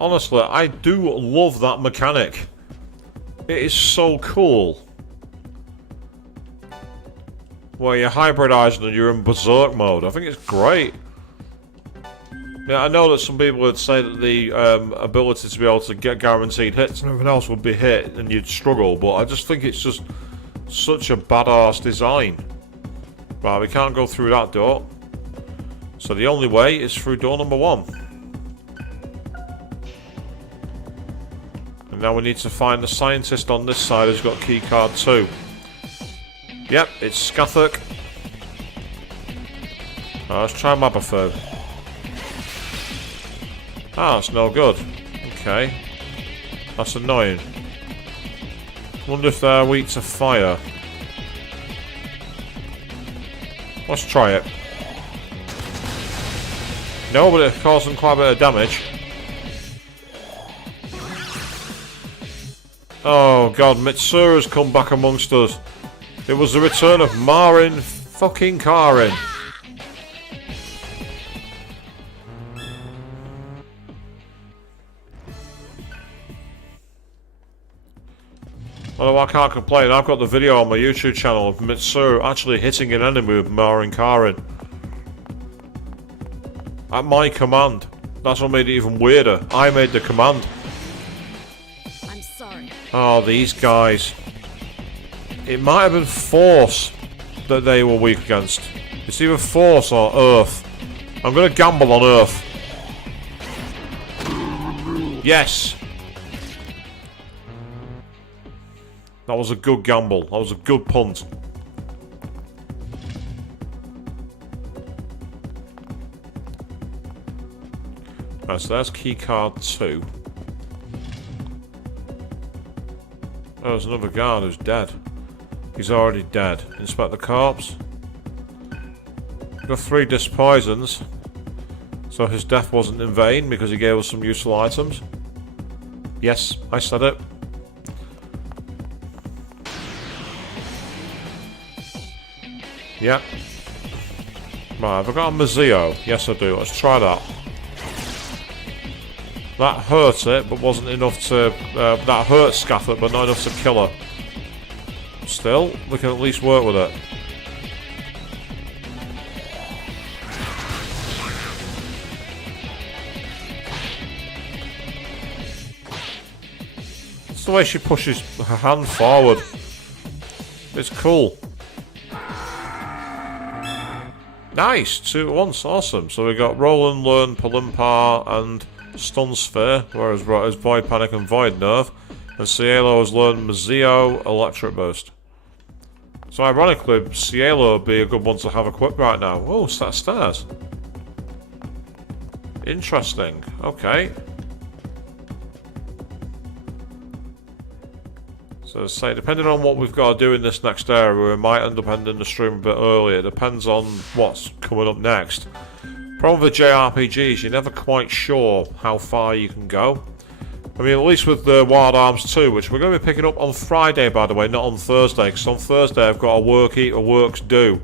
Honestly, I do love that mechanic. It is so cool. Where you're hybridizing and you're in berserk mode. I think it's great. Yeah, I know that some people would say that the ability to be able to get guaranteed hits and everything else would be hit and you'd struggle, but I just think it's just such a badass design. Right, we can't go through that door. So the only way is through door number 1. And now we need to find the scientist on this side who's got keycard 2. Yep, it's Skathuk. Let's try Mabafu. Ah, it's no good. Okay. That's annoying. Wonder if they're weak to fire. Let's try it. No, but it caused them quite a bit of damage. Oh god, Mitsura's come back amongst us. It was the return of Marin fucking Karin. Although I can't complain, I've got the video on my YouTube channel of Mitsuru actually hitting an enemy with Marin Karin. At my command. That's what made it even weirder. I made the command. I'm sorry. Oh, these guys. It might have been Force that they were weak against. It's either Force or Earth. I'm going to gamble on Earth. Yes! That was a good gamble. That was a good punt. Right, so there's keycard 2. Oh, there's another guard who's dead. He's already dead. Inspect the corpse. Got 3 disc poisons. So his death wasn't in vain because he gave us some useful items. Yes, I said it. Yep. Right, have I got a Mazio? Yes, I do. Let's try that. That hurt it, but wasn't enough to... that hurt Skathuk, but not enough to kill her. Still, we can at least work with it. It's the way she pushes her hand forward. It's cool. Nice! 2 at once, awesome. So we got Roland, Learn, Palimpar, and Stun Sphere, whereas Void Panic and Void Nerve. And Cielo has learned Mazio, Electric Burst. So ironically, Cielo would be a good one to have equipped right now. Oh, set stairs. Interesting. Okay. So say, depending on what we've got to do in this next area, we might end up ending the stream a bit earlier. It depends on what's coming up next. Problem with JRPGs, you're never quite sure how far you can go. I mean, at least with the Wild Arms 2, which we're going to be picking up on Friday, by the way, not on Thursday, because on Thursday I've got a work, eat, or works do.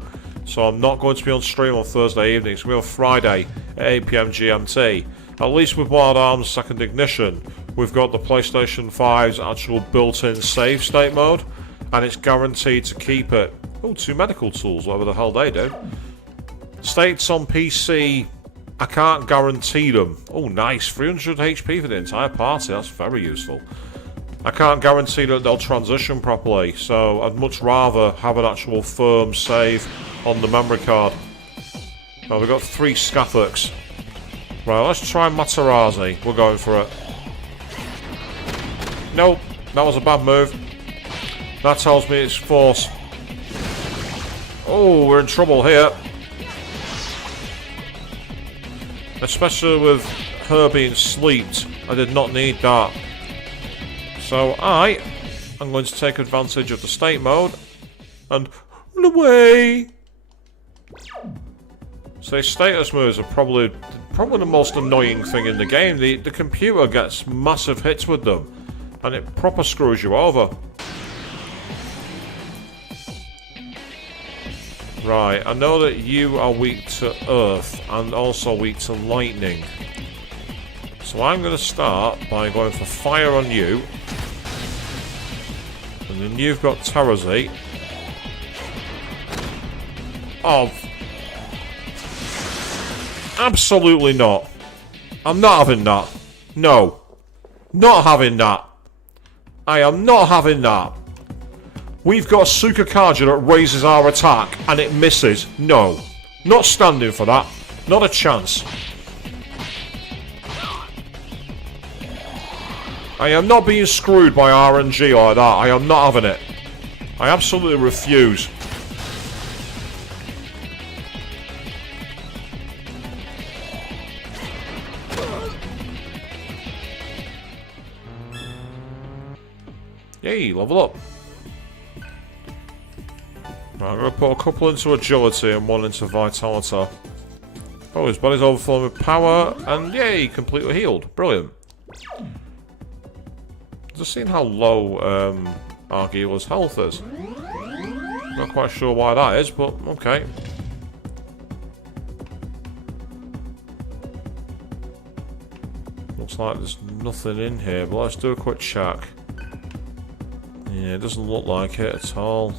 So I'm not going to be on stream on Thursday evening. It's going to be on Friday at 8 PM GMT. At least with Wild Arms Second Ignition, we've got the PlayStation 5's actual built-in save state mode, and it's guaranteed to keep it. Oh, 2 medical tools, whatever the hell they do. States on PC, I can't guarantee them. Oh, nice. 300 HP for the entire party. That's very useful. I can't guarantee that they'll transition properly, so I'd much rather have an actual firm save on the memory card. Now, we've got 3 Skathuks. Right, let's try Materazzi. We're going for it. Nope, that was a bad move. That tells me it's Force. Oh, we're in trouble here. Especially with her being sleeped. I did not need that. So I'm going to take advantage of the state mode and run away. So status moves are probably the most annoying thing in the game. The computer gets massive hits with them, and it proper screws you over. Right, I know that you are weak to earth and also weak to lightning. So I'm going to start by going for fire on you. And then you've got Terrazate. Oh. Absolutely not. I'm not having that. No. Not having that. I am not having that. We've got a Sukakaja that raises our attack and it misses. No. Not standing for that. Not a chance. I am not being screwed by RNG like that. I am not having it. I absolutely refuse. Yay, level up. I'm going to put a couple into agility and one into vitality. Oh, his body's overflowing with power, and yay, completely healed. Brilliant. Just seeing how low Argila's health is. Not quite sure why that is, but okay. Looks like there's nothing in here, but let's do a quick check. Yeah, it doesn't look like it at all.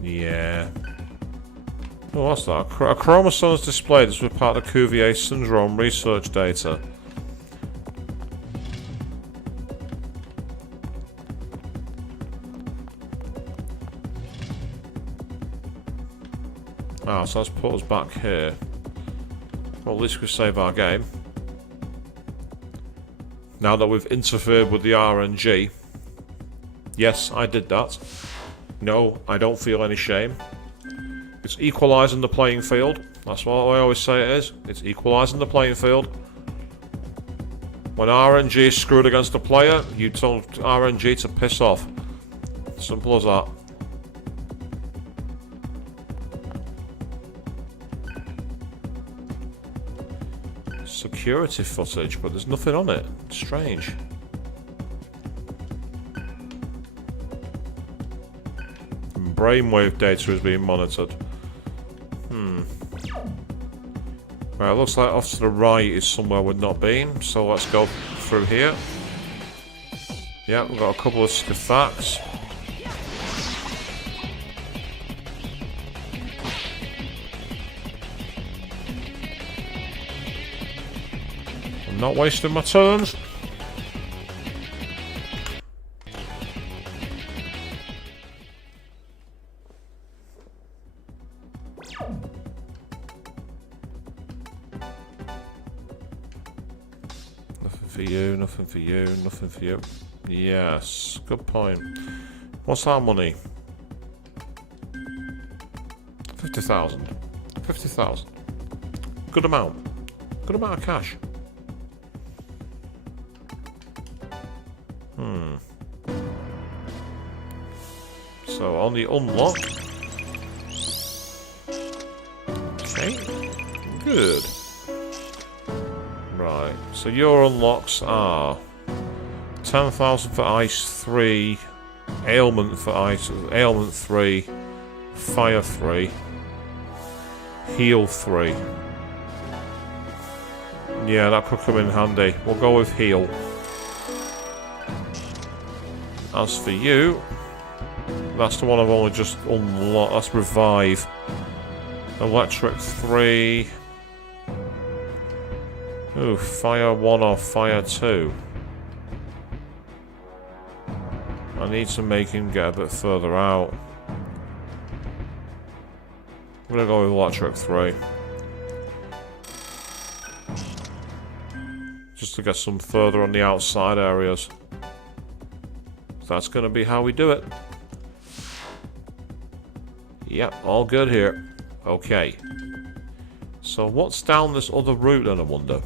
Yeah. Oh, what's that? A chromosome is displayed. This was part of the Cuvier syndrome research data. Ah, so let's put us back here. Well, at least we save our game. Now that we've interfered with the RNG. Yes, I did that. No, I don't feel any shame. It's equalising the playing field. That's what I always say it is. It's equalising the playing field. When RNG is screwed against a player, you tell RNG to piss off. Simple as that. Security footage, but there's nothing on it. Strange. Brainwave data is being monitored. Right, it looks like off to the right is somewhere we've not been, so let's go through here. Yeah, we've got a couple of Scathaks. I'm not wasting my turns. Nothing for you, nothing for you. Yes, good point. What's our money? 50,000. 50,000. Good amount. Good amount of cash. So on the unlock. Okay. Good. Right, so your unlocks are 10,000 for ice 3, ailment for ice, ailment 3, fire 3, heal 3. Yeah, that could come in handy. We'll go with heal. As for you, that's the one I've only just unlocked. That's revive. Electric 3. Ooh, fire 1 or fire 2. I need to make him get a bit further out. I'm gonna go with electric 3. Just to get some further on the outside areas. That's gonna be how we do it. Yep, all good here. Okay. So what's down this other route then, I wonder?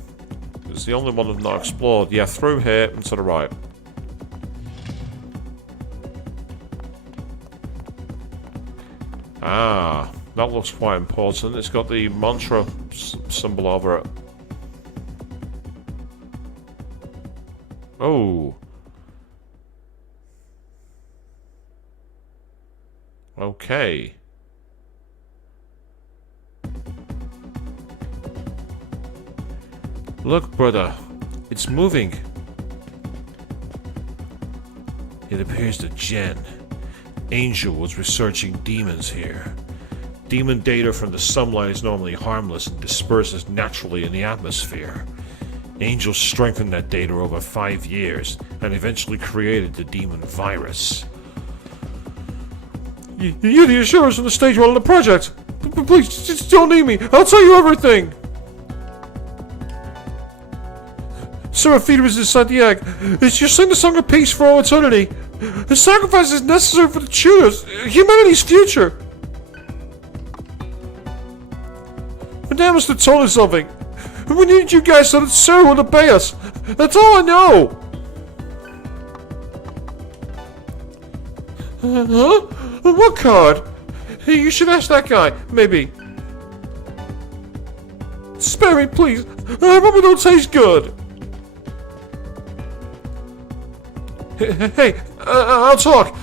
It's the only one I've not explored. Yeah, through here and to the right. Ah, that looks quite important. It's got the mantra symbol over it. Oh. Okay. Look, brother. It's moving. It appears that Jen, Angel, was researching demons here. Demon data from the sunlight is normally harmless and disperses naturally in the atmosphere. Angel strengthened that data over 5 years and eventually created the demon virus. You're the assurance from the stage one of the project. Please, just don't need me. I'll tell you everything. Seraphita is inside the egg. It's just sing the song of peace for all eternity. The sacrifice is necessary for the tutors, humanity's future. Madame must have told us something. We need you guys so that Sarah will obey us. That's all I know. Huh? What card? Hey, you should ask that guy, maybe. Spare me, please. I probably don't taste good. Hey, I'll talk.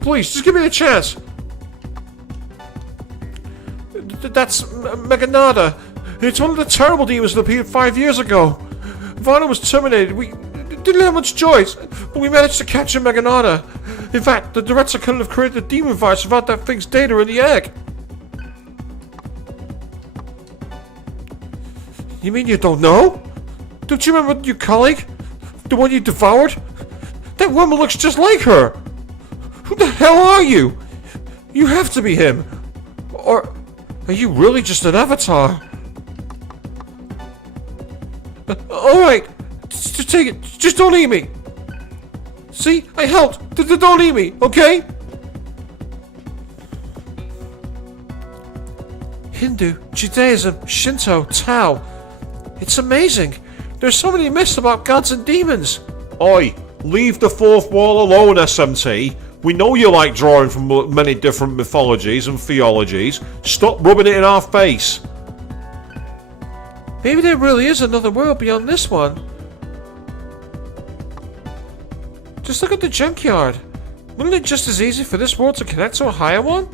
Please, just give me a chance. That's Meganada. It's one of the terrible demons that appeared 5 years ago. Vana was terminated. We didn't have much choice, but we managed to capture Meganada. In fact, the director couldn't have created the demon virus without that thing's data in the egg. You mean you don't know? Don't you remember your colleague? The one you devoured? That woman looks just like her! Who the hell are you? You have to be him! Or are you really just an avatar? Alright, just take it. Just don't eat me. See? I helped. Don't eat me, okay? Hindu, Judaism, Shinto, Tao. It's amazing. There's so many myths about gods and demons. Oi, leave the fourth wall alone, SMT. We know you like drawing from many different mythologies and theologies. Stop rubbing it in our face. Maybe there really is another world beyond this one. Just look at the junkyard. Wouldn't it just as easy for this world to connect to a higher one?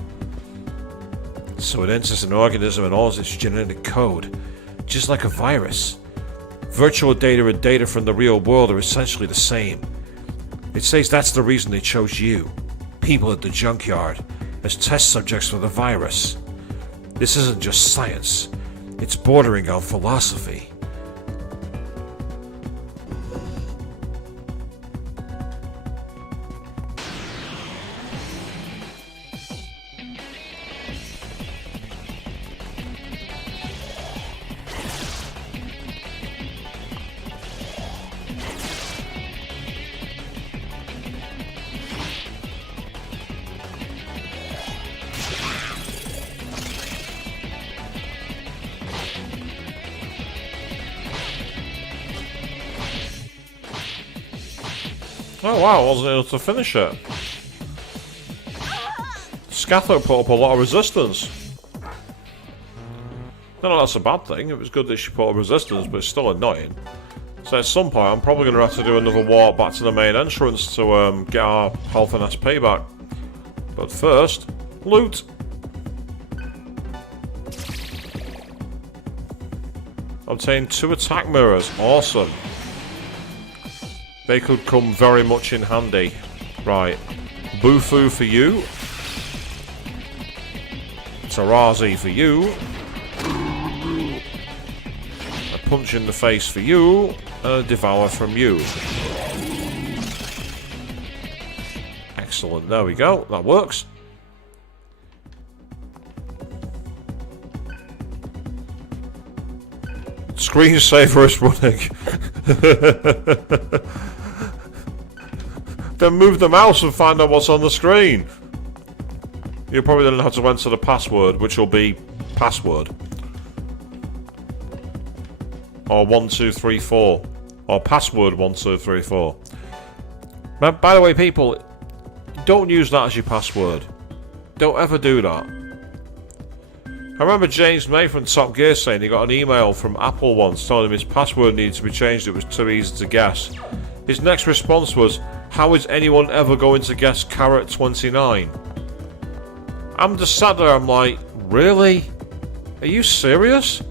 So it enters an organism and all its genetic code, just like a virus. Virtual data and data from the real world are essentially the same. It says that's the reason they chose you, people at the junkyard, as test subjects for the virus. This isn't just science, it's bordering on philosophy. Oh wow, I wasn't able to finish it. Scatho put up a lot of resistance. No, that's a bad thing. It was good that she put up resistance, but it's still annoying. So at some point, I'm probably going to have to do another walk back to the main entrance to get our health and SP back. But first, loot! Obtain 2 attack mirrors. Awesome. They could come very much in handy. Right. Bufu for you. Tarazi for you. A punch in the face for you. And a devour from you. Excellent. There we go. That works. Screensaver is running. Then move the mouse and find out what's on the screen. You'll probably then have to enter the password, which will be password. Or 1234. Or password 1234. By the way, people, don't use that as your password. Don't ever do that. I remember James May from Top Gear saying he got an email from Apple once telling him his password needed to be changed, it was too easy to guess. His next response was, how is anyone ever going to guess Carrot 29? I'm just sat there, I'm like, really? Are you serious?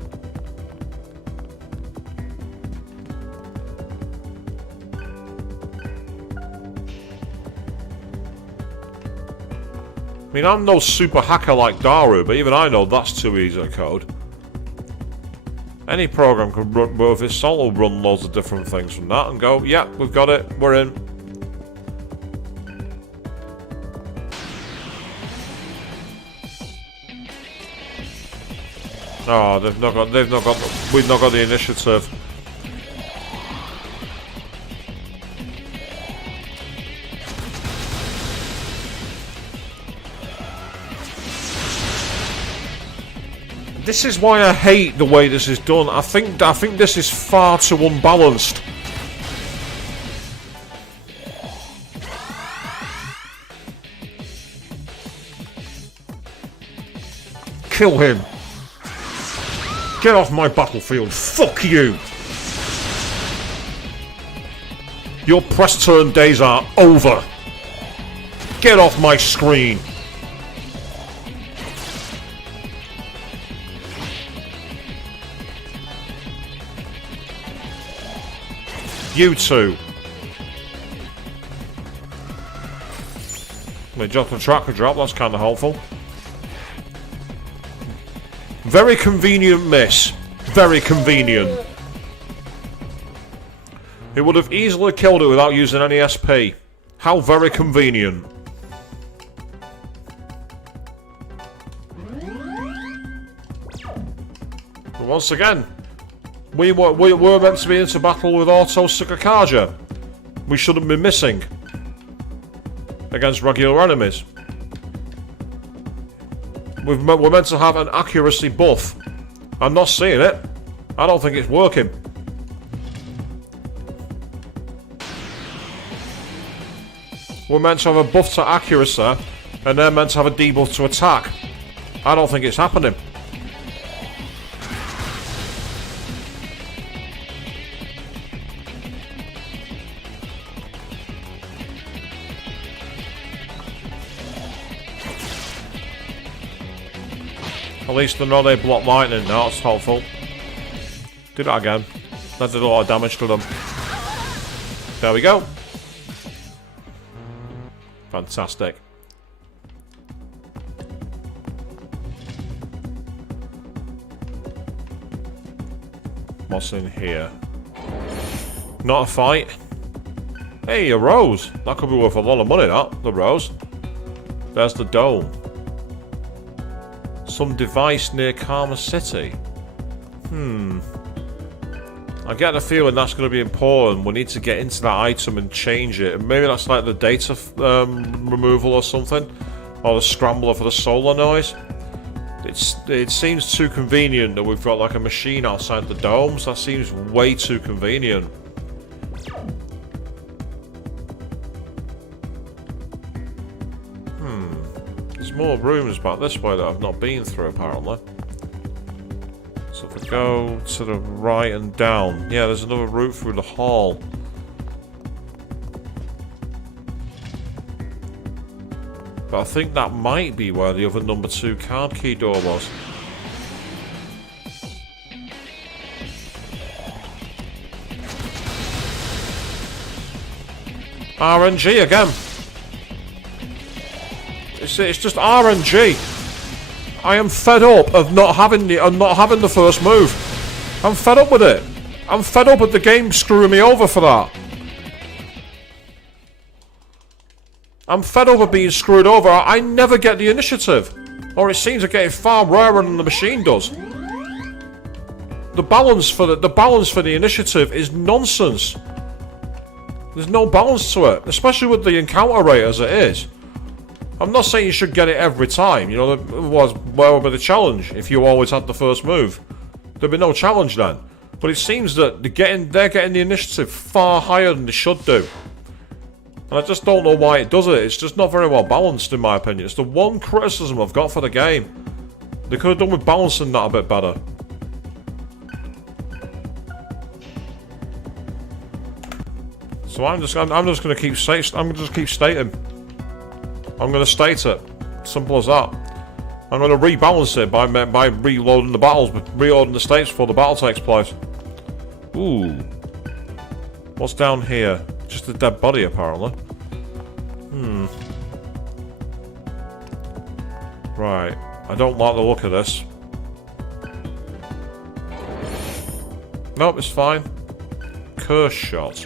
mean, I'm no super hacker like Daru, but even I know that's too easy to code. Any program can run, with its solo run loads of different things from that and go, yeah, we've got it, we're in. Oh, we've not got the initiative. This is why I hate the way this is done. I think this is far too unbalanced. Kill him. Get off my battlefield. Fuck you. Your press turn days are over. Get off my screen. You two. They dropped a tracker drop, that's kind of helpful. Very convenient miss. Very convenient. It would have easily killed it without using any SP. How very convenient. But once again, we were meant to be into battle with Auto Sukakaja. We shouldn't be missing against regular enemies. We're meant to have an accuracy buff. I'm not seeing it. I don't think it's working. We're meant to have a buff to accuracy, and they're meant to have a debuff to attack. I don't think it's happening. At least I know they block lightning now, that's helpful. Do that again. That did a lot of damage to them. There we go. Fantastic. What's in here? Not a fight. Hey, a rose. That could be worth a lot of money, that. The rose. There's the dome. Some device near Karma City. I get the feeling that's going to be important. We need to get into that item and change it. And maybe that's like the data removal or something. Or the scrambler for the solar noise. It seems too convenient that we've got like a machine outside the domes. That seems way too convenient. There's more rooms back this way that I've not been through apparently. So if we go to the right and down, yeah, there's another route through the hall. But I think that might be where the other number 2 card key door was. RNG again. It's just RNG. I am fed up of not having the first move. I'm fed up with it. I'm fed up with the game screwing me over for that. I'm fed up of being screwed over. I never get the initiative. Or it seems to get it far rarer than the machine does. The balance for the initiative is nonsense. There's no balance to it, especially with the encounter rate as it is. I'm not saying you should get it every time, you know, otherwise where would be the challenge if you always had the first move? There'd be no challenge then. But it seems that they're getting the initiative far higher than they should do. And I just don't know why it does it. It's just not very well balanced in my opinion. It's the one criticism I've got for the game. They could have done with balancing that a bit better. So I'm just going to keep stating. I'm going to state it. Simple as that. I'm going to rebalance it by reloading the battles, reloading the states before the battle takes place. Ooh. What's down here? Just a dead body, apparently. Right. I don't like the look of this. Nope, it's fine. Curse shot.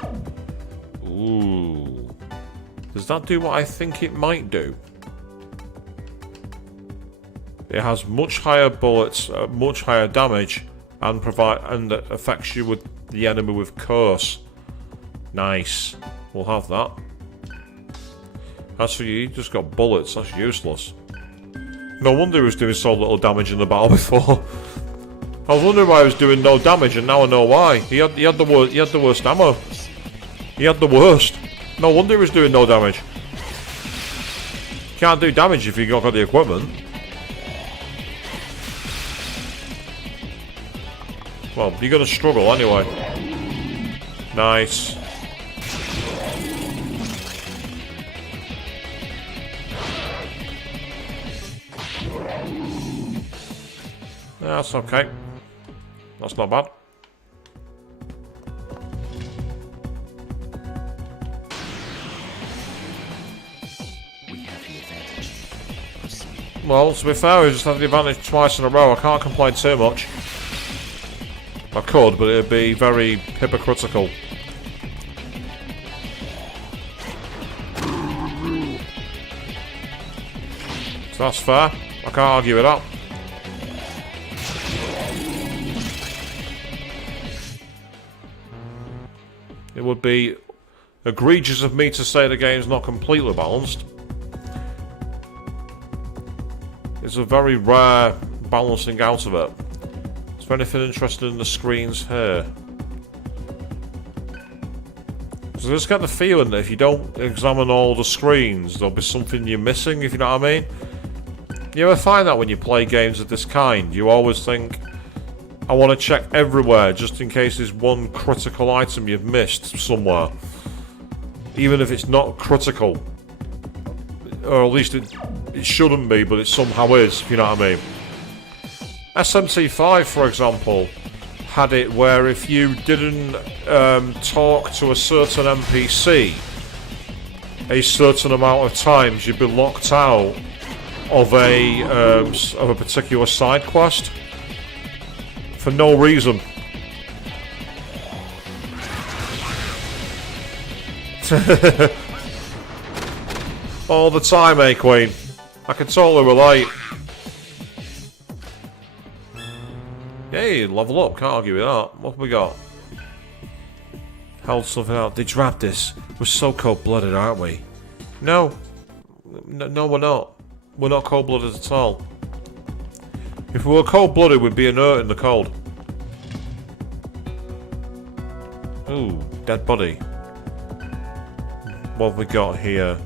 Ooh. Does that do what I think it might do? It has much higher bullets, much higher damage, and affects you with the enemy with curse. Nice. We'll have that. As for you just got bullets. That's useless. No wonder he was doing so little damage in the battle before. I was wondering why he was doing no damage, and now I know why. He had the worst ammo. He had the worst. No wonder he was doing no damage. Can't do damage if you've not got the equipment. Well, you're gonna struggle anyway. Nice. That's okay. That's not bad. We have the advantage. Proceed. Well, to be fair, we just had the advantage twice in a row. I can't complain too much. I could, but it'd be very hypocritical. So that's fair. I can't argue with that. It would be egregious of me to say the game's not completely balanced. It's a very rare balancing out of it. Is there anything interesting in the screens here? So I just get the feeling that if you don't examine all the screens, there'll be something you're missing, if you know what I mean. You ever find that when you play games of this kind? You always think, I want to check everywhere just in case there's one critical item you've missed somewhere. Even if it's not critical. Or at least it shouldn't be, but it somehow is, if you know what I mean. SMT5, for example, had it where if you didn't talk to a certain NPC a certain amount of times, you'd be locked out of a particular side quest. For no reason. All the time, eh, Queen? I can totally relate. Hey, level up, can't argue with that. What have we got? Held something out. They dropped this. We're so cold-blooded, aren't we? No. No, we're not. We're not cold-blooded at all. If we were cold-blooded, we'd be inert in the cold. Ooh, dead body. What have we got here?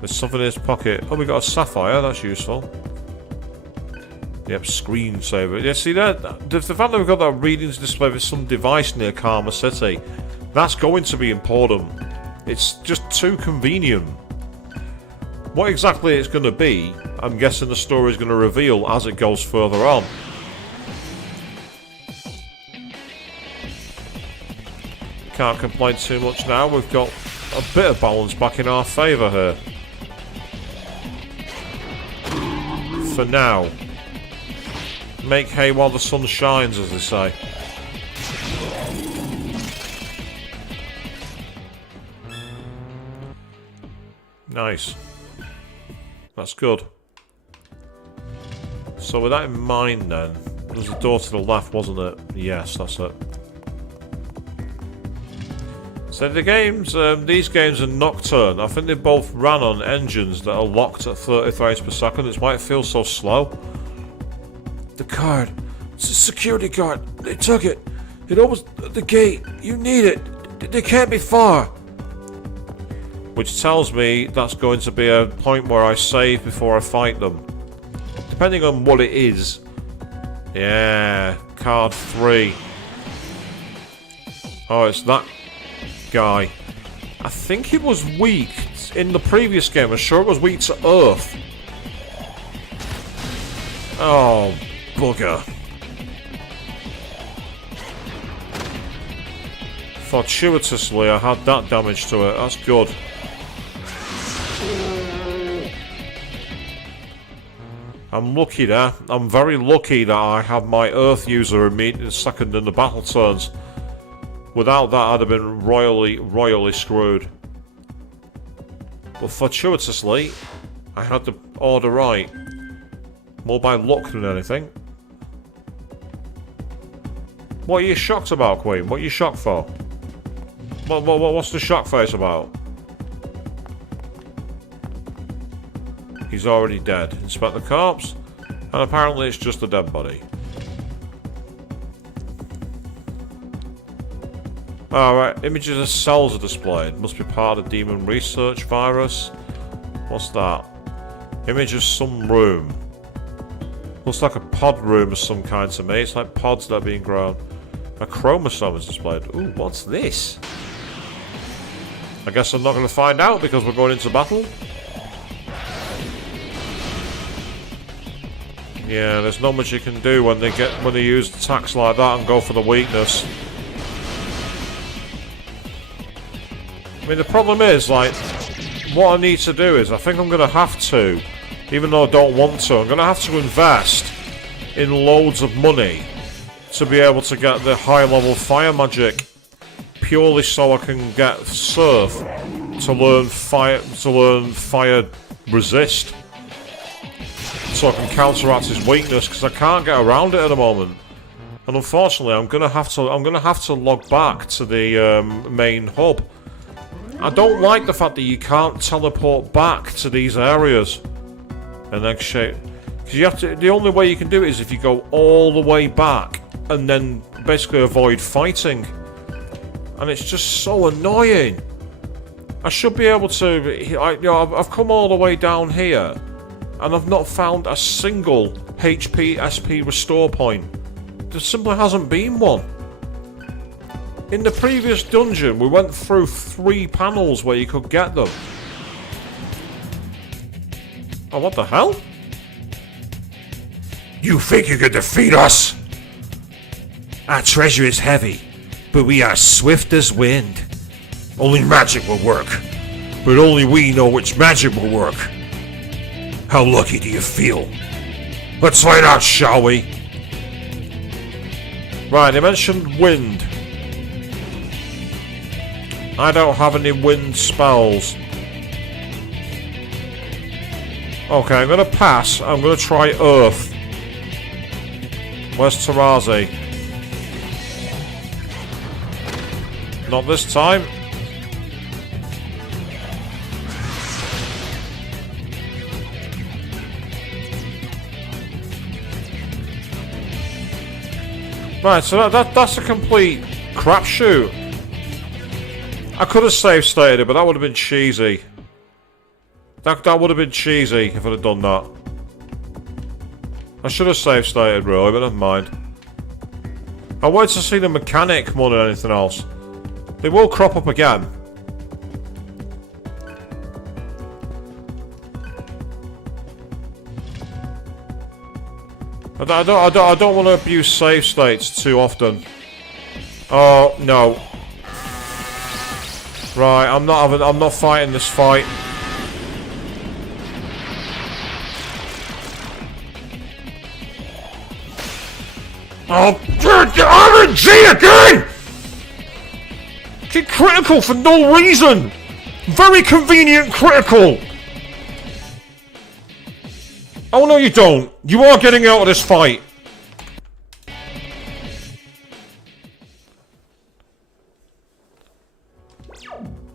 There's something in his pocket. Oh, we got a sapphire. That's useful. Yep, screensaver. Yeah, see that? The fact that we've got that readings display with some device near Karma City, that's going to be important. It's just too convenient. What exactly it's going to be, I'm guessing the story is going to reveal as it goes further on. Can't complain too much now. We've got a bit of balance back in our favour here. For now. Make hay while the sun shines, as they say. Nice. That's good. So with that in mind then, there's a door to the left, wasn't it? Yes, that's it. So the games, these games are Nocturne. I think they both ran on engines that are locked at 30 frames per second. It's why it feels so slow. The card. It's a security card. They took it. It opens the gate. You need it. They can't be far. Which tells me that's going to be a point where I save before I fight them. Depending on what it is. Yeah, card 3. Oh, it's that guy. I think it was weak in the previous game. I'm sure it was weak to Earth. Oh, bugger. Fortuitously, I had that damage to it. That's good. I'm lucky there. I'm very lucky that I have my Earth user immediately second in the battle turns. Without that, I'd have been royally screwed. But fortuitously, I had the order right. More by luck than anything. What are you shocked about, Queen? What are you shocked for? What's the shock face about? He's already dead. Inspect the corpse. And apparently it's just a dead body. Alright, images of cells are displayed. Must be part of demon research virus. What's that? Image of some room. Looks like a pod room of some kind to me. It's like pods that are being grown. A chromosome is displayed. Ooh, what's this? I guess I'm not going to find out because we're going into battle. Yeah, there's not much you can do when they use attacks like that and go for the weakness. I mean, the problem is, like, what I need to do is, I think I'm going to have to, even though I don't want to, I'm going to have to invest in loads of money to be able to get the high-level fire magic, purely so I can get Surf to learn fire resist. So I can counteract his weakness, because I can't get around it at the moment. And unfortunately, I'm gonna have to log back to the main hub. I don't like the fact that you can't teleport back to these areas. And then shit, because you have to. The only way you can do it is if you go all the way back and then basically avoid fighting. And it's just so annoying. I should be able to. I've come all the way down here. And I've not found a single HP SP restore point. There simply hasn't been one. In the previous dungeon, we went through 3 panels where you could get them. Oh, what the hell? You think you can defeat us? Our treasure is heavy, but we are swift as wind. Only magic will work, but only we know which magic will work. How lucky do you feel? Let's find out, shall we? Right, they mentioned wind. I don't have any wind spells. Okay, I'm gonna pass. I'm gonna try Earth. Where's Tarazi? Not this time. Right, so that's a complete crapshoot. I could have save stated it, but that would have been cheesy. That would have been cheesy if I'd have done that. I should have save stated, really, but never mind. I wanted to see the mechanic more than anything else. They will crop up again. I don't want to abuse save states too often. Oh no! Right, I'm not fighting this fight. Oh, RNG again! Get critical for no reason. Very convenient critical. Oh no, you don't. You are getting out of this fight.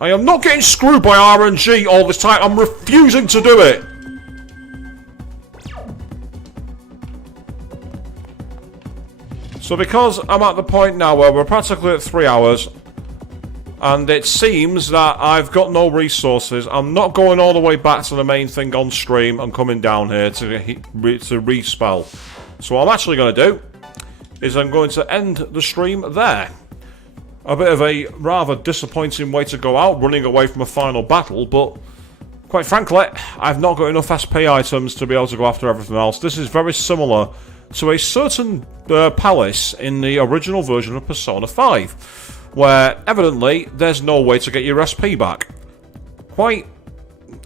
I am not getting screwed by RNG all this time. I'm refusing to do it. So because I'm at the point now where we're practically at 3 hours, and it seems that I've got no resources, I'm not going all the way back to the main thing on stream and coming down here to respell. So what I'm actually going to do is I'm going to end the stream there. A bit of a rather disappointing way to go out, running away from a final battle, but quite frankly, I've not got enough SP items to be able to go after everything else. This is very similar to a certain palace in the original version of Persona 5, where evidently there's no way to get your SP back. Quite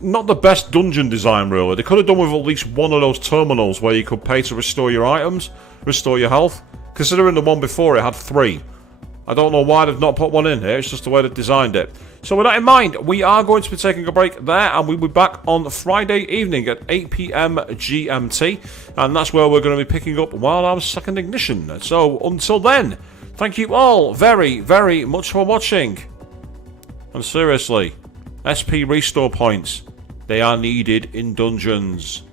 not the best dungeon design, really. They could have done with at least one of those terminals where you could pay to restore your items, restore your health. Considering the one before it had 3. I don't know why they've not put one in here, it's just the way they've designed it. So with that in mind, we are going to be taking a break there, and we'll be back on Friday evening at 8 PM GMT, and that's where we're going to be picking up Wild Arms Second Ignition. So until then, thank you all very, very much for watching. And seriously, SP restore points, they are needed in dungeons.